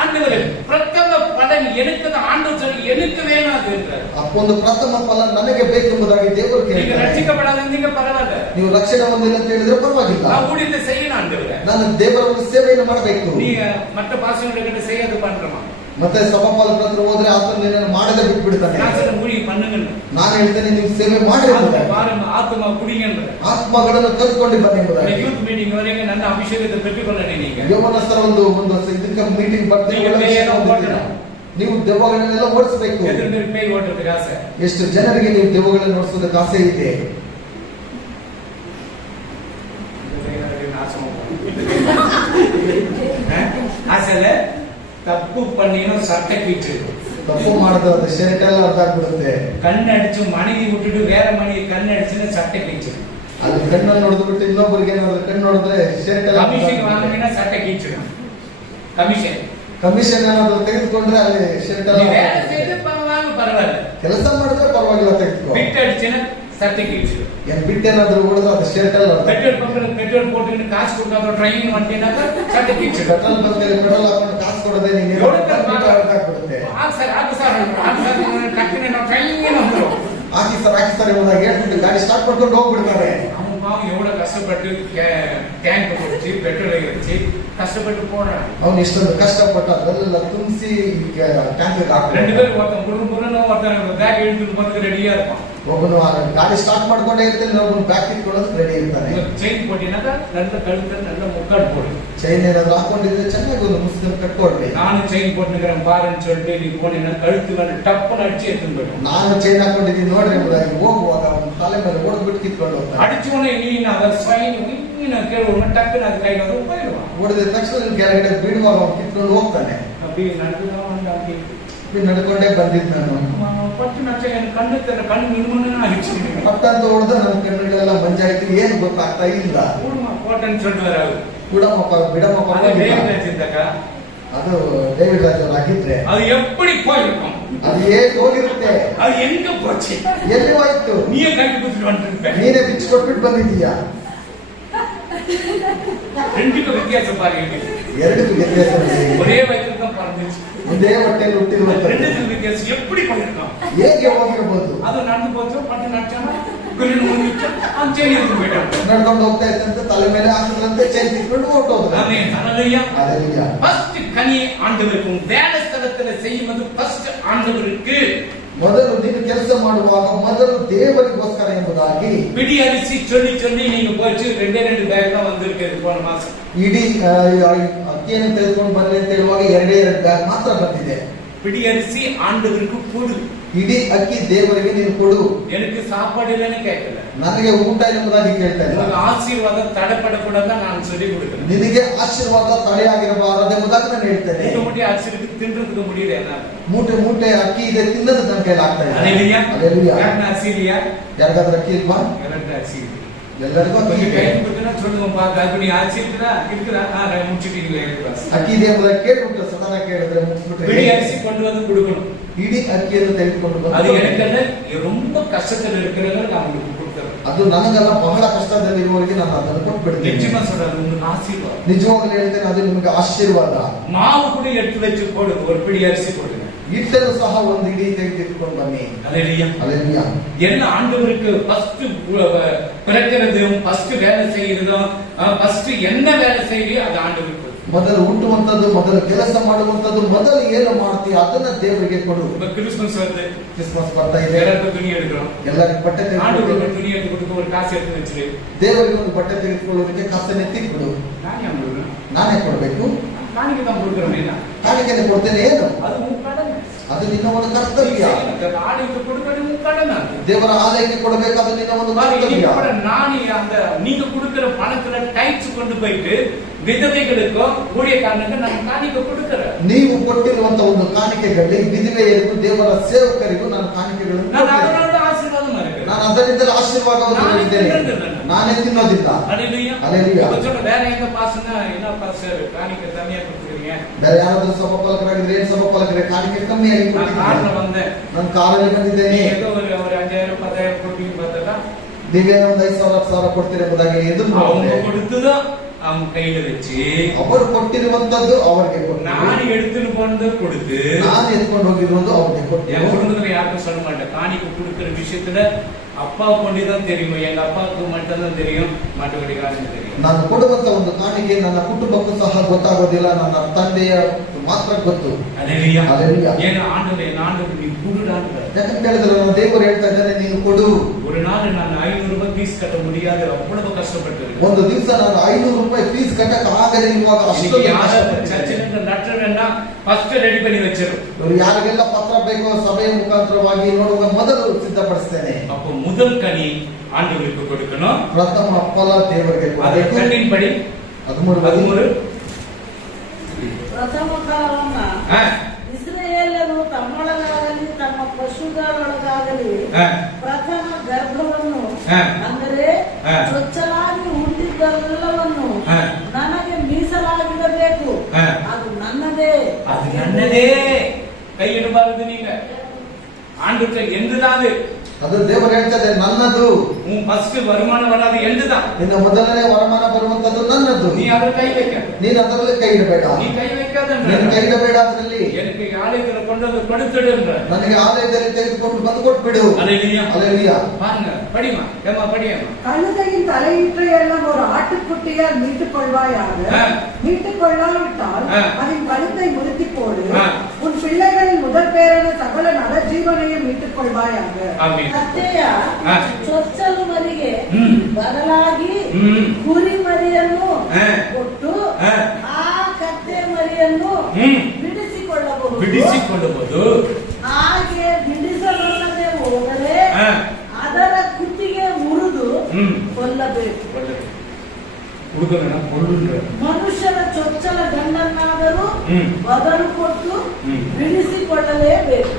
ஆண்டவரே பிரதம பலன் எனக்கு தான். ஆண்டவர் சொல்லி எனக்கு வேணும் அது என்றார். ಒಂದು ಪ್ರಥಮ ಫಲ ನನಗೆ ಬೇಕೆಂಬುದಾಗಿ ದೇವರು நீங்க ಕೇಳಿದ್ದಾರೆ. ரட்சிக்கப்படாதீங்க பரவாயில்ல, ನೀವು ರಕ್ಷಣೆ ಹೊಂದಿಲ್ಲ ಅಂತ ಹೇಳಿದ್ರೆ ಪರವಾಗಿಲ್ಲ. நான் ஊழியத்தை செய்யணும் ஆண்டவரே. ನಾನು ದೇವರ ಒಂದು ಸೇವೆಯನ್ನು ಮಾಡಬೇಕು. நீங்க மற்ற பாசங்களை செய்யாது பண்றமா? ಮತ್ತೆ ಸಭಾಪಾಲಕರ ಹತ್ರ ಹೋದ್ರೆ ಆತನು ನಿನ್ನನ್ನು ಮಾಡದೆ ಬಿಟ್ಬಿಡ್ತಾನೆ. நான் சொல்ல ஊழிய பண்ணுங்க, ನಾನು ಹೇಳ್ತೇನೆ ನೀವು ಸೇವೆ ಮಾಡಿ ಎಂಬುದಾಗಿ. பாருங்க ஆத்மா குடிங்கன்ற. ಆತ್ಮಗಳನ್ನು ಕರೆದುಕೊಂಡು ಬನ್ನಿ ಎಂಬುದಾಗಿ. ಯೂತ್ ಮೀಟಿಂಗ್ ವರೆಗೆ ನನ್ನ ಅಭಿಷೇಕத்தை பெற்றுக்கொள்ளணும். நீங்க ಯೌವನಸ್ಥರ ಒಂದು ಇದಕ್ಕೆ ಮೀಟಿಂಗ್ ಬರ್ತೀವಿ, ನೀವು ದೆವ್ವಗಳನ್ನೆಲ್ಲ ಓಡಿಸಬೇಕು. எத்தனை பேர் பேய் ஓட்டுறதுக்கு ஆசை? ಎಷ್ಟು ಜನರಿಗೆ ನೀವು ದೆವ್ವಗಳನ್ನು ಓಡಿಸೋದಕ್ಕೆ ಆಸೆ ಇದೆ? ಆಸೆಲ್ಲ ತಪ್ಪು பண்ணினா சட்டை கீச்சு. ತಪ್ಪು ಮಾಡಿದ್ರೆ ಶರ್ಟ್ ಎಲ್ಲ ಅರ್ಧಾಗ್ಬಿಡುತ್ತೆ. ಕಣ್ಣು ಅಡಿಚು ಮನೆಗೆ ಬಿಟ್ಟಿಟ್ಟು ಬೇರೆ ಮನೆಗೆ ಕಣ್ಣು ಅಡಿಸಿದ್ರೆ ಸಟ್ಟೆ ಕೀಚು. ಅದು ಕಣ್ಣನ್ನು ನೋಡಿದ್ಬಿಟ್ಟು ಇನ್ನೊಬ್ಬರಿಗೆ ಏನಾದ್ರು ಕಣ್ಣು ನೋಡಿದ್ರೆ ಶರ್ಟ್ ಎಲ್ಲ ಕಮಿಷನ್ ವಾಂಗಿನ ಸಟ್ಟೆ ಕೀಚು. ಕಮಿಷನ್ ಏನಾದ್ರು ತೆಗೆದುಕೊಂಡ್ರೆ ಅಲ್ಲಿ ಶರ್ಟ್ ಎಲ್ಲ ಪರವಾಗಿಲ್ಲ, ಕೆಲಸ ಮಾಡಿದ್ರೆ ಪರವಾಗಿಲ್ಲ ತೆಗೆದುಕೋ. ಬಿಟ್ಟು ಅಡಿಚಿನ ಸಟ್ಟೆ ಕೀಚು. ಏನ್ ಬಿಟ್ಟೇನಾದ್ರು ಹೊಡೆದ್ರೆ ಅದು ಶರ್ಟ್ ಎಲ್ಲ ಪೆಟ್ರೋಲ್ போட்டு காசு கொடுக்காத ட்ரெயின் வண்டினாக்க சட்டை கீச்சு. ಪೆಟ್ರೋಲ್ ಬಂದಲ್ಲಿ ಪೆಟ್ರೋಲ್ ಹಾಕೊಂಡು ಕಾಸು ಕೊಡದೆ ನೀನು ಹಾಕ್ಬಿಡುತ್ತೆ. ಹಾಕಿ ಸರ್ ಟಕ್ಕಿನ ಟ್ರೈನ್ ಅಂದ್ರು ಹಾಕಿ ಸರ್ ಇವಾಗ ಹೇಳ್ಬಿಟ್ಟು ಗಾಡಿ ಸ್ಟಾರ್ಟ್ ಮಾಡ್ಕೊಂಡು ಹೋಗ್ಬಿಡ್ತಾರೆ. அவன் பாவம் எவ்வளவு கஷ்டப்பட்டு டேங்க் போட்டு பெட்ரோல் வச்சு கஷ்டப்பட்டு போறான். ಅವನು ಇಷ್ಟೊಂದು ಕಷ್ಟಪಟ್ಟು ಅದೆಲ್ಲ ತುಂಬಿಸಿ ಟ್ಯಾಂಕ್ ಹಾಕಿ ரெண்டு பேரும் ஒருத்தன் முருன்னு ஒருத்தன் பேக் எடுத்துட்டு போறதுக்கு ரெடியா இருப்பான். ಒಬ್ಬನು ಗಾಡಿ ಸ್ಟಾರ್ಟ್ ಮಾಡ್ಕೊಂಡೇ ಇರ್ತಾನೆ, ಒಬ್ಬನು ಬ್ಯಾಕ್ ಇಟ್ಕೊಳ್ಳೋದು ರೆಡಿ ಇರ್ತಾನೆ. ಚೈನ್ போட்டினாக்க நல்ல கழுத்துல நல்ல முக்காடு போடு. ಚೈನ್ ಏನಾದ್ರು ಹಾಕೊಂಡಿದ್ರೆ ಚೆನ್ನಾಗಿ ಒಂದು ಮುಸ್ಲಿಂ ಕಟ್ಕೊಡ್ರಿ. ನಾನು ಚೈನ್ போட்டுக்கிறேன் பாருன்னு சொல்லிட்டு நீ போனீங்கன்னா கழுத்து ಮೇಲೆ ಟಪ್ಪನ್ನು ಅಡಿಸಿ ಎತ್ತಿಕೊಂಡು ಬಿಡು. ನಾನು ಚೈನ್ ಹಾಕೊಂಡಿದ್ದೀನಿ ನೋಡ್ರಿ ಎಂಬುದಾಗಿ ಹೋಗುವಾಗ ಅವನ ತಲೆ ಮೇಲೆ ಓಡ್ಬಿಟ್ಟು ಕಿತ್ಕೊಂಡು ಹೋಗ್ತಾನೆ. ಅಡಿಚೋನೆ ನೀನು ಅದರ ಸ್ವೈನ್ ನೀನು ಕೇಳುವ ಟಕ್ಕನ ಅದು ಕೈಗೆ ಅದು ಹೋಗಿರುವ. ಓಡಿದ ತಕ್ಷಣ ಕೆಳಗಡೆ ಬೀಳುವಾಗ ಅವನು ಕಿತ್ಕೊಂಡು ಹೋಗ್ತಾನೆ. அப்படி நடந்து ನಡ್ಕೊಂಡೇ ಬಂದಿದ್ದು ನಾನು. ಪಟ್ಟು ನಚ್ಚ ಕಣ್ಣು ಕಣ್ಣು ನಿಮ್ಮನ್ನ ಅಡಿಸಿ ಪಟ್ಟಂತ ಹೊಡೆದು ನನ್ನ ಕಣ್ಣುಗಳೆಲ್ಲ ಮಂಜಾಯ್ತು, ಏನು ಗೊತ್ತಾಗ್ತಾ ಇಲ್ಲ. ಕೋಟನ್ சொல்றாரு ಬಿಡಮಪ್ಪ ಅದು ಡೇವಿಡ್ ರಾಜ್ ಅವರು ಆಗಿದ್ರೆ அது எப்படி போயிருக்கும், ಅದು ಹೇಗೆ ಹೋಗಿರುತ್ತೆ, அது எங்க போச்சு, ಎಲ್ಲಿ ಹೋಯ್ತು, ನೀಯೇ ಕಟ್ಟಿ ಕೂತ್ಕೊಂಡು ಬಂದಿರ್ಬೇಕು. ನೀನೇ ಬಿಚ್ಚಿ ಕೊಟ್ಬಿಟ್ಟು ಬಂದಿದ್ದೀಯಾ. ரெண்டுக்கும் வித்தியாசம் பாருங்க. ಎರಡಕ್ಕೂ ವ್ಯತ್ಯಾಸ ಇದೆ. ஒரே வயிற்றுல தான் பிறந்துச்சு, ಒಂದೇ ಹೊಟ್ಟೆಯಲ್ಲಿ ಹುಟ್ಟಿರುವಂತ ரெண்டுக்கும் வித்தியாசம் எப்படி போயிருக்கும், ಹೇಗೆ ಹೋಗಿರಬಹುದು. ಅದು நடந்து போச்சு பட்டு நச்சான ಗುರಿನ ಮುಂದಿಟ್ಟು ಆ ಚೈನ್ ಎತ್ಕೊಂಡು ಬಿಟ್ಟ ನಡ್ಕೊಂಡು ಹೋಗ್ತಾ ಇತ್ತಂತೆ, ತಲೆ ಮೇಲೆ ಹಾಕಿದ್ರಂತೆ, ಚೈನ್ ತಿಕ್ಕೊಂಡು ಹೊರಟೋದ್ರು. ஆமென் ஹalleluya. ஹalleluya. ஃபர்ஸ்ட் கனி ஆண்டவருக்கு வேலை ஸ்தலத்துல செய்யும்போது ஃபர்ஸ்ட் ஆண்டவருக்கு ಮೊದಲು ನೀನು ಕೆಲಸ ಮಾಡುವಾಗ ಮೊದಲು ದೇವರಿಗೋಸ್ಕರ ಎಂಬುದಾಗಿ பிடி அரிசி சொல்லி சொல்லி நீங்க போச்சு 2 பேக் தான் வந்திருக்கு போன மாசம். ಇಡೀ ಅಕ್ಕಿಯನ್ನು ತೆಗೆದುಕೊಂಡು ಬರ್ರಿ ಅಂತ ಹೇಳುವಾಗ 2 ಬ್ಯಾಗ್ ಮಾತ್ರ ಬಂದಿದೆ. பிடி அரிசி ஆண்டவருக்கு கொடு, ಇಡೀ ಅಕ್ಕಿ ದೇವರಿಗೆ ನೀನು ಕೊಡು. எனக்கு சாப்பாடு இல்லைன்னு கேட்கல, ನನಗೆ ಊಟ ಎಂಬುದಾಗಿ ಕೇಳ್ತಾ ಇಲ್ಲ. உங்களுக்கு ஆசீர்வாதம் தடைப்படக்கூடாது நான் சொல்லி கொடுக்கிறேன். ನಿನಗೆ ಆಶೀರ್ವಾದ ತಡೆಯಾಗಿರಬಾರದು ಎಂಬುದಾಗಿ ನಾನು ಹೇಳ್ತೇನೆ. மூட்டை அரிசிக்கு தின்றதுக்கு முடியல என்னால. ಮೂಟೆ ಅಕ್ಕಿ ಇದೆ, ತಿನ್ನೋದು ನನ್ನ ಕೈಲಿ ಆಗ್ತಾ ಇಲ್ಲ. ஹalleluya. ஹalleluya. யாருன்னா அரிசி இல்லையா? ಯಾರಿಗಾದ್ರೂ ಅಕ್ಕಿ ಇಲ್ವಾ? எனக்கு அரிசி இருக்கு. ಎಲ್ಲರಿಗೂ ಅಕ್ಕಿ கொஞ்சம் ಇದೆ. கை கொடுத்தா சொல்லுங்கப்பா, கர்ப்பிணி அரிசி இருக்குதா? முடிச்சிட்டீங்களே. ಅಕ್ಕಿ ಇದೆ ಎಂಬುದಾಗಿ ಕೇಳ್ಬಿಟ್ಟು ಸದನ ಕೇಳಿದ್ರೆ ಮುಗಿಸ್ಬಿಟ್ರೆ பிடி அரிசி கொண்டு வந்து கொடுக்கணும். ಇಡೀ ಅಕ್ಕಿಯನ್ನು ತೆಗೆದುಕೊಂಡು அது ಬಂದು எனக்கு ரொம்ப கஷ்டத்துல இருக்கிறவங்களுக்கு அவங்களுக்கு கொடுக்குறேன். ಅದು ನನಗೆಲ್ಲ ಬಹಳ ಕಷ್ಟದಲ್ಲಿರುವವರಿಗೆ ನಾನು ಅದನ್ನು ಕೊಟ್ಬಿಡ್ತೀನಿ. நிச்சயமா சொல்றது உங்களுக்கு ஆசீர்வாதம். ನಿಜವಾಗ್ಲೂ ಹೇಳ್ತೇನೆ, ಅದು ನಿಮಗೆ ಆಶೀರ್ವಾದ. மாவு கூட எடுத்து வச்சு போடு, ஒரு பிடி அரிசி போடுங்க. ಹಿಟ್ಟನ್ನು ಸಹ ಒಂದು ಇಡೀ ತೆಗೆದುಕೊಂಡು ಬನ್ನಿ. ஹalleluya. ஹalleluya. என்ன ஆண்டவருக்கு ஃபர்ஸ்ட் பிறக்கிறதும் ஃபர்ஸ்ட் வேலை செய்யறதும் ஃபர்ஸ்ட் என்ன வேலை செய்யறியோ அது ஆண்டவருக்கு. ಮೊದಲು ಹುಟ್ಟುವಂತದ್ದು, ಮೊದಲು ಕೆಲಸ ಮಾಡುವಂತದ್ದು, ಮೊದಲು ಏನು ಮಾಡ್ತೀಯ ಅದನ್ನ ದೇವರಿಗೆ ಕೊಡು. இப்ப கிறிஸ்மஸ் வருது, ಕ್ರಿಸ್ಮಸ್ ಬರ್ತಾ ಇದೆ, எல்லாருக்கும் துணி எடுக்கிறோம். ಎಲ್ಲರಿಗೂ ಬಟ್ಟೆ ஆண்டவருக்கு ತೆಗೆದುಕೊಳ್ಳು. ஒரு துணி எடுத்து கொடுத்து ஒரு காசு எடுத்து வச்சிரு. ದೇವರಿಗೆ ಒಂದು ಬಟ್ಟೆ ತೆಗೆದುಕೊಳ್ಳೋದಕ್ಕೆ ಕಾಸನ್ನು ಎತ್ತಿ ಕೊಡು. நான் ஏன் கொடுக்கணும்? ನಾನೇ ಕೊಡ್ಬೇಕು? காணிக்கை தான் கொடுக்குறேன். ಕಾಣಿಕೆಯನ್ನು ಕೊಡ್ತೇನೆ, ಏನು அது உன் கடமை. ಅದು ನಿನ್ನ ಒಂದು ಕರ್ತವ್ಯ. ஆலயத்தை கொடுக்கறது உன் கடமை. ದೇವರ ಆಲಯಕ್ಕೆ ಕೊಡಬೇಕು, ಅದು ನಿನ್ನ ಒಂದು பாரு, ಕರ್ತವ್ಯ. இன்னைக்கு கூட நான் அந்த நீங்க கொடுக்கிற பணத்துல டைப்ஸ் கொண்டு போயிட்டு விதவைகளுக்கோ ஊழியக்காரனுக்கு நான் காணிக்கை கொடுக்கிறேன். ನೀವು ಕೊಟ್ಟಿರುವಂತ ಒಂದು ಕಾಣಿಕೆಗಳಲ್ಲಿ ವಿಧವೆಯರಿಗೂ ದೇವರ ಸೇವಕರಿಗೂ ನಾನು ಕಾಣಿಕೆಗಳನ್ನು நான் ಕೊಡ್ತೇನೆ. அதனால ಆಶೀರ್ವಾದமா இருக்கு. ನಾನು ಅದರಿಂದಲೇ ಆಶೀರ್ವಾದವನ್ನು ಹೊಂದಿದ್ದೇನೆ. ನಾನೇ ತಿನ್ನೋದಿಲ್ಲ. ஹalleluya. ஹalleluya. கொஞ்சம் வேற எந்த பாஸ்னா என்ன பாஸ்டர் காணிக்கை தனியா கொடுக்குறீங்க? ಬೇರೆ ಯಾರಾದ್ರೂ ಸಭಾಪಾಲಕರಾಗಿದ್ರೆ ಏನ್ ಸಭಾಪಾಲಕರೇ ಕಾಣಿಕೆ ಕಮ್ಮಿಯಾಗಿ நான் ಕೊಟ್ಟಿದ್ದೀನಿ. கார்ல வந்தேன். ನಾನು ಕಾರಲ್ಲಿ ಬಂದಿದ್ದೇನೆ. ஏதோ ஒரு 5000 10,000 ಕೊಡ್ತೀನಿ பார்த்தா ನೀವೇನೋ ಒಂದು 5,000 10,000 ಕೊಡ್ತೀರಿ ಎಂಬುದಾಗಿ ಎದುರು அவங்க ನೋಡಿದ್ರೆ கொடுத்துதான் அவங்க கையில வச்சு ಅವರು ಕೊಟ್ಟಿರುವಂತದ್ದು ಅವರಿಗೆ ಕೊಟ್ಟು நான் எடுத்துன்னு போனது கொடுத்து ನಾನು ಎತ್ಕೊಂಡು ಹೋಗಿರುವುದು ಅವ್ರಿಗೆ ಕೊಟ್ಟು என் குடும்பத்துல யாருக்கும் சொல்ல மாட்டேன். காணிக்கு கொடுக்கிற விஷயத்துல அப்பா கொண்டுதான் தெரியும், எங்க அப்பாவுக்கு மட்டும் தான் தெரியும், மற்றபடி காரணம் தெரியும். ನಾನು ಕೊಡುವಂತ ಒಂದು ಕಾಣಿಕೆ ನನ್ನ ಕುಟುಂಬಕ್ಕೂ ಸಹ ಗೊತ್ತಾಗೋದಿಲ್ಲ, ನನ್ನ ತಂದೆಯ ಮಾತ್ರ ಗೊತ್ತು. அல்லேலூயா. அல்லேலூயா. ஏன்னா ஆண்டவர் நீ கொடுடான்னு. ಯಾಕಂತ ಹೇಳಿದ್ರೆ ನಮ್ಮ ದೇವರು ಹೇಳ್ತಾ ಇದ್ದಾರೆ ನೀನು ಕೊಡು. ஒரு நாள் நான் 500 ரூபாய் ஃபீஸ் கட்ட முடியாது, அவ்வளவு கஷ்டப்பட்டு ಒಂದು ದಿವಸ ನಾನು 500 ರೂಪಾಯಿ ಫೀಸ್ ಕಟ್ಟಕ್ಕೆ ಆಗದೆ ಇರುವಾಗ ಅಷ್ಟು ಚರ್ಚಿನಿಂದ ಲೆಟರ್ ಫಸ್ಟ್ ರೆಡಿ பண்ணி வச்சிரு. ಯಾರಿಗೆಲ್ಲ ಪತ್ರ ಬೇಕೋ ಸಭೆಯ ಮುಖಾಂತರವಾಗಿ ನೋಡುವ ಮೊದಲು ಸಿದ್ಧಪಡಿಸ್ತೇನೆ. அப்போ முதல் கனி ஆண்டவருக்கு கொடுக்கணும். ಪ್ರಥಮ ಫಲ ದೇವರಿಗೆ ಕೊಡಬೇಕು. ಕಣ್ಣಿನ ಪಡಿ 13 ಪ್ರಥಮ ಫಲವನ್ನ ಇಸ್ರಾಯೇಲರು ತಮ್ಮೊಳಗಾಗಲಿ ತಮ್ಮ ಪಶುಗಳೊಳಗಾಗಲಿ ಪ್ರಥಮ ಗರ್ಭವನ್ನು ಅಂದರೆ ಚೊಚ್ಚಲಾಗಿ ಹುಟ್ಟಿದ್ದೆಲ್ಲವನ್ನು ನನಗೆ ಮೀಸಲಾಗಿಡಬೇಕು. ಅದು ನನ್ನದೇ. அது நன்னதே. கையிடಬಾರದು நீங்க. ஆண்டவருக்கு என்றுதான் ಅದು ದೇವರು ಹೇಳ್ತದೆ ನನ್ನದು. ಫಸ್ಟ್ வருமானம் வராது என்றுதான். ನಿನ್ನ ಮೊದಲನೇ ವರಮಾನ ಬರುವಂತದ್ದು ನನ್ನದು. ನೀ ಅದರ ಕೈ வைக்க. ನೀನು ಅದರಲ್ಲಿ ಕೈ ಇಡಬೇಡ. ನೀ ಕೈ வைக்காதನ್ನ. ನೀನು ಕೈ ಇಡಬೇಡ ಅದರಲ್ಲಿ. எனக்கு ஆலயத்துல கொண்டு வந்து கொடுத்துடு என்ற. ನನಗೆ ಆಲಯದಲ್ಲಿ ತೆಗೆದುಕೊಂಡು ಬಂದು ಕೊಟ್ಬಿಡು. அல்லேலூயா. அல்லேலூயா. பாருங்க படிமா. ஏமா படியேமா. கழுதையின் தலையீற்றை எல்லாம் ஒரு ஆட்டுக்குட்டியால் மீட்டுக் கொள்வாயாக. மீட்டுக் கொள்ளாவிட்டால் அதன் கழுத்தை முறுத்தி போடு. உன் பிள்ளைகளின் முதல் பேரான சகல நரஜீவனையும் மீட்டுக் கொள்வாயாக. ஆமென். ಕತ್ತೆಯ ಚೊಚ್ಚಲು ಮರಿಗೆ ಬದಲಾಗಿ ಕುರಿ ಮರಿಯನ್ನು ಕೊಟ್ಟು ಆ ಕತ್ತೆ ಮರಿಯನ್ನು ಬಿಡಿಸಿಕೊಳ್ಳಬಹುದು. ಹಾಗೆ ಬಿಡಿಸಲೊಲ್ಲದೆ ಹೋದರೆ ಅದರ ಕುತ್ತಿಗೆ ಮುರಿದು ಕೊಲ್ಲಬೇಕು. ಮನುಷ್ಯನ ಚೊಚ್ಚಲ ಗಂಡನ್ನಾದರೂ ಬದಲು ಕೊಟ್ಟು ಬಿಡಿಸಿಕೊಳ್ಳಲೇಬೇಕು.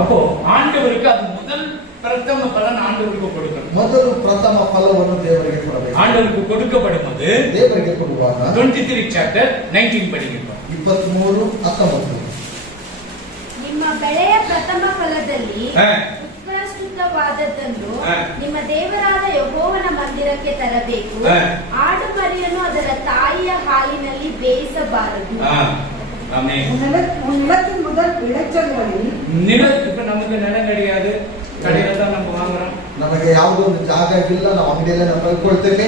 அப்போ ஆண்டவருக்கு அது முதல் பிரதம பலன் ஆண்டவருக்கு கொடுக்கணும். ಮೊದಲು ಪ್ರಥಮ ಫಲವನ್ನು ದೇವರಿಗೆ ಕೊಡಬೇಕು. ஆண்டவருக்கு கொடுக்கப்படும்போது ದೇವರಿಗೆ ಕೊಡುವಾಗ 23 ಚಾಪ್ಟರ್ 19 படிக்கிறோம். 23:19 ನಿಮ್ಮ ಬೆಳೆಯ ಪ್ರಥಮ ಫಲದಲ್ಲಿ ಉತ್ಕೃಷ್ಟವಾದದ್ದನ್ನು ನಿಮ್ಮ ದೇವರಾದ ಯೆಹೋವನ ಮಂದಿರಕ್ಕೆ ತರಬೇಕು. ಆಡು ಮರಿಯನ್ನು ಅದರ ತಾಯಿಯ ಹಾಲಿನಲ್ಲಿ ಬೇಯಿಸಬಾರದು. நிலத்தின் முதல் விளைச்சல்களில் இப்ப நமக்கு நிலம் கிடையாது, கடையில தான் நம்ம வாங்குறோம். ನಮಗೆ ಯಾವುದೋ ಒಂದು ಜಾಗ ಇಲ್ಲ, ನಾವು ಅಂಗಡಿಯಲ್ಲೇ ನಾವು ಕಳ್ಕೊಳ್ತೇವೆ.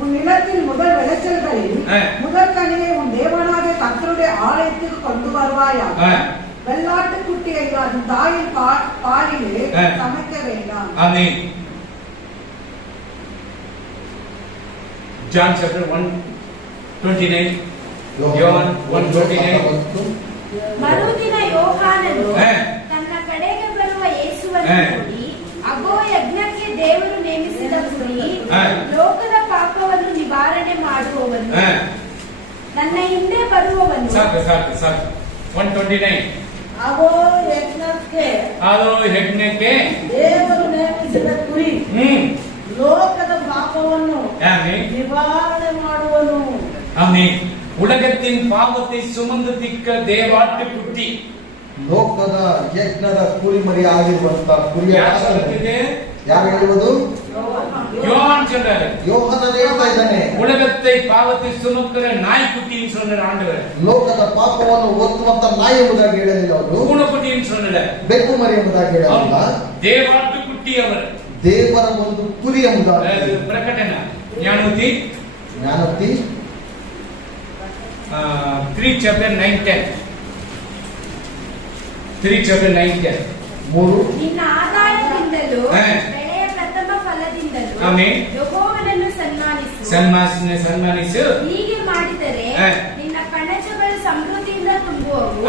உன் நிலத்தின் முதல் விளைச்சல்களில் முதல் கனியை உன் தேவனாக கர்த்தருடைய ஆலயத்துக்கு கொண்டு வருவாயாக. வெள்ளாட்டுக்குட்டியை அதன் தாயின் பாலிலே சமைக்க வேண்டாம். ஆமென். John chapter 1:29 ಯೋಹಾನ 1:29 ಮರುದಿನ ಯೋಹಾನನು ತನ್ನ ಕಡೆಗೆ ಬರುವ ಯೇಸುವನ್ನು ನೋಡಿ, ಅಗೋ ಯಜ್ಞಕ್ಕೆ ದೇವರು ನೇಮಿಸಿದ ಕುರಿ, ಲೋಕದ ಪಾಪವನ್ನು ನಿವಾರಣೆ ಮಾಡುವವನು, ನನ್ನ ಹಿಂದೆ ಬರುವವನು. ಸಾಕು 129 ಅಗೋ ಯಜ್ಞಕ್ಕೆ ದೇವರು ನೇಮಿಸಿದ ಕುರಿ, ಲೋಕದ ಪಾಪವನ್ನು ನಿವಾರಣೆ ಮಾಡುವನು. ಆಮೆನ್. உலகத்தின் பாவத்தை சுமந்து திக்க தேவாட்டு குட்டி, ಲೋಕದ ಯಜ್ಞದ ಕುರಿಮರಿ ಆಗಿರುವಂತ ಕುರಿಯ ಯಾರು ಹೇಳುವುದು? யோவான் சொல்றாரு. ಯೋಹಾನ ಹೇಳ್ತಾ ಇದ್ದಾನೆ, உலகத்தை பாவத்தை சுமக்கிற நாய்க்குட்டின்னு சொன்ன ஆண்டவர். ಲೋಕದ ಪಾಪವನ್ನು ಒತ್ತುವಂತ ನಾಯಿ ಎಂಬುದಾಗಿ ಹೇಳಲಿಲ್ಲ ಅವರು, பூனைக்குட்டின்னு சொல்லல, ಬೆಕ್ಕು ಮರಿ ಎಂಬುದಾಗಿ ಹೇಳಲಿಲ್ಲ, ದೇವಾಟ್ಟು ಕುಟ್ಟಿ ಅವರು, ದೇವರ ಒಂದು ಕುರಿ ಎಂಬುದಾಗಿ. ಪ್ರಕಟಣ ಜ್ಞಾನೋತಿ 3 chapter 9-10 3 chapter 9-10 ನಿನ್ನ ಆದಾಯದಿಂದಲೂ ಬೆಳೆಯ ಪ್ರಥಮ ಫಲದಿಂದಲೂ ಯೆಹೋವನನ್ನು ಸನ್ಮಾನಿಸು. ಹೀಗೆ ಮಾಡಿದರೆ ನಿನ್ನ ಕಣಜಗಳು ಸಮೃದ್ಧಿಯಿಂದ ತುಂಬುವವು,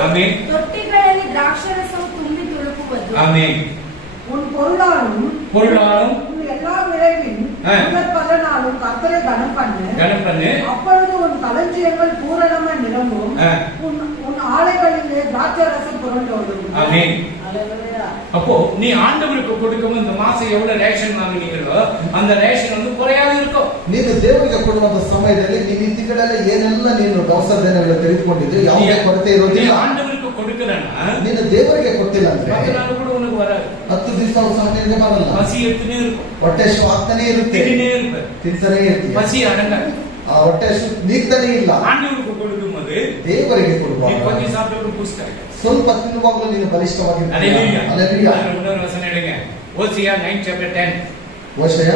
ತೊಟ್ಟಿಗಳಲ್ಲಿ ದ್ರಾಕ್ಷಾರಸವು ತುಂಬಿ ತುಳುಕುವುದು. உன் பொருளாலும் எல்லா விளைவின் பலனாலும் கர்த்தரை கனம் பண்ணு. அப்பொழுது உன் களஞ்சியங்கள் பூரணமாய் நிரம்பும், உன் ஆலைகளிலே திராட்சரசம் புரண்டோடும். அப்போ நீ ஆண்டவருக்கு கொடுக்கும் இந்த மாசம் எவ்வளவு ரேஷன் வாங்குனீங்களோ அந்த ரேஷன் வந்து குறையாது இருக்கும். ನೀನು ದೇವರಿಗೆ ಕೊಡುವಂತ ಸಮಯದಲ್ಲಿ ನೀನು ಈ ತಿಂಗಳಲ್ಲಿ ಏನೆಲ್ಲ ನೀನು ದವಸ ಧಾನ್ಯಗಳನ್ನು ತೆಗೆದುಕೊಂಡಿದ್ದು ಯಾವುದೇ ಕೊರತೆ ಇರೋದಿಲ್ಲ. ஆண்டவருக்கு கொடுக்கலன்னா ನೀನು ದೇವರಿಗೆ ಕೊಟ್ಟಿಲ್ಲ ಅಂದ್ರೆ 10 நாள் கூட உனக்கு வராது. 10 ದಿವಸ ಸಹ ನಿನಗೆ ಬರಲ್ಲ. பசி எடுத்துனே இருக்கும், ಹೊಟ್ಟೆ ಆಗ್ತಾನೆ ಇರುತ್ತೆ, ತಿಂತಾನೆ ಇರುತ್ತೆ, ತಿಂತಾನೆ ಇರ್ತೀಯ, பசி அடங்காது. ಆ ಹೊಟ್ಟೆ ನೀಗ್ತಾನೆ ಇಲ್ಲ. ஆண்டவருக்கு கொடுக்கும்போது ದೇವರಿಗೆ நீ ಕೊಡುವಾಗ கொஞ்சம் சாப்பிட்டு புஷ் கரெக்ட். ಸ್ವಲ್ಪ ತಿನ್ನುವಾಗಲೂ ನೀನು ಬಲಿಷ್ಠವಾಗಿರ್ತೀಯ. ஹalleluya. ಹಲ್ಲೆಲೂಯಾ. இன்னொரு வசனம் எடுங்க. ஓசியா 9:10. ಓಶಯ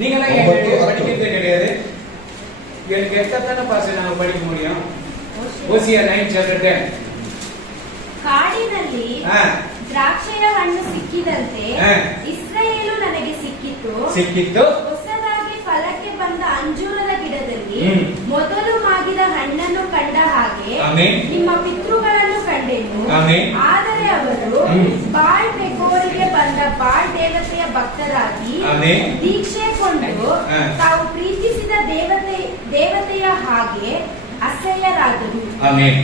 நீங்க எல்லாம் ஒன்பது, படிக்கிறதே கிடையாது. எனக்கு எத்தனை பாசம் நாங்க படிக்க முடியும்? ஓசியா 9:10. ಕಾಡಿನಲ್ಲಿ ஆ ದ್ರಾಕ್ಷಿಯ ಹಣ್ಣು ಸಿಕ್ಕಿದಂತೆ ಹಾ. ಇಸ್ರಾಯೇಲು ನನಗೆ ಸಿಕ್ಕಿತು. ಸಿಕ್ಕಿತ್ತು. ಹೊಸದಾಗಿ ಫಲಕ್ಕೆ ಬಂದ ಅಂಜೂರದ ಗಿಡದಲ್ಲಿ ಹ್ಮ್. ಮೊದಲು ಮಾಗಿದ ಹಣ್ಣನ್ನು ಕಂಡ ಹಾಗೆ ಆಮೆನ್. ನಿಮ್ಮ ಪಿತೃಗಳನ್ನು ಕಂಡೆನು. ಆಮೆನ್. ಆದರೆ ಅವರು ಹ್ಮ್. ಬಾಳ್ ಪೆಗೋರಿಗೆ ಬಂದ ಬಾಳ್ ದೇವತೆಯ ಭಕ್ತರಾಗಿ ಆಮೆನ್. ದೀಕ್ಷೆ ಕೊಂಡು ಹಾ. ತಾವು ಪ್ರೀತಿಸಿದ ದೇವತೆಯ ಹಾಗೆ அசையராதது. ஆமென்.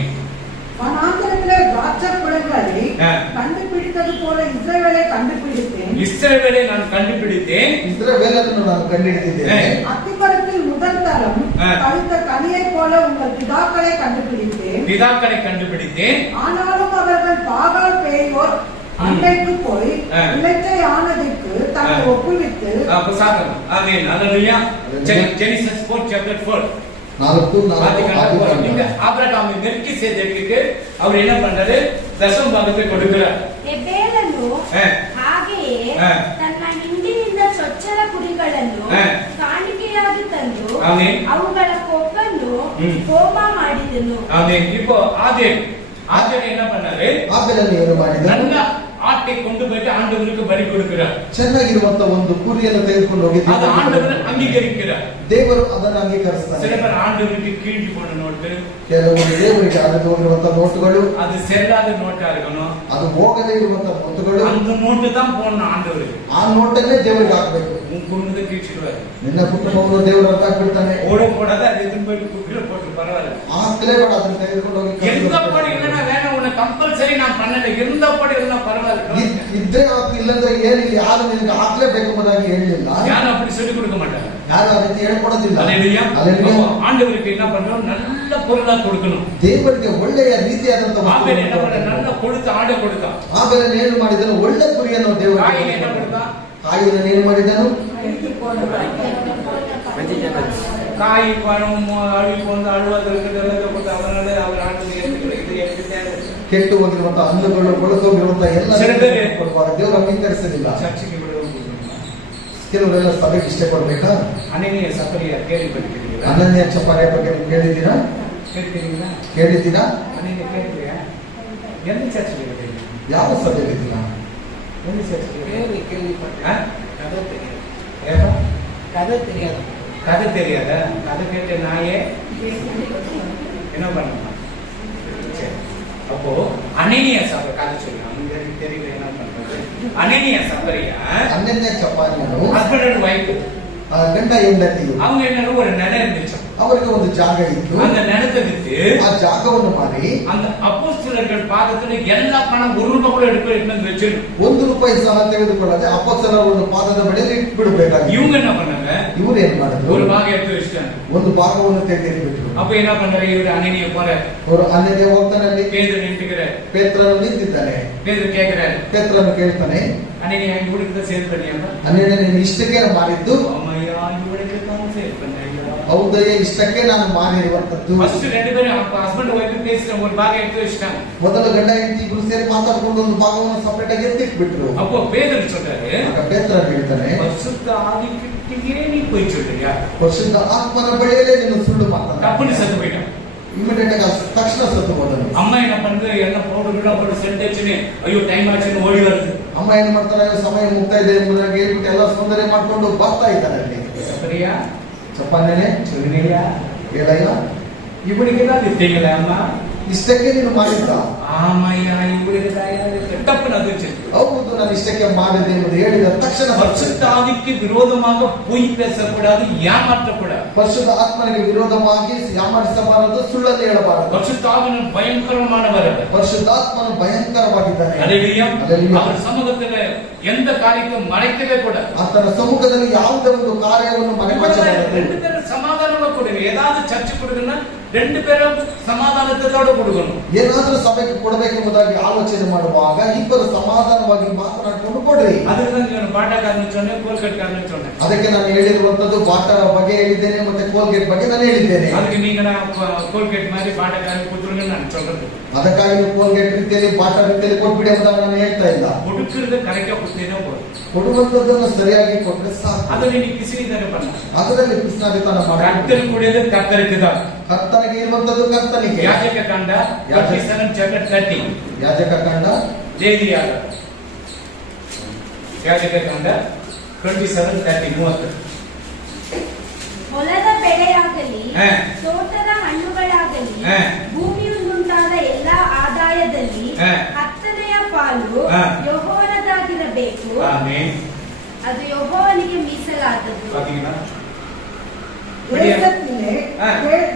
வனாந்தரத்திலே திராட்சை குளங்களை ஆ. கண்டுபிடித்தது போல இஸ்ரவேலை கண்டுபிடித்தேன். இஸ்ரவேலை நான் கண்டுபிடித்தேன். ಇಸ್ರಾಯೇಲನ್ನು ನಾನು ಕಂಡುಹಿಡಿದಿದ್ದೇನೆ. அத்திமரத்தில் முதல் தரம் ஆ. பழுத்த கனியை போல உங்கள் பிதாக்களை கண்டுபிடித்தேன். பிதாக்களை கண்டுபிடித்தேன். ஆனாலும் அவர்கள் பாகால் பேயோர் அன்றைக்கு போய் ஆ. இலச்சை ஆனதுக்கு தன்னை ஆ. ஒப்புவித்து அப்ப சாத்தம். ஆமென். ஹalleluya. ஜெனிசிஸ் 4:4. இந்த ஆபிரகாம் மெல்கிசேதேக்குக்கு அவர் என்ன பண்றாரு? தசம் பாகத்தை கொடுக்கிறார். ಎಬೇಲನು ஆ. ಹಾಗೆಯೇ ಆ. ತನ್ನ ಹಿಂಡಿನಿಂದ ಚೊಚ್ಚಲ ಕುರಿಗಳನ್ನು ಆ. ಕಾಣಿಕೆಯಾಗಿ ತಂದು ಆಮೆನ್. ಅವುಗಳ ಕೊಬ್ಬನ್ನು ಹ್ಮ್. ಹೋಮ ಮಾಡಿದನು. ஆமென். இப்போ ஆதேர் என்ன பண்ணாரு? ಆಬೇಲನ್ನು ಏನು ಮಾಡಿದ? நல்ல ஆட்டை கொண்டு போயிட்டு ஆண்டவருக்கு பலி கொடுக்கிறார். ಚೆನ್ನಾಗಿರುವಂತ ಒಂದು ಕುರಿಯನ್ನು ತೆಗೆದುಕೊಂಡು ಹೋಗಿ அது ஆண்டவர் அங்கீகரிக்கிறார். ದೇವರು ಅದನ್ನು ಅಂಗೀಕರಿಸ್ತಾನೆ. சில பேர் ஆண்டவருக்கு கீழ்ச்சி போன நோட்டு, ಕೆಲವು ದೇವರಿಗೆ ಅರಿದು ಹೋಗಿರುವಂತ ನೋಟುಗಳು, அது செல்லாத நோட்டா இருக்கணும். ಅದು ಹೋಗದೇ ಇರುವಂತ ನೋಟುಗಳು, அந்த நோட்டு தான் போடணும் ஆண்டவருக்கு. ಆ ನೋಟನ್ನೇ ದೇವರಿಗೆ ಹಾಕ್ಬೇಕು. உன் குடும்பத்தை கீழ்ச்சிடுவாரு. ನಿನ್ನ ಕುಟುಂಬವನ್ನು ದೇವರು ಅರ್ಥ ಹಾಕ್ಬಿಡ್ತಾನೆ. ஓட போடாத அது எதுவும் போயிட்டு குப்பில போட்டு பரவாயில்ல. ಹಾಕ್ಲೇ ಬೇಡ, ಅದನ್ನು ತೆಗೆದುಕೊಂಡು ಹೋಗಿ எந்த படி இல்லைன்னா வேணாம், உன்னை கம்பல்சரி நான் பண்ணல, எந்த படி இல்லைன்னா பரவாயில்ல. ಇದ್ರೆ ಇಲ್ಲಂದ್ರೆ ಏನಿಲ್ಲ, ಯಾರು ನಿನಗೆ ಹಾಕ್ಲೇಬೇಕು ಎಂಬುದಾಗಿ ಹೇಳಲಿಲ್ಲ. யாரும் அப்படி சொல்லிக் கொடுக்க மாட்டாங்க. ಯಾರು ಆ ರೀತಿ ಹೇಳ್ಕೊಡೋದಿಲ್ಲ. ஹalleluya. ಹಲ್ಲೆಲೂಯಾ. ஆண்டவருக்கு என்ன பண்றோம்? நல்ல பொருளா கொடுக்கணும். ದೇವರಿಗೆ ಒಳ್ಳೆಯ ರೀತಿಯಾದಂತ ஆபேல் என்ன பண்ண? நல்ல கொடுத்த ஆடை கொடுத்தான். ಆಬೇಲನು ಏನು ಮಾಡಿದನು? ಒಳ್ಳೆ ಕುರಿಯನ್ನು ದೇವರಿಗೆ காயின் என்ன கொடுத்தான்? ಕಾಯಿಯನ್ನು ಏನು ಮಾಡಿದನು? காய் பணம் அழுகி வந்து அழுவதற்கு கொடுத்து அவனால அவர் ஆண்டு இது எனக்கு தேவை. ಕೆಟ್ಟು ಹೋಗಿರುವಂತ ಹಣ್ಣುಗಳು, ಕೊಳತೋಗಿರುವಂತ ಎಲ್ಲ சில பேரு ಕೊಡುವಾಗ ದೇವರು ಅಂಗೀಕರಿಸಲಿಲ್ಲ. சர்ச்சைக்கு விடவும் ಕೆಲವರೆಲ್ಲ ಸಭೆಗೆ ಇಷ್ಟಪಡ್ಬೇಕಾ? அனனிய சப்பரியா கேள்விப்பட்டிருக்கீங்களா? ಅನನ್ಯ ಚಪ್ಪಾಳೆ ಬಗ್ಗೆ ನೀವು ಕೇಳಿದ್ದೀರಾ? ಕೇಳಿದ್ದೀರಾ? அனனிய கேள்வியா? எந்த சர்ச்சைக்கு விட்டீங்க? ಯಾವ ಸಭೆಗಿದ್ದೀರಾ? எந்த சர்ச்சைக்கு? கேள்விப்பட்டேன். கதை தெரியாது. ஏப்பா? கதை தெரியாது. கதை தெரியாதா? கதை கேட்ட நாயே என்ன பண்ணலாம்? சரி. அப்போ அனனிய சபை கதை சொல்லி அவங்க தெரியல என்ன பண்றது? அனனிய சபரியா ಅನನ್ಯ ಚಪ್ಪಾಳೆಯನ್ನು ஹஸ்பண்ட் அண்ட் வைஃப் ಗಂಡ ಹೆಂಡತಿಯು, அவங்க என்ன ஒரு நிலம் இருந்துச்சு. ಅವರಿಗೆ ಒಂದು ಜಾಗ ಇತ್ತು. அந்த நிலத்தை வித்து ಆ ಜಾಗವನ್ನು ಮಾರಿ அந்த அப்போஸ்தலர்கள் பாதத்துல எல்லா பணம் ஒரு ரூபாய் கூட எடுத்து வச்சு ₹1 ಸಹ ತೆಗೆದುಕೊಳ್ಳದೆ ಅಪೊಸ್ತಲರ ಒಂದು ಪಾದದ ಬಳಿಯಲ್ಲಿ ಇಟ್ಬಿಡಬೇಕಾಗಿತ್ತು. இவங்க என்ன பண்ணாங்க? ಇವರು ಏನ್ ಮಾಡಿದ್ರು? ஒரு பாகம் எடுத்து வச்சுட்டாங்க. ಒಂದು ಭಾಗವನ್ನು ತೆಗೆದಿಟ್ಬಿಟ್ರು. அப்ப என்ன பண்றாரு? இவரு அனனிய போற ಅವರು ಅನನ್ಯ ಹೋಗ್ತಾನೆ, ಅಲ್ಲಿ பேதுரு நின்றுக்கிறார். ಪೇತ್ರನು ನಿಂತಿದ್ದಾನೆ. பேதுரு கேக்குறாரு, ಪೇತ್ರನು ಕೇಳ್ತಾನೆ, அனனிய இவருக்கு தான் சேல் பண்ணியாங்க. ಅನನ್ಯ ನೀನು ಇಷ್ಟಕ್ಕೆ ಮಾಡಿದ್ದು? ஆமையா, இவருக்கு தான் சேல் பண்ணையா. ಹೌದಯ್ಯ, ಇಷ್ಟಕ್ಕೆ ನಾನು ಮಾಡಿರುವಂತದ್ದು. ஃபர்ஸ்ட் ரெண்டு பேரும் ஹஸ்பண்ட் வைஃப் பேசின ஒரு பாகம் எடுத்து வச்சுட்டாங்க. ಮೊದಲು ಗಂಡ ಹೆಂಡತಿ ಇಬ್ರು ಸೇರಿ ಮಾತಾಡ್ಕೊಂಡು ಒಂದು ಭಾಗವನ್ನು ಸಪರೇಟ್ ಆಗಿ ಎತ್ತಿಟ್ಬಿಟ್ರು. அப்போ பேதுரு சொல்றாரு, ಆಗ ಪೇತ್ರನು ಹೇಳ್ತಾನೆ, பரிசுத்த ஆவிக்கிட்டே நீ போய் சொல்றியா? ಪರಿಶುದ್ಧ ಆತ್ಮನ ಬಳಿಯಲ್ಲೇ ನೀನು ಸುಳ್ಳು ಮಾತಾಡ. தப்புன்னு செத்து போயிட்டான். ಇಮಿಡಿಯೇಟ್ ಆಗಿ ತಕ್ಷಣ ಸತ್ತು ಹೋದನು. அம்மா என்ன பண்ணுது? என்ன பவுடர் போட்டு சென்ட் வச்சுன்னு ஐயோ டைம் ஆச்சுன்னு ಓಡಿ வருது. ಅಮ್ಮ ಏನ್ ಮಾಡ್ತಾರೆ? ಸಮಯ ಮುಗ್ತಾ ಇದೆ ಎಂಬುದಾಗಿ ಹೇಳ್ಬಿಟ್ಟು ಎಲ್ಲ ಸೌಂದರ್ಯ ಮಾಡ್ಕೊಂಡು ಬರ್ತಾ ಇದ್ದಾರೆ. ಅಲ್ಲಿ சப்பரியா ಚಪ್ಪಾಳೆನೆ சொல்லுங்கய்யா, ಹೇಳಯ್ಯ, இவனுக்கு தான் வித்தீங்களா அம்மா? ಇಷ್ಟಕ್ಕೆ ನೀನು ಮಾಡಿದ್ದ? ஆமையா, இவனுக்கு தான் தப்புன்னு அது. ಹೌದು, ನಾನು ಇಷ್ಟಕ್ಕೆ ಮಾಡಿದೆ ಎಂಬುದು ಹೇಳಿದ ತಕ್ಷಣ பரிசுத்த ஆவிக்கு விரோதமாக பொய் பேசக்கூடாது, ஏமாற்றக்கூடாது. ಪರಿಶುದ್ಧ ಆತ್ಮನಿಗೆ ವಿರೋಧವಾಗಿ ಯಾಮಾರಿಸಬಾರದು, ಸುಳ್ಳನ್ನು ಹೇಳಬಾರದು. பரிசுத்த ஆவியின் பயங்கரமானவர் அவர். ಪರಿಶುದ್ಧಾತ್ಮನು ಭಯಂಕರವಾಗಿದ್ದಾನೆ. ஹல்லேலூயா. ஹல்லேலூயா. அவர் சமூகத்துல எந்த காரியத்தையும் மறைக்கவே கூடாது. ಆತನ ಸಮ್ಮುಖದಲ್ಲಿ ಯಾವುದೇ ಒಂದು ಕಾರ್ಯವನ್ನು ಮರೆಮಾಚಬಾರದು. ரெண்டு பேரும் சமாதானமா கொடுங்க. ஏதாவது சர்ச்சை கொடுங்கன்னா ரெண்டு பேரும் சமாதானத்தோட கொடுக்கணும். ಏನಾದ್ರೂ ಸಭೆಗೆ ಕೊಡಬೇಕೆಂಬುದಾಗಿ ಆಲೋಚನೆ ಮಾಡುವಾಗ ಇಬ್ಬರು ಸಮಾಧಾನವಾಗಿ ಮಾತನಾಡಿಕೊಂಡು ಕೊಡ್ರಿ. அதுதான் நான் பாட்டக்காரன்னு சொன்னேன், கோல்கட்காரன்னு சொன்னேன். ಅದಕ್ಕೆ ನಾನು ಹೇಳಿರುವಂತದ್ದು ಬಾಟ ಬಗ್ಗೆ ಹೇಳಿದ್ದೇನೆ ಮತ್ತೆ ಕೋಲ್ಗೇಟ್ ಬಗ್ಗೆ ನಾನು ಹೇಳಿದ್ದೇನೆ. அதுக்கு நீங்க நான் கோல்கேட் மாதிரி பாட்டக்காரன் கொடுத்துருங்கன்னு நான் சொல்றது. ಅದಕ್ಕಾಗಿ ನೀವು ಕೋಲ್ಗೇಟ್ ರೀತಿಯಲ್ಲಿ ಬಾಟ ರೀತಿಯಲ್ಲಿ ಕೊಟ್ಬಿಡಿ ಎಂಬುದಾಗಿ ನಾನು ಹೇಳ್ತಾ ಇಲ್ಲ. கொடுக்கறது ಕರೆಕ್ಟಾ ಕೊಡ್ತೇನೆ போதும். ಕೊಡುವಂತದ್ದನ್ನು ಸರಿಯಾಗಿ ಕೊಟ್ಟರೆ ಸಾಕು. ಅದನ್ನ ನೀ ಕಿಸಿನಿಂದ பண்ண. ಅದರಲ್ಲಿ ಪಿಸ್ನಾರಿತನ ಮಾಡಿ. ಕರ್ತನ ಕೂಡಿಯದು ಕರ್ತನಿಗೆ தான். ಕರ್ತನಿಗೆ ಇರುವಂತದ್ದು ಕರ್ತನಿಗೆ. ಯಾಜಕ ಕಾಂಡ 37:30. ಯಾಜಕ ಕಾಂಡ ಲೇವಿಯಾಗ ಯಾಜಕ ಕಾಂಡ 27:30. ಹೊಲದ ಬೆಳೆಯಾಗಲಿ ಹ. ತೋಟದ ಹಣ್ಣುಗಳಾಗಲಿ ಹ. ಭೂಮಿಯಿಂದುಂಟಾದ ಎಲ್ಲಾ ಆದಾಯದಲ್ಲಿ ಹ. 10ನೇ ಪಾಲು ಹ. ಯೆಹೋವನದಾಗಿರಬೇಕು. ಆಮೆನ್. ಅದು ಯೆಹೋವನಿಗೆ ಮೀಸಲಾದದ್ದು. பாத்தீங்களா? தேசத்திலே ஆ.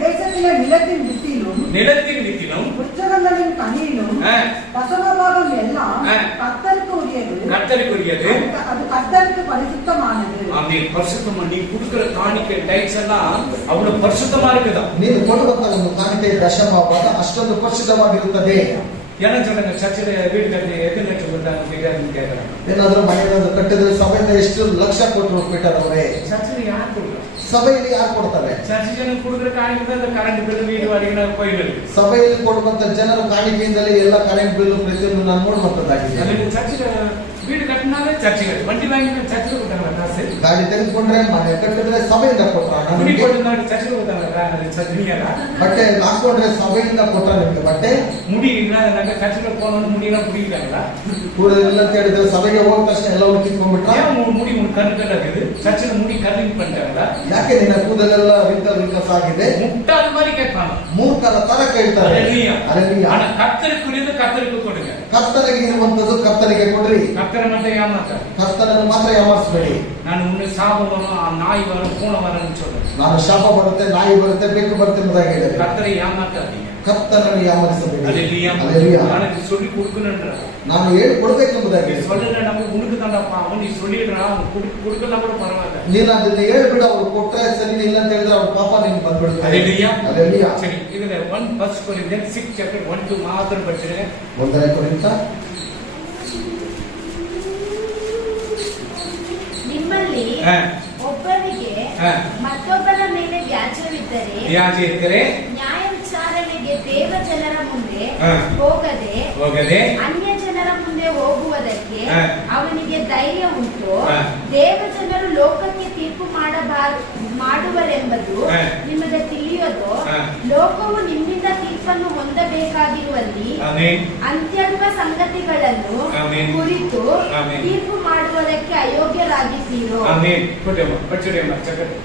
தேசத்திலே நிலத்தின் வித்திலும் நிலத்தின் வித்திலும் உச்சகங்களின் கனியிலும் ஆ. தசமபாகம் எல்லாம் ஆ. கர்த்தருக்கு உரியது. கர்த்தருக்குரியது. அது கர்த்தருக்கு பரிசுத்தமானது. ஆமென். பரிசுத்தமா நீ கொடுக்கிற காணிக்கை டைட்ஸ் எல்லாம் அவ்வளவு பரிசுத்தமா இருக்குதா? ನೀನು ಕೊಡುವಂತ ಒಂದು ಕಾಣಿಕೆ ದಶಮಭಾಗ ಅಷ್ಟೊಂದು ಪರಿಶುದ್ಧವಾಗಿರುತ್ತದೆ. என்ன சொல்லுங்க, சர்ச்சில் வீடு கட்டி எத்தனை லட்சம் கொடுத்தாங்க கேட்கறாங்க. ಏನಾದ್ರೂ ಮನೆಯನ್ನು ಕಟ್ಟಿದ್ರೆ ಸಭೆಯಿಂದ ಎಷ್ಟು ಲಕ್ಷ ಕೊಟ್ಟರು ಪೀಟರ್ ಅವರೇ? சர்ச்சில் யார் கொடுக்குறா? ಸಭೆಯಲ್ಲಿ ಯಾರು ಕೊಡ್ತಾರೆ? சர்ச்சு ஜனம் கொடுக்குற காணிக்கை தான் கரண்ட் பில், வீடு வாடகை, கோயில். ಸಭೆಯಲ್ಲಿ ಕೊಡುವಂತ ಜನರು ಕಾಣಿಕೆಯಿಂದಲೇ ಎಲ್ಲ ಕರೆಂಟ್ ಬಿಲ್ ಪ್ರತಿಯೊಂದು ನಾನು ನೋಡುವಂತದ್ದಾಗಿದೆ. அதுக்கு சர்ச்சில் வீடு கட்டினாலே சர்ச்சு கட்டு, வண்டி வாங்கினா சர்ச்சில் கொடுத்தாங்க காசு. ಗಾಡಿ ತೆಗೆದುಕೊಂಡ್ರೆ ಮನೆ ಕಟ್ಟಿದ್ರೆ ಸಭೆಯಿಂದ ಕೊಟ್ರ, முடி போட்டுனாலும் சர்ச்சில் கொடுத்தாங்க. அது சர்ச்சினியாரா? ಬಟ್ಟೆ ಹಾಕೊಂಡ್ರೆ ಸಭೆಯಿಂದ ಕೊಟ್ರ ನಿಮ್ಗೆ ಬಟ್ಟೆ. முடி இல்லாத சர்ச்சில் போனோம்னு முடியெல்லாம் பிடிக்கிறாங்களா? ಕೂಡಲಿಲ್ಲ ಅಂತ ಹೇಳಿದ್ರೆ ಸಭೆಗೆ ಹೋದ ತಕ್ಷಣ ಎಲ್ಲವನ್ನು ಕಿತ್ಕೊಂಡ್ಬಿಟ್ರ. ஏன் முடி கண்ணுக்கಲ್ಲ இருக்குது? சர்ச்சில் முடி கல்லிங் பண்ணிட்டாங்களா? ಯಾಕೆ ನಿನ್ನ ಕೂದಲೆಲ್ಲ ರಿಂಕಸ್ ಆಗಿದೆ? முட்டாள் மாதிரி கேட்பாங்க. ಮೂರ್ಖರ ತರ ಕೇಳ್ತಾರೆ. அல்லேலூயா. அல்லேಲೂಯಾ. ஆனா கர்த்தருக்குரியது கர்த்தருக்கு கொடுங்க. ಕರ್ತನಿಗೆ ಇರುವಂತದ್ದು ಕರ್ತನಿಗೆ ಕೊಡ್ರಿ. கர்த்தரை மட்டும் ஏமாத்தாரு. ಕರ್ತನನ್ನು ಮಾತ್ರ ಯಾಮಾರಿಸಬೇಡಿ. நான் உன்னை சாபம் வரும், நாய் வரும், பூனை வரும்னு சொல்றேன். ನಾನು ಶಾಪ ಬರುತ್ತೆ, ನಾಯಿ ಬರುತ್ತೆ, ಬೆಕ್ಕು ಬರುತ್ತೆ ಎಂಬುದಾಗಿ ಹೇಳಿದೆ. கர்த்தரை ஏமாத்தாதீங்க. ಕರ್ತನನ್ನು ಯಾಮರಿಸಬೇಡಿ. அல்லேலூயா. அல்லேலூயா. எனக்கு சொல்லி கொடுக்கணும்ன்ற. ನಾನು ಹೇಳಿ ಕೊಡ್ಬೇಕೆಂಬುದಾಗಿ நீ சொல்லல நம்ம உனக்கு தான்டாப்பா, அவன் நீ சொல்லிடுறா, அவன் கொடுக்கலாம் கூட பரவாயில்ல. ನೀನು ಅದನ್ನ ಹೇಳ್ಬಿಡು, ಅವ್ರು ಕೊಟ್ರೆ ಸರಿ, ಇಲ್ಲ ಅಂತ ಹೇಳಿದ್ರೆ ಅವ್ರ ಪಾಪ ನಿಮ್ಗೆ ಬಂದ್ಬಿಡುತ್ತೆ. அல்லேலூயா. அல்லேலூயா. சரி, இதுல 1 Corinthians 6:1-2 மாத்திரம் படிச்சிருங்க. 1 ಕೊರಿಂಥ ನಿಮ್ಮಲ್ಲಿ ஆ. ಒಬ್ಬನಿಗೆ ஆ. ಮತ್ತೊಬ್ಬನ ಮೇಲೆ ವ್ಯಾಜ್ಯವಿದ್ದರೆ வியாஜி இருக்கிறே ನ್ಯಾಯ ವಿಚಾರಣೆಗೆ ದೇವ ಜನರ ಮುಂದೆ ஆ. ಹೋಗದೆ ಹೋಗದೆ ಅನ್ಯ ಜನರ ಮುಂದೆ ಹೋಗುವುದಕ್ಕೆ ಆ. ಅವನಿಗೆ ಧೈರ್ಯ ಉಂಟು. ಆ. ದೇವ ಜನರು ಲೋಕಕ್ಕೆ ತೀರ್ಪು ಮಾಡುವರೆಂಬುದು ಆ. ನಿಮಗೆ ತಿಳಿಯೋದು. ಆ. ಲೋಕವು ನಿಮ್ಮಿಂದ ತೀರ್ಪನ್ನು ಹೊಂದಬೇಕಾಗಿರುವಲ್ಲಿ ಆಮೆನ್. ಅಂತ್ಯಂಗ ಸಂಗತಿಗಳನ್ನು ಆಮೆನ್. ಕುರಿತು ಆಮೆನ್. ತೀರ್ಪು ಮಾಡುವುದಕ್ಕೆ ಅಯೋಗ್ಯರಾಗಿದ್ದೀರೋ. ஆமென். போடுமா, படிச்சிடுமா, சக்கரை.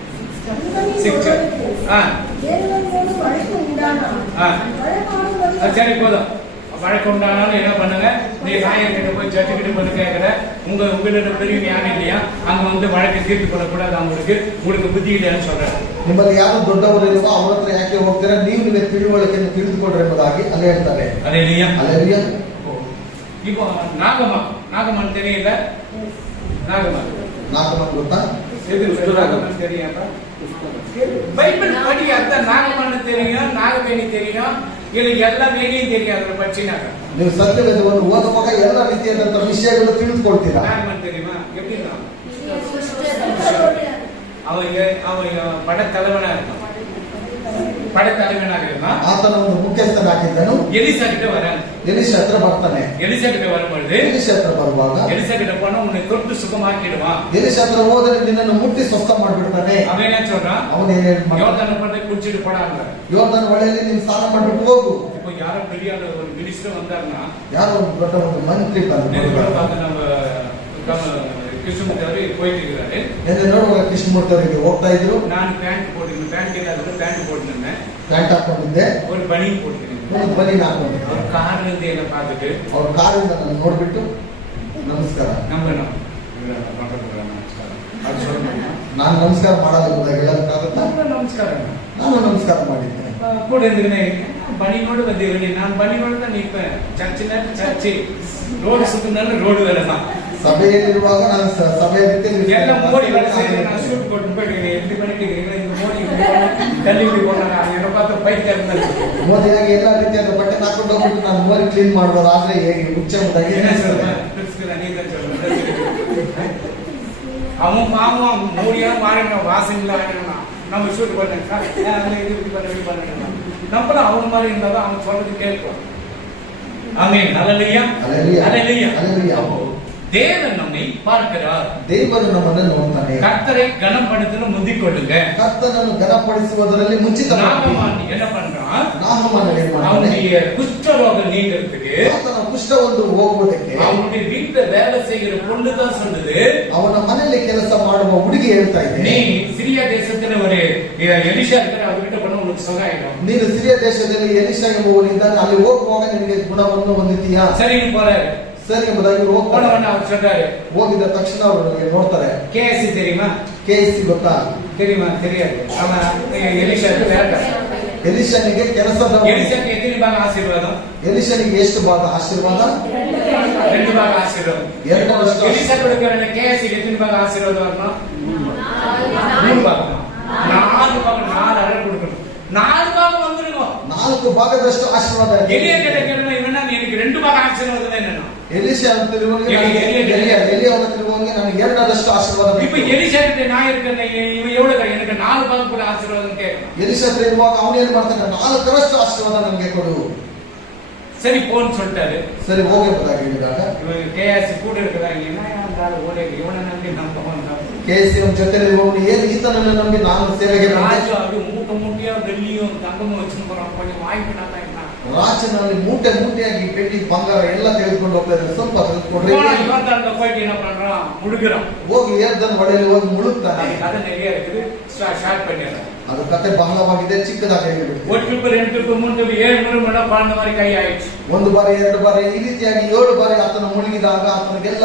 தேவனோடு வழக்கு உண்டானால் ஆ. வழக்காடுவது அது சரி, போதும். வழக்கு உண்டானாலும் என்ன பண்ணுங்க, நீ லாயர் கிட்ட போய் ஜட்ஜு கிட்ட போய் கேட்கற, உங்களோட பெரிய ஞானம் இல்லையா, அங்க வந்து வழக்கு தீர்ப்பு பண்ணக்கூடாது, உங்களுக்கு புத்தி இல்லையான்னு சொல்றேன். ನಿಮ್ಮಲ್ಲಿ ಯಾರು ದೊಡ್ಡವರಿಲ್ವೋ ಅವ್ರ ಹತ್ರ ಯಾಕೆ ಹೋಗ್ತೀರಾ? ನೀವು ನಿಮಗೆ ತಿಳುವಳಿಕೆಯನ್ನು ತಿಳಿದುಕೊಡ್ರಿ ಎಂಬುದಾಗಿ ಅಲ್ಲಿ ಹೇಳ್ತಾರೆ. அல்லேலூயா. அல்லேலೂಯಾ. இப்போ நாகமன் தெரியல? நாகமன் ನಾಲ್ಕು ಗೊತ್ತಾ? நாகமன் தெரியாப்பா? பைபிள் படி அதான் நாகமன் தெரியும், நாகவேணி தெரியும், இல்லை எல்லா வேணியும் தெரியாது படிச்சினாங்க. ನೀವು ಸತ್ಯವೇದವನ್ನು ಓದುವಾಗ ಎಲ್ಲ ರೀತಿಯಾದಂತ ವಿಷಯಗಳು ತಿಳಿದುಕೊಳ್ತೀರಾ. நாகமன் தெரியுமா? எப்படின்னா அவங்க படத்தலைவனா இருக்கான். படத்தலைவனாக இருந்தான். ಆತನ ಒಂದು ಮುಖ್ಯಸ್ಥನಾಗಿದ್ದನು. எலிசா கிட்ட வரான். ಎಲಿಷ ಹತ್ರ ಬರ್ತಾನೆ. எலிசா கிட்ட வரும்பொழுது, ಎಲಿಷ ಹತ್ರ ಬರುವಾಗ எலிசா கிட்ட போனா உன்னை தொட்டு சுகமாக்கிடுவான். ಎಲಿಷ ಹತ್ರ ಹೋದರೆ ನಿನ್ನನ್ನು ಮುಟ್ಟಿ ಸ್ವಸ್ಥ ಮಾಡ್ಬಿಡ್ತಾನೆ. அவன் என்ன சொல்றான்? ಅವನು ಏನೇನ್ யோர்தானை பண்ணி குடிச்சிட்டு போடாங்க. ಯೋರ್ದನ್ ಹೊಳೆಯಲ್ಲಿ ನೀನು ಸ್ನಾನ ಮಾಡ್ಬಿಟ್ಟು ಹೋಗು. இப்போ யாரோ பெரிய ஒரு மினிஸ்டர் வந்தாருன்னா, ಯಾರೋ ಒಂದು ದೊಡ್ಡ ಒಂದು ಮಂತ್ರಿ நேற்று கூட ಬಂದು பார்த்து நம்ம கிருஷ்ணமூர்த்தி அவரு போயிட்டு இருக்கிறாரு. ಎಲ್ಲಿ ನೋಡುವಾಗ ಕೃಷ್ಣಮೂರ್ತಿ ಅವರಿಗೆ ಹೋಗ್ತಾ ಇದ್ರು. நான் பேண்ட் போட்டுருந்தேன், பேண்ட் இல்லாத பேண்ட் போட்டுருந்தேன், ಪ್ಯಾಂಟ್ ಹಾಕೊಂಡಿದ್ದೆ, ஒரு பனியன் போட்டுருந்தேன். ಒಂದು ಬನೀನ್ ಹಾಕೊಂಡಿದ್ದೆ. ஒரு கார்ல இருந்து என்ன பார்த்துட்டு ಅವ್ರ ಕಾರಿಂದ ನನ್ನ ನೋಡ್ಬಿಟ್ಟು ನಮಸ್ಕಾರ, நம்ம அது சொல்ல முடியும். ನಾನು ನಮಸ್ಕಾರ ಮಾಡೋದಾಗ ಹೇಳೋದಕ್ಕಾಗತ್ತಾ? நமஸ்காரம் ನಾನು ನಮಸ್ಕಾರ ಮಾಡಿದ್ದೇನೆ. கூட இருந்துக்கினே பனியோடு வந்து நான் பனியோடு தான் நிற்பேன். சர்ச்சு ரோடு சுத்தினாலும் ரோடு வேலை தான். ಸಭೆಯಲ್ಲಿರುವಾಗ ನಾನು ಸಭೆಯ ರೀತಿಯಲ್ಲಿ எல்லாம் மோடி வேலை செய்ய நான் ஷூட் போட்டு போயிட்டு எப்படி பண்ணிட்டு இந்த மோடி தள்ளி இப்படி போனாங்க, ಯಾವತ್ತೂ ಬೈಕ್ ತೆಗೆದ್ಮೇಲೆ ಮೋದಿಯಾಗಿ ಎಲ್ಲ ರೀತಿಯಾದ ಬಟ್ಟೆ ಹಾಕೊಂಡು ಹೋಗ್ಬಿಟ್ಟು ನಾನು ಮೋರಿ ಕ್ಲೀನ್ ಮಾಡ್ಬೋದು, ಆದ್ರೆ ಹೇಗೆ ಮುಚ್ಚೆ ಮುದ್ದಾಗಿ அவன் பாவம் மூடியா மாறினா வாசனைல நம்ம ஷூட் பண்ணா இது பண்ண நம்மளும் அவன் மாதிரி இருந்தாதான் அவன் சொல்றது கேட்போம். ஆமென். ஹல்லேலூயா. ஹல்லேலூயா. ஹல்லேலூயா. ஹல்லேலூயா. தேவன் நம்மை பார்க்கிறார். ದೇವರು ನಮ್ಮನ್ನು ನೋಡ್ತಾನೆ. கர்த்தரை கனப்படுத்தல முந்திக் கொள்ளுங்க. ಕರ್ತನನ್ನು ಘನಪಡಿಸುವುದರಲ್ಲಿ ಮುಂಚಿತವಾಗಿ நாகமான் என்ன பண்றான்? ನಾಗಮನ ಏನು ಮಾಡ್ತಾನೆ? அவனுடைய குஷ்டரோகம் நீங்கிறதுக்கு ಆತನ ಕುಷ್ಠ ಒಂದು ಹೋಗುವುದಕ್ಕೆ அவனுடைய வீட்டுல வேலை செய்கிற பொண்ணு தான் சொல்லுது, ಅವನ ಮನೆಯಲ್ಲಿ ಕೆಲಸ ಮಾಡುವ ಹುಡುಗಿ ಹೇಳ್ತಾ ಇದೆ, நீ ಸಿರಿಯಾ தேசத்துல ஒரு எலிஷா இருக்கிற அவர்கிட்ட பண்ண உனக்கு சுகம் ஆயிடும். ನೀನು ಸಿರಿಯ ದೇಶದಲ್ಲಿ ಎಲಿಷಾ ಎಂಬುವನಿದ್ದಾನೆ, ಅಲ್ಲಿ ಹೋಗುವಾಗ ನಿನಗೆ ಗುಣವನ್ನು ಹೊಂದಿದ್ದೀಯಾ? சரின்னு போறாரு. ಸರಿ ಎಂಬುದಾಗಿ ಹೋಗ್ತಾನೆ. அவர் சொல்றாரு, ಹೋಗಿದ ತಕ್ಷಣ ಅವರು ನೋಡ್ತಾರೆ. கேஎஸ்சி தெரியுமா? KSC ಗೊತ್ತಾ? தெரியுமா? தெரியாது. அவன் எலிஷாக்கு வேண்டாம். ಎಲಿಷನಿಗೆ ಕೆಲಸದ எலிஷாக்கு எத்தனை பாக ஆசீர்வாதம்? ಎಲಿಷನಿಗೆ ಎಷ್ಟು ಭಾಗ ಆಶೀರ್ವಾದ? 2 பாக ஆசீர்வாதம். ಎರಡರಷ್ಟು. எலிஷா கொடுக்கிற கேஎஸ்சி எத்தனை பாக ஆசீர்வாதம் வரணும்? 3 பாகம். 4 பாகம் 4 அரை கொடுக்கணும். 4 பாகம் வந்துருக்கும். 4 ಭಾಗದಷ್ಟು ಆಶೀರ್ವಾದ. எலியா கிடைக்கிறவன் இவனா எனக்கு 2 பாக ஆசீர்வாதம் என்னன்னா? ಎಲಿಷಾ ತಿರುಗುವಂಗೆ ಎಲಿಯವನ ತಿರುಗುವಂಗೆ ನನಗೆ 2ರಷ್ಟು ಆಶೀರ್ವಾದ இப்ப ಬೇಕು. எலிஷா கிட்ட நான் இருக்கேன், இவன் எவ்வளவு எனக்கு 4 பாகம் கூட ஆசீர்வாதம் கேட்கணும். ಎಲಿಷಾ ತಿರುಗುವಾಗ ಅವನು ಏನ್ ಮಾಡ್ತಾನೆ? 4ರಷ್ಟು ಆಶೀರ್ವಾದ ನನಗೆ ಕೊಡು. சரி போன்னு சொல்லிட்டாரு. ಸರಿ ಹೋಗಿ ಎಂಬುದಾಗಿ ಹೇಳಿದಾಗ இவன் கேஎஸ்சி கூட இருக்கிறாங்க, என்ன இருந்தாலும் ஓடி இவனை நம்பி நம்ம KSC ಜೊತೆ ಇರುವವನು ಏನು ಈತನನ್ನು ನಂಬಿ ನಾನು ಸೇವೆಗೆ ಬಂದೆ. ராஜு அப்படி மூட்டை மூட்டையா வெள்ளியும் தங்கமும் வச்சுன்னு போறான், கொஞ்சம் வாய்ப்பு நல்லா இருந்தா ರಾಜನಲ್ಲಿ ಮೂಟೆ ಮೂಟೆಯಾಗಿ ಬೆಳ್ಳಿ ಬಂಗಾರ ಎಲ್ಲ ತೆಗೆದುಕೊಂಡು ಹೋಗ್ತಾ ಇದ್ದಾರೆ, ಸ್ವಲ್ಪ ತೆಗೆದುಕೊಂಡ್ರೆ இவன் தான் போயிட்டு என்ன பண்றான், முழுகிறான். ಹೋಗಿ ಏರ್ದನ್ ಒಡೆಯಲ್ಲಿ ಹೋಗಿ ಮುಳುಗ್ತಾನೆ. கதை நிறைய இருக்குது, ஷார்ட் பண்ணிடுறேன். ಅದು ಕತೆ ಬಹಳವಾಗಿದೆ, ಚಿಕ್ಕದಾಗಿ ಹೇಳಿಬಿಟ್ಟು ஒரு ட்ரிப் 2 ட்ரிப் 3 ட்ரிப் 7 முறை மேடம் பாண்ட மாதிரி கை ஆயிடுச்சு. ಒಂದು ಬಾರಿ 2 ಬಾರಿ ಈ ರೀತಿಯಾಗಿ 7 ಬಾರಿ ಆತನ ಮುಳುಗಿದಾಗ ಆತನಿಗೆಲ್ಲ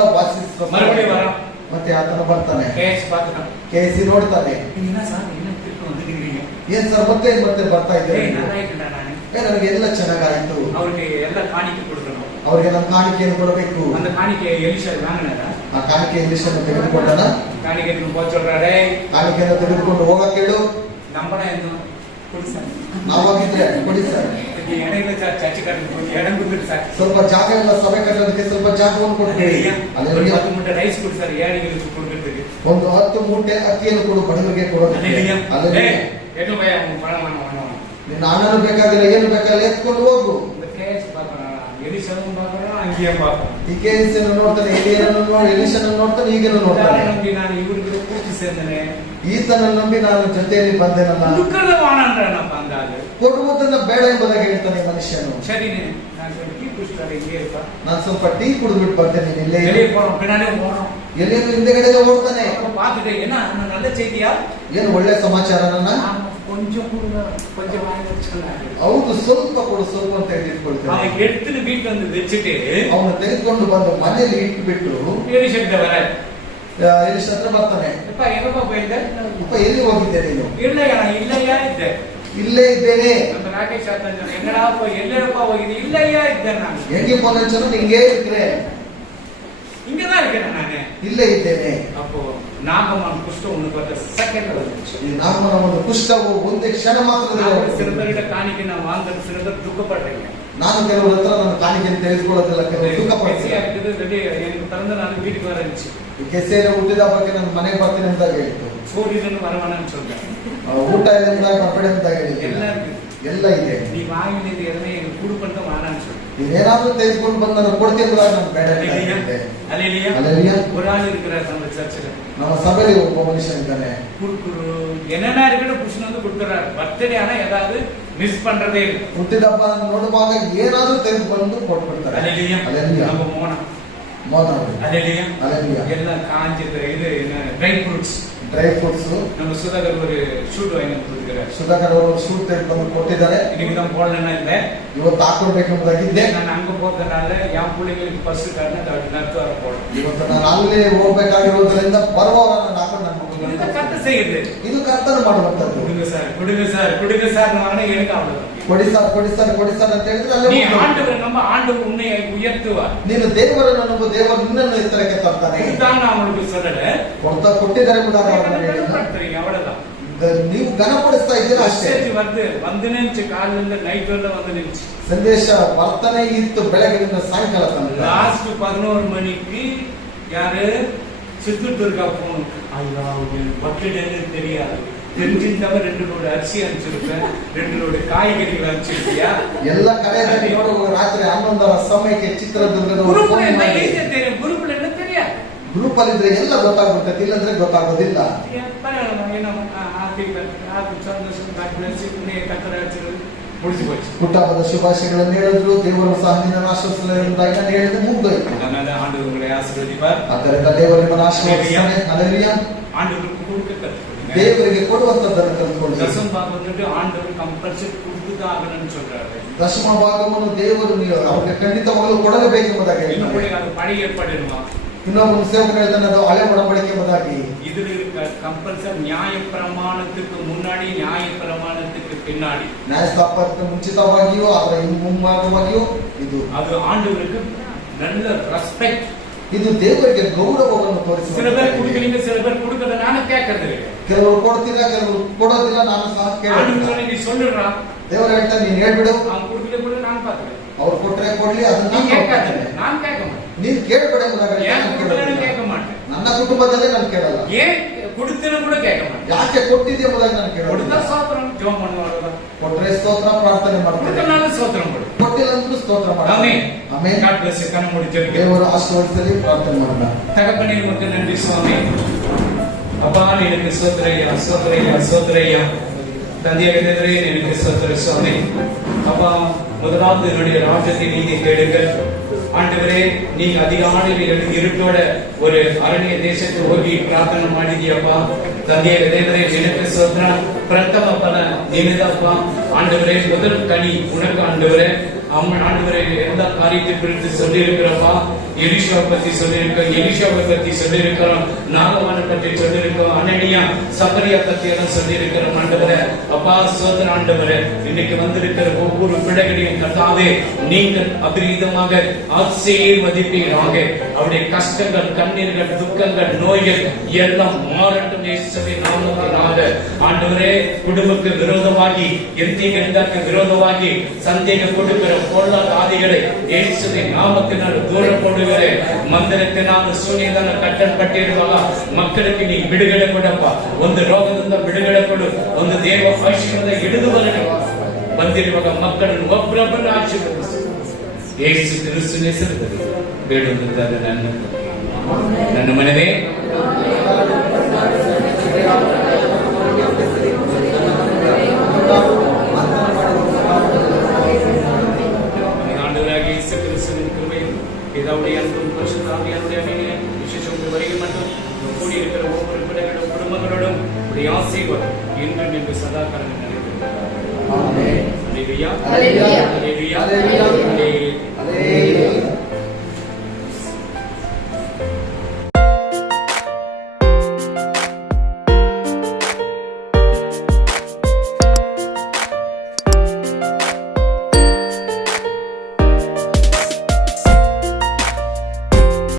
மறுபடியும் வரான். ಮತ್ತೆ ಆತನ ಬರ್ತಾನೆ. கேஎஸ் பாத்துட்டான். KSC ನೋಡ್ತಾನೆ, என்ன சார் என்ன திருப்பி வந்துக்கிறீங்க? ಏನ್ ಸರ್ ಮತ್ತೆ ಮತ್ತೆ ಬರ್ತಾ ಇದ್ದೇನೆ, நல்லா இருக்கேன்டா நானு. ನನಗೆ ಎಲ್ಲ ಚೆನ್ನಾಗಾಯ್ತು, அவருக்கு ಎಲ್ಲ ಕಾಣಿಕೆ ಕೊಡ್றோம். ಅವರಿಗೆ ನಮ್ಮ ಕಾಣಿಕೆಯನ್ನು ಕೊಡಬೇಕು. அந்த ಕಾಣಿಕೆ எலிஷா வாங்கினாரா? ಆ ಕಾಣಿಕೆ ಎಲಿಷನ್ನು ತೆಗೆದುಕೊಂಡನ. ಕಾಣಿಕೆ போக சொல்றாரே, ಕಾಣಿಕೆಯನ್ನು ತೆಗೆದುಕೊಂಡು ಹೋಗಕ್ಕೆ ಹೇಳು. நம்மள என்ன குடிசா ನಾವಾಗಿದ್ರೆ ಕೊಡಿ ಸರ್, எனக்கு சர்ச்சை கட்டி இடம் கொடுத்துட்டு சார், ಸ್ವಲ್ಪ ಜಾಗ ಎಲ್ಲ ಸಭೆ ಕಟ್ಟೋದಕ್ಕೆ ಸ್ವಲ್ಪ ಜಾಗವನ್ನು ಕೊಡ್ಬೇಡಿ. ஒரு 10 மூட்டை ரைஸ் கொடு சார், ஏழைகளுக்கு கொடுக்கிறதுக்கு. ಒಂದು 10 ಮೂಟೆ ಅಕ್ಕಿಯನ್ನು ಕೊಡು, ಬಡವರಿಗೆ ಕೊಡೋದಕ್ಕೆ. ಅಲ್ಲೇಲೂಯಾ. ಎಟ್ಟು ಭಯ ಪಣವನ ನಿನ್ನ ಹಣನು ಬೇಕಾಗಿಲ್ಲ, ಏನು ಬೇಕಾಗಿಲ್ಲ, ಎತ್ಕೊಂಡು ಹೋಗು. இந்த கேஸ் பாக்கறா, எலிஷாவும் பாக்கறா, அங்கேயும் பாக்கறா. ಈ KSC ನೋಡ್ತಾನೆ, ಎಲಿಯನನ್ನು ನೋಡಿ, ಎಲಿಷನನ್ನು ನೋಡ್ತಾನೆ, ಈಗನು ನೋಡ್ತಾನೆ. ನಂಬಿ ನಾನು ಇವ್ರಿಗೆ ಕೂತಿ ಸೇರ್ந்தேனே, ಈತನನ್ನು ನಂಬಿ ನಾನು ಜೊತೆಯಲ್ಲಿ ಬಂದೆನಲ್ಲ. கொடுக்கிறதவானன்றனப்ப அந்த ஆளு. ಕೊಡುವುದನ್ನ ಬೇಡ ಎಂಬುದಾಗಿ ಹೇಳ್ತಾನೆ ಮನುಷ್ಯನು. சரினே, நான் சொல்லி டீ குடிச்சாரு இங்கே இருப்பா. ನಾನು ಸ್ವಲ್ಪ ಟೀ ಕುಡಿದ್ಬಿಟ್ಟು ಬರ್ತೇನೆ, ನೀನು ಇಲ್ಲೇ வெளியே போறோம், பின்னாடியே போறோம். ಎಲ್ಲಿಂದ ಹಿಂದೆಗಡೆ ಓಡ್ತಾನೆ. அப்புறம் பார்த்துட்டு என்ன நல்ல செய்தியா? ಏನು ಒಳ್ಳೆ ಸಮಾಚಾರನ? கொஞ்சம் கொடுங்க, கொஞ்சம் வாங்கி வச்சுக்கலாரு. ಹೌದು, ಸ್ವಲ್ಪ ಕೊಡು, ಸ್ವಲ್ಪ ಅಂತ ಹೇಳಿ ಇಟ್ಕೊಳ್ತಾನೆ. அவன் எடுத்துட்டு வீட்டுல வந்து வச்சுட்டு ಅವನು ತೆಗೆದುಕೊಂಡು ಬಂದು ಮನೆಯಲ್ಲಿ ಇಟ್ಬಿಟ್ಟು எலிஷா வர, ಎಲಿಷ ಹತ್ರ ಬರ್ತಾನೆ. எப்ப எங்கப்பா போயிருந்த? ಅಪ್ಪ ಎಲ್ಲಿ ಹೋಗಿದ್ದೆ ನೀನು? இல்லையா இல்லையா ಇದ್ದೆ. ಇಲ್ಲೇ ಇದ್ದೇನೆ. நம்ம ராகேஷ் ஆத்தன் எங்கடா போய் எல்லப்பா போயிது? இல்லையா ಇದ್ದೆ ನಾನು. ಹೆಂಗೆ ಫೋನ್ ಹಚ್ಚೋನು? ನಿಂಗೆ ಇದ್ರೆ இங்கதான் இருக்கேன் நானு. ಇಲ್ಲೇ ಇದ್ದೇನೆ. அப்போ நாகமான் குஷ்டம் ஒண்ணு பார்த்த செகண்ட்ல வந்துச்சு. ಈ ನಾಗಮನ ಒಂದು ಕುಷ್ಠವು ಒಂದೇ ಕ್ಷಣ ಮಾತ್ರದಲ್ಲಿ சில பேர்கிட்ட காணிக்கை நான் வாங்குறது, சில பேர் துக்கப்படுறீங்க. ನಾನು ಕೆಲವರ ಹತ್ರ ನನ್ನ ಕಾಣಿಕೆಯನ್ನು ತೆಗೆದುಕೊಳ್ಳೋದಿಲ್ಲ, ಕೆಲವರು ದುಃಖ ಪಡ್ತೀನಿ. எனக்கு பிறந்த நாள் வீட்டுக்கு வர இருந்துச்சு. ಕೆಸೆಯಲ್ಲಿ ಹುಟ್ಟಿದ ಬಗ್ಗೆ ನನ್ನ ಮನೆಗೆ ಬರ್ತೀನಿ ಅಂತ ಹೇಳಿತ್ತು. சூரியன் வரவானு சொல்றேன். ಊಟ ಇಲ್ಲ ಎಂಬುದಾಗಿ ಬರ್ಬೇಡಿ ಅಂತ ಹೇಳಿದ್ದೀನಿ. ಎಲ್ಲ இருக்கு. ಎಲ್ಲ ಇದೆ. நீ வாங்கினது எதனை எனக்கு கொடுப்பಂತ வானான்னு சொல்லு. ನೀನೇನಾದ್ರೂ ತೆಗೆದುಕೊಂಡು ಬಂದು ನಾನು ಕೊಡ್ತೀನಿ ಎಂಬುದಾಗಿ ನಾನು ಬೇಡ ಅಂತ ಹೇಳಿದ್ದೆ. அல்லேலூயா. அல்லேலூயா. ஒரு ஆள் இருக்கிறார் நம்ம சர்ச்சில். ನಮ್ಮ ಸಭೆಯಲ್ಲಿ ಒಬ್ಬ ಮನುಷ್ಯ ಇದ್ದಾನೆ. குடுக்குரு என்னென்ன இருக்குன்னு புருஷன் வந்து கொடுக்குறாரு. பர்த்டே ஆனா ஏதாவது மிஸ் பண்றதே இல்லை. ಹುಟ್ಟಿದಬ್ಬ ನೋಡುವಾಗ ಏನಾದ್ರೂ ತೆಗೆದುಕೊಂಡು ಕೊಟ್ಬಿಡ್ತಾರೆ. அல்லேலூயா. அல்லேலூயா. நம்ம மோனா. ಮೋನ. அல்லேலூயா. அல்லேலூயா. எல்லாம் காஞ்சது இது ட்ரை ஃப்ரூட்ஸ். Dry fruits. நம்ம சுதாகர் ஒரு ஷூட் வாங்கி கொடுக்குறாரு. ಸುಧಾಕರ್ ಅವರು ಶೂಟ್ ತೆಗೆದುಕೊಂಡು ಕೊಟ್ಟಿದ್ದಾರೆ. இன்னைக்கு தான் போடலன்னா இல்லை. ಇವತ್ತು ಹಾಕೊಡ್ಬೇಕೆಂಬುದಾಗಿದ್ದೆ. நான் அங்க போறதுனால என் பிள்ளைங்களுக்கு பஸ் காரணம் நடுவார போடணும். ಇವತ್ತು ನಾನು ಅಲ್ಲೇ ಹೋಗ್ಬೇಕಾಗಿರೋದ್ರಿಂದ ಬರುವವರನ್ನು ಹಾಕೊಂಡು ನನ್ನ இந்த கத்து செய்யுது. ಇದು ಕರ್ತನ ಮಾಡುವಂತದ್ದು. கொடுங்க சார், கொடுங்க சார், கொடுங்க சார் எனக்கு அவ்வளவுதான். ಕೊಡಿ ಸರ್, ಕೊಡಿ ಸರ್, ಕೊಡಿ ಸರ್ ಅಂತ ಹೇಳಿದ್ರೆ நீ ಅಲ್ಲೇ ஆண்டவர் நம்ம ஆண்டவர் உன்னை உயர்த்துவார். ನೀನು ದೇವರನ್ನು ನಂಬು, ದೇವರು ನಿನ್ನನ್ನು ಎತ್ತರಕ್ಕೆ ತರ್ತಾನೆ. இதுதான் நான் உங்களுக்கு சொல்லல. ಕೊಟ್ಟಿದ್ದಾರೆ ಎಂಬುದಾಗಿ ಅವರನ್ನು ಹೇಳಿಲ್ಲ. கனப்படுத்துறீங்க, அவ்வளவுதான். ನೀವು ಘನಪಡಿಸ್ತಾ ಇದ್ದೀರಾ ಅಷ್ಟೇ. ಮೆಸೇಜ್ ಬಂದು ನಿಂಚು ಕಾಲಿಂದ ನೈಟ್ ಎಲ್ಲ ಒಂದು ನಿಂಚು ಸಂದೇಶ ವರ್ತನೆ ಇತ್ತು ಬೆಳಗಿನಿಂದ ಸಾಯಂಕಾಲ ತನಕ. லாஸ்ட் 11 மணிக்கு யாரு சித்துர்துர்கா போன் ஐயா பர்த்டேன்னு தெரியாது தெரிஞ்சிருந்தவ 2 லோடு அரிசி அனுப்பிச்சிருப்பேன் 2 லோடு ಕಾಯಿಗರಿಗಳು ಅನುப்பிಸಿದ್ಯಾ ಎಲ್ಲ ಕರೆಯಲ್ಲಿ ನೋಡುವ ರಾತ್ರಿ 11ರ ಸಮಯಕ್ಕೆ ಚಿತ್ರದುರ್ಗದ ಗ್ರೂಪ್ என்ன தெரியாது ಗ್ರೂಪ್ ಅಲ್ಲಿ ಇದ್ರೆ ಎಲ್ಲ ಗೊತ್ತಾಗುತ್ತೆ, ಇಲ್ಲಂದ್ರೆ ಗೊತ್ತಾಗೋದಿಲ್ಲ. ಕುಟುಂಬದ ಶುಭಾಶಯಗಳನ್ನು ಹೇಳಿದ್ರು, ದೇವರು ಸಹ ನಿನ್ನನ್ನು ಆಶೀರ್ವದಿಸಲೆಂದಾಗಿ ನಾನು ಹೇಳಿದ್ದು ಮುಗ್ದೋಯ್ತು. ಆದ್ದರಿಂದ ದೇವರು ನಿಮ್ಮನ್ನು ಆಶೀರ್ವದಿಸ್ತಾನೆ. ಹಲ್ಲೆಲೂಯಾ. ದೇವರಿಗೆ ಕೊಡುವಂತದ್ದನ್ನು ಕಲ್ತ್ಕೊಳ್ಳಿ. ದಶಮ ಭಾಗವನ್ನು ದೇವರು ಅವ್ರಿಗೆ ಖಂಡಿತವಾಗಲೂ ಕೊಡಲೇಬೇಕೆಂಬುದಾಗಿ ಇನ್ನೊಬ್ಬನು ಸೇವಕರು ಹೇಳ್ತಾನೆ, ಅದು ಹಳೆ ಒಡಂಬಡಿಕೆ ಎಂಬುದಾಗಿ. இதில் இருக்க கம்பல்சரி நியாய பிரமாணத்துக்கு முன்னாடி நியாய பிரமாணத்துக்கு பின்னாடி ನ್ಯಾಯಸ್ಥಾಪಕಕ್ಕೆ ಮುಂಚಿತವಾಗಿಯೂ ಅದರ ಮುಂಭಾಗವಾಗಿಯೂ ಇದು அது ஆண்டவருக்கு நல்ல ரெஸ்பெக்ட். ಇದು ದೇವರಿಗೆ ಗೌರವವನ್ನು ತೋರಿಸುತ್ತದೆ. சில பேர் குடுக்கலீங்க, சில பேர் கொடுக்கல, நானும் கேட்கறது இல்லை. ಕೆಲವರು ಕೊಡ್ತೀರಾ, ಕೆಲವರು ಕೊಡೋದಿಲ್ಲ, ನಾನು ಸಹ ಕೇಳೋದಿಲ್ಲ. நீ சொல்லுறா, ದೇವರು ಹೇಳ್ತಾನೆ ನೀನ್ ಹೇಳ್ಬಿಡು. ಅವ್ನು ಕುಡುಕಲೇ ಕೂಡ ನಾನು ಪಾತ್ರೆ, ಅವ್ರು ಕೊಟ್ರೆ ಕೊಡ್ಲಿ, ಅದನ್ನ ನಾನು ಕೇಳ್ಕಾದೆ, ನಾನು ಕೇಳ್ಕ ಮಾಟೆ. ನೀನ್ ಕೇಳ್ಬೇಡ ಎಂಬುದಾಗಿ ಕೇಳ್ಕ ಮಾಟೆ. ನನ್ನ ಕುಟುಂಬದಲ್ಲೇ ನಾನು ಕೇಳಲ್ಲ. ಏನ್ ಕೊಡುತ್ತೇನೆ ಕೂಡ ಕೇಳ್ಕ ಮಾಟೆ. ಯಾಕೆ ಕೊಟ್ಟಿದ್ದೆ ಎಂಬುದಾಗಿ ನಾನು ಕೇಳಲ್ಲ. ಕೊಡುತ್ತಾ ಸ್ತೋತ್ರ ಜೋಮ ಮಾಡುವಾಗ ಕೊಟ್ರೆ ಸ್ತೋತ್ರ ಪ್ರಾರ್ಥನೆ ಮಾಡ್ತಾರೆ, ನಾನು ಸ್ತೋತ್ರ ಮಾಡು, ಕೊಟ್ಟಿಲ್ಲ ಅಂದ್ರೂ ಸ್ತೋತ್ರ ಮಾಡ್ತಾರೆ. Amen. Amen. God bless you. ಕಣ್ಣು ಮೂಡಿ ಜೊತೆಗೆ ದೇವರು ಆಶೀರ್ವದಿಸಲಿ. ಪ್ರಾರ್ಥನೆ ಮಾಡೋಣ. தகப்பனே உமக்கு நன்றி சுவாமி. அப்பா எனக்கு சோதரையா சோதரையா சோதரையா தந்தையரே எனக்கு சோதர சுவாமி. அப்பா முதலாவது என்னுடைய ராஜ்யத்தை நீதி தேடுங்கள் ஆண்டவரே. நீங்க அதிகாலையில் இருட்டோட ஒரு அரண்ய தேசத்தை ಹೋಗಿ ಪ್ರಾರ್ಥನೆ ಮಾಡಿದೀಯಪ್ಪ ತಂದೆಯ ದೇವರೇ. எனக்கு சோதர பிரதம பல நீங்கதப்ப ஆண்டவரே. முதல் கனி உனக்கு ஆண்டவரே. ஆண்டவரே எல்லா காரியத்தை குறித்து சொல்லி இருக்கிறப்பா. எலிஷாவை பத்தி சொல்லியிருக்கோம், எலிஷாவை பத்தி சொல்லியிருக்கிறோம், நாகவானை பற்றி சொல்லியிருக்கோம், அனனியா சக்கரியா பத்தி எல்லாம் சொல்லியிருக்கிறோம் ஆண்டவரே. அப்பா சோதர ஆண்டவரே, இன்னைக்கு வந்திருக்கிற ஒவ்வொரு பிள்ளைகளையும் கர்த்தாவே நீங்கள் அபரீதமாக ஆசீர்வதிப்பீராக. அவருடைய கஷ்டங்கள், கண்ணீர்கள், துக்கங்கள், நோய்கள் எல்லாம் மாறட்டும் இயேசுவின் நாமத்தினால. ஆண்டவரே குடும்பಕ್ಕೆ ವಿರೋಧವಾಗಿ ಎಂತಿಗೆ ವಿರೋಧವಾಗಿ ಸಂದೇಹ ಕೊಡುವ பொல்லாத ஆதிகளை இயேசுவின் நாமத்தினால் தூரம் போடுகிறே. ಮಂದಿರத்தினால் ಶೂನ್ಯದಾನ ಕಟ್ಟಲ್ಪಟ್ಟಿರುವಾಗ ಮಕ್ಕಳಿಗೆ ನೀ ಬಿಡುಗಡೆ ಕೊಡಪ್ಪ. ಒಂದು ರೋಗದಿಂದ ಬಿಡುಗಡೆ ಕೊಡು, ಒಂದು ದೇವ ಆಶೀರ್ವಾದ ಹಿಡಿದುವರೆಗೆ ಬಂದಿರುವಾಗ ಮಕ್ಕಳನ್ನು ಒಬ್ಬರೊಬ್ಬರು ಆಶೀರ್ವದಿಸು. ಯೇಸು ಕ್ರಿಸ್ತನ ಹೆಸರಿನಲ್ಲಿ ಬೇಡುವುದಾದರೆ ನನ್ನ ಮನವೇ பிதாவுடைய அன்பும் பரிசுத்த ஆவியானவருடைய அன்பிலும் விசேஷமாக வருகை மட்டும் கூடியிருக்கிற ஒவ்வொரு பிள்ளைகளும் குடும்பங்களோடும் உடைய ஆசீர்வாதம் என்றும் என்று சதா காலம் நிறைவேறும். ஆமென். அல்லேலூயா. அல்லேலூயா. அல்லேலூயா. அல்லேலூயா. அல்லேலூயா.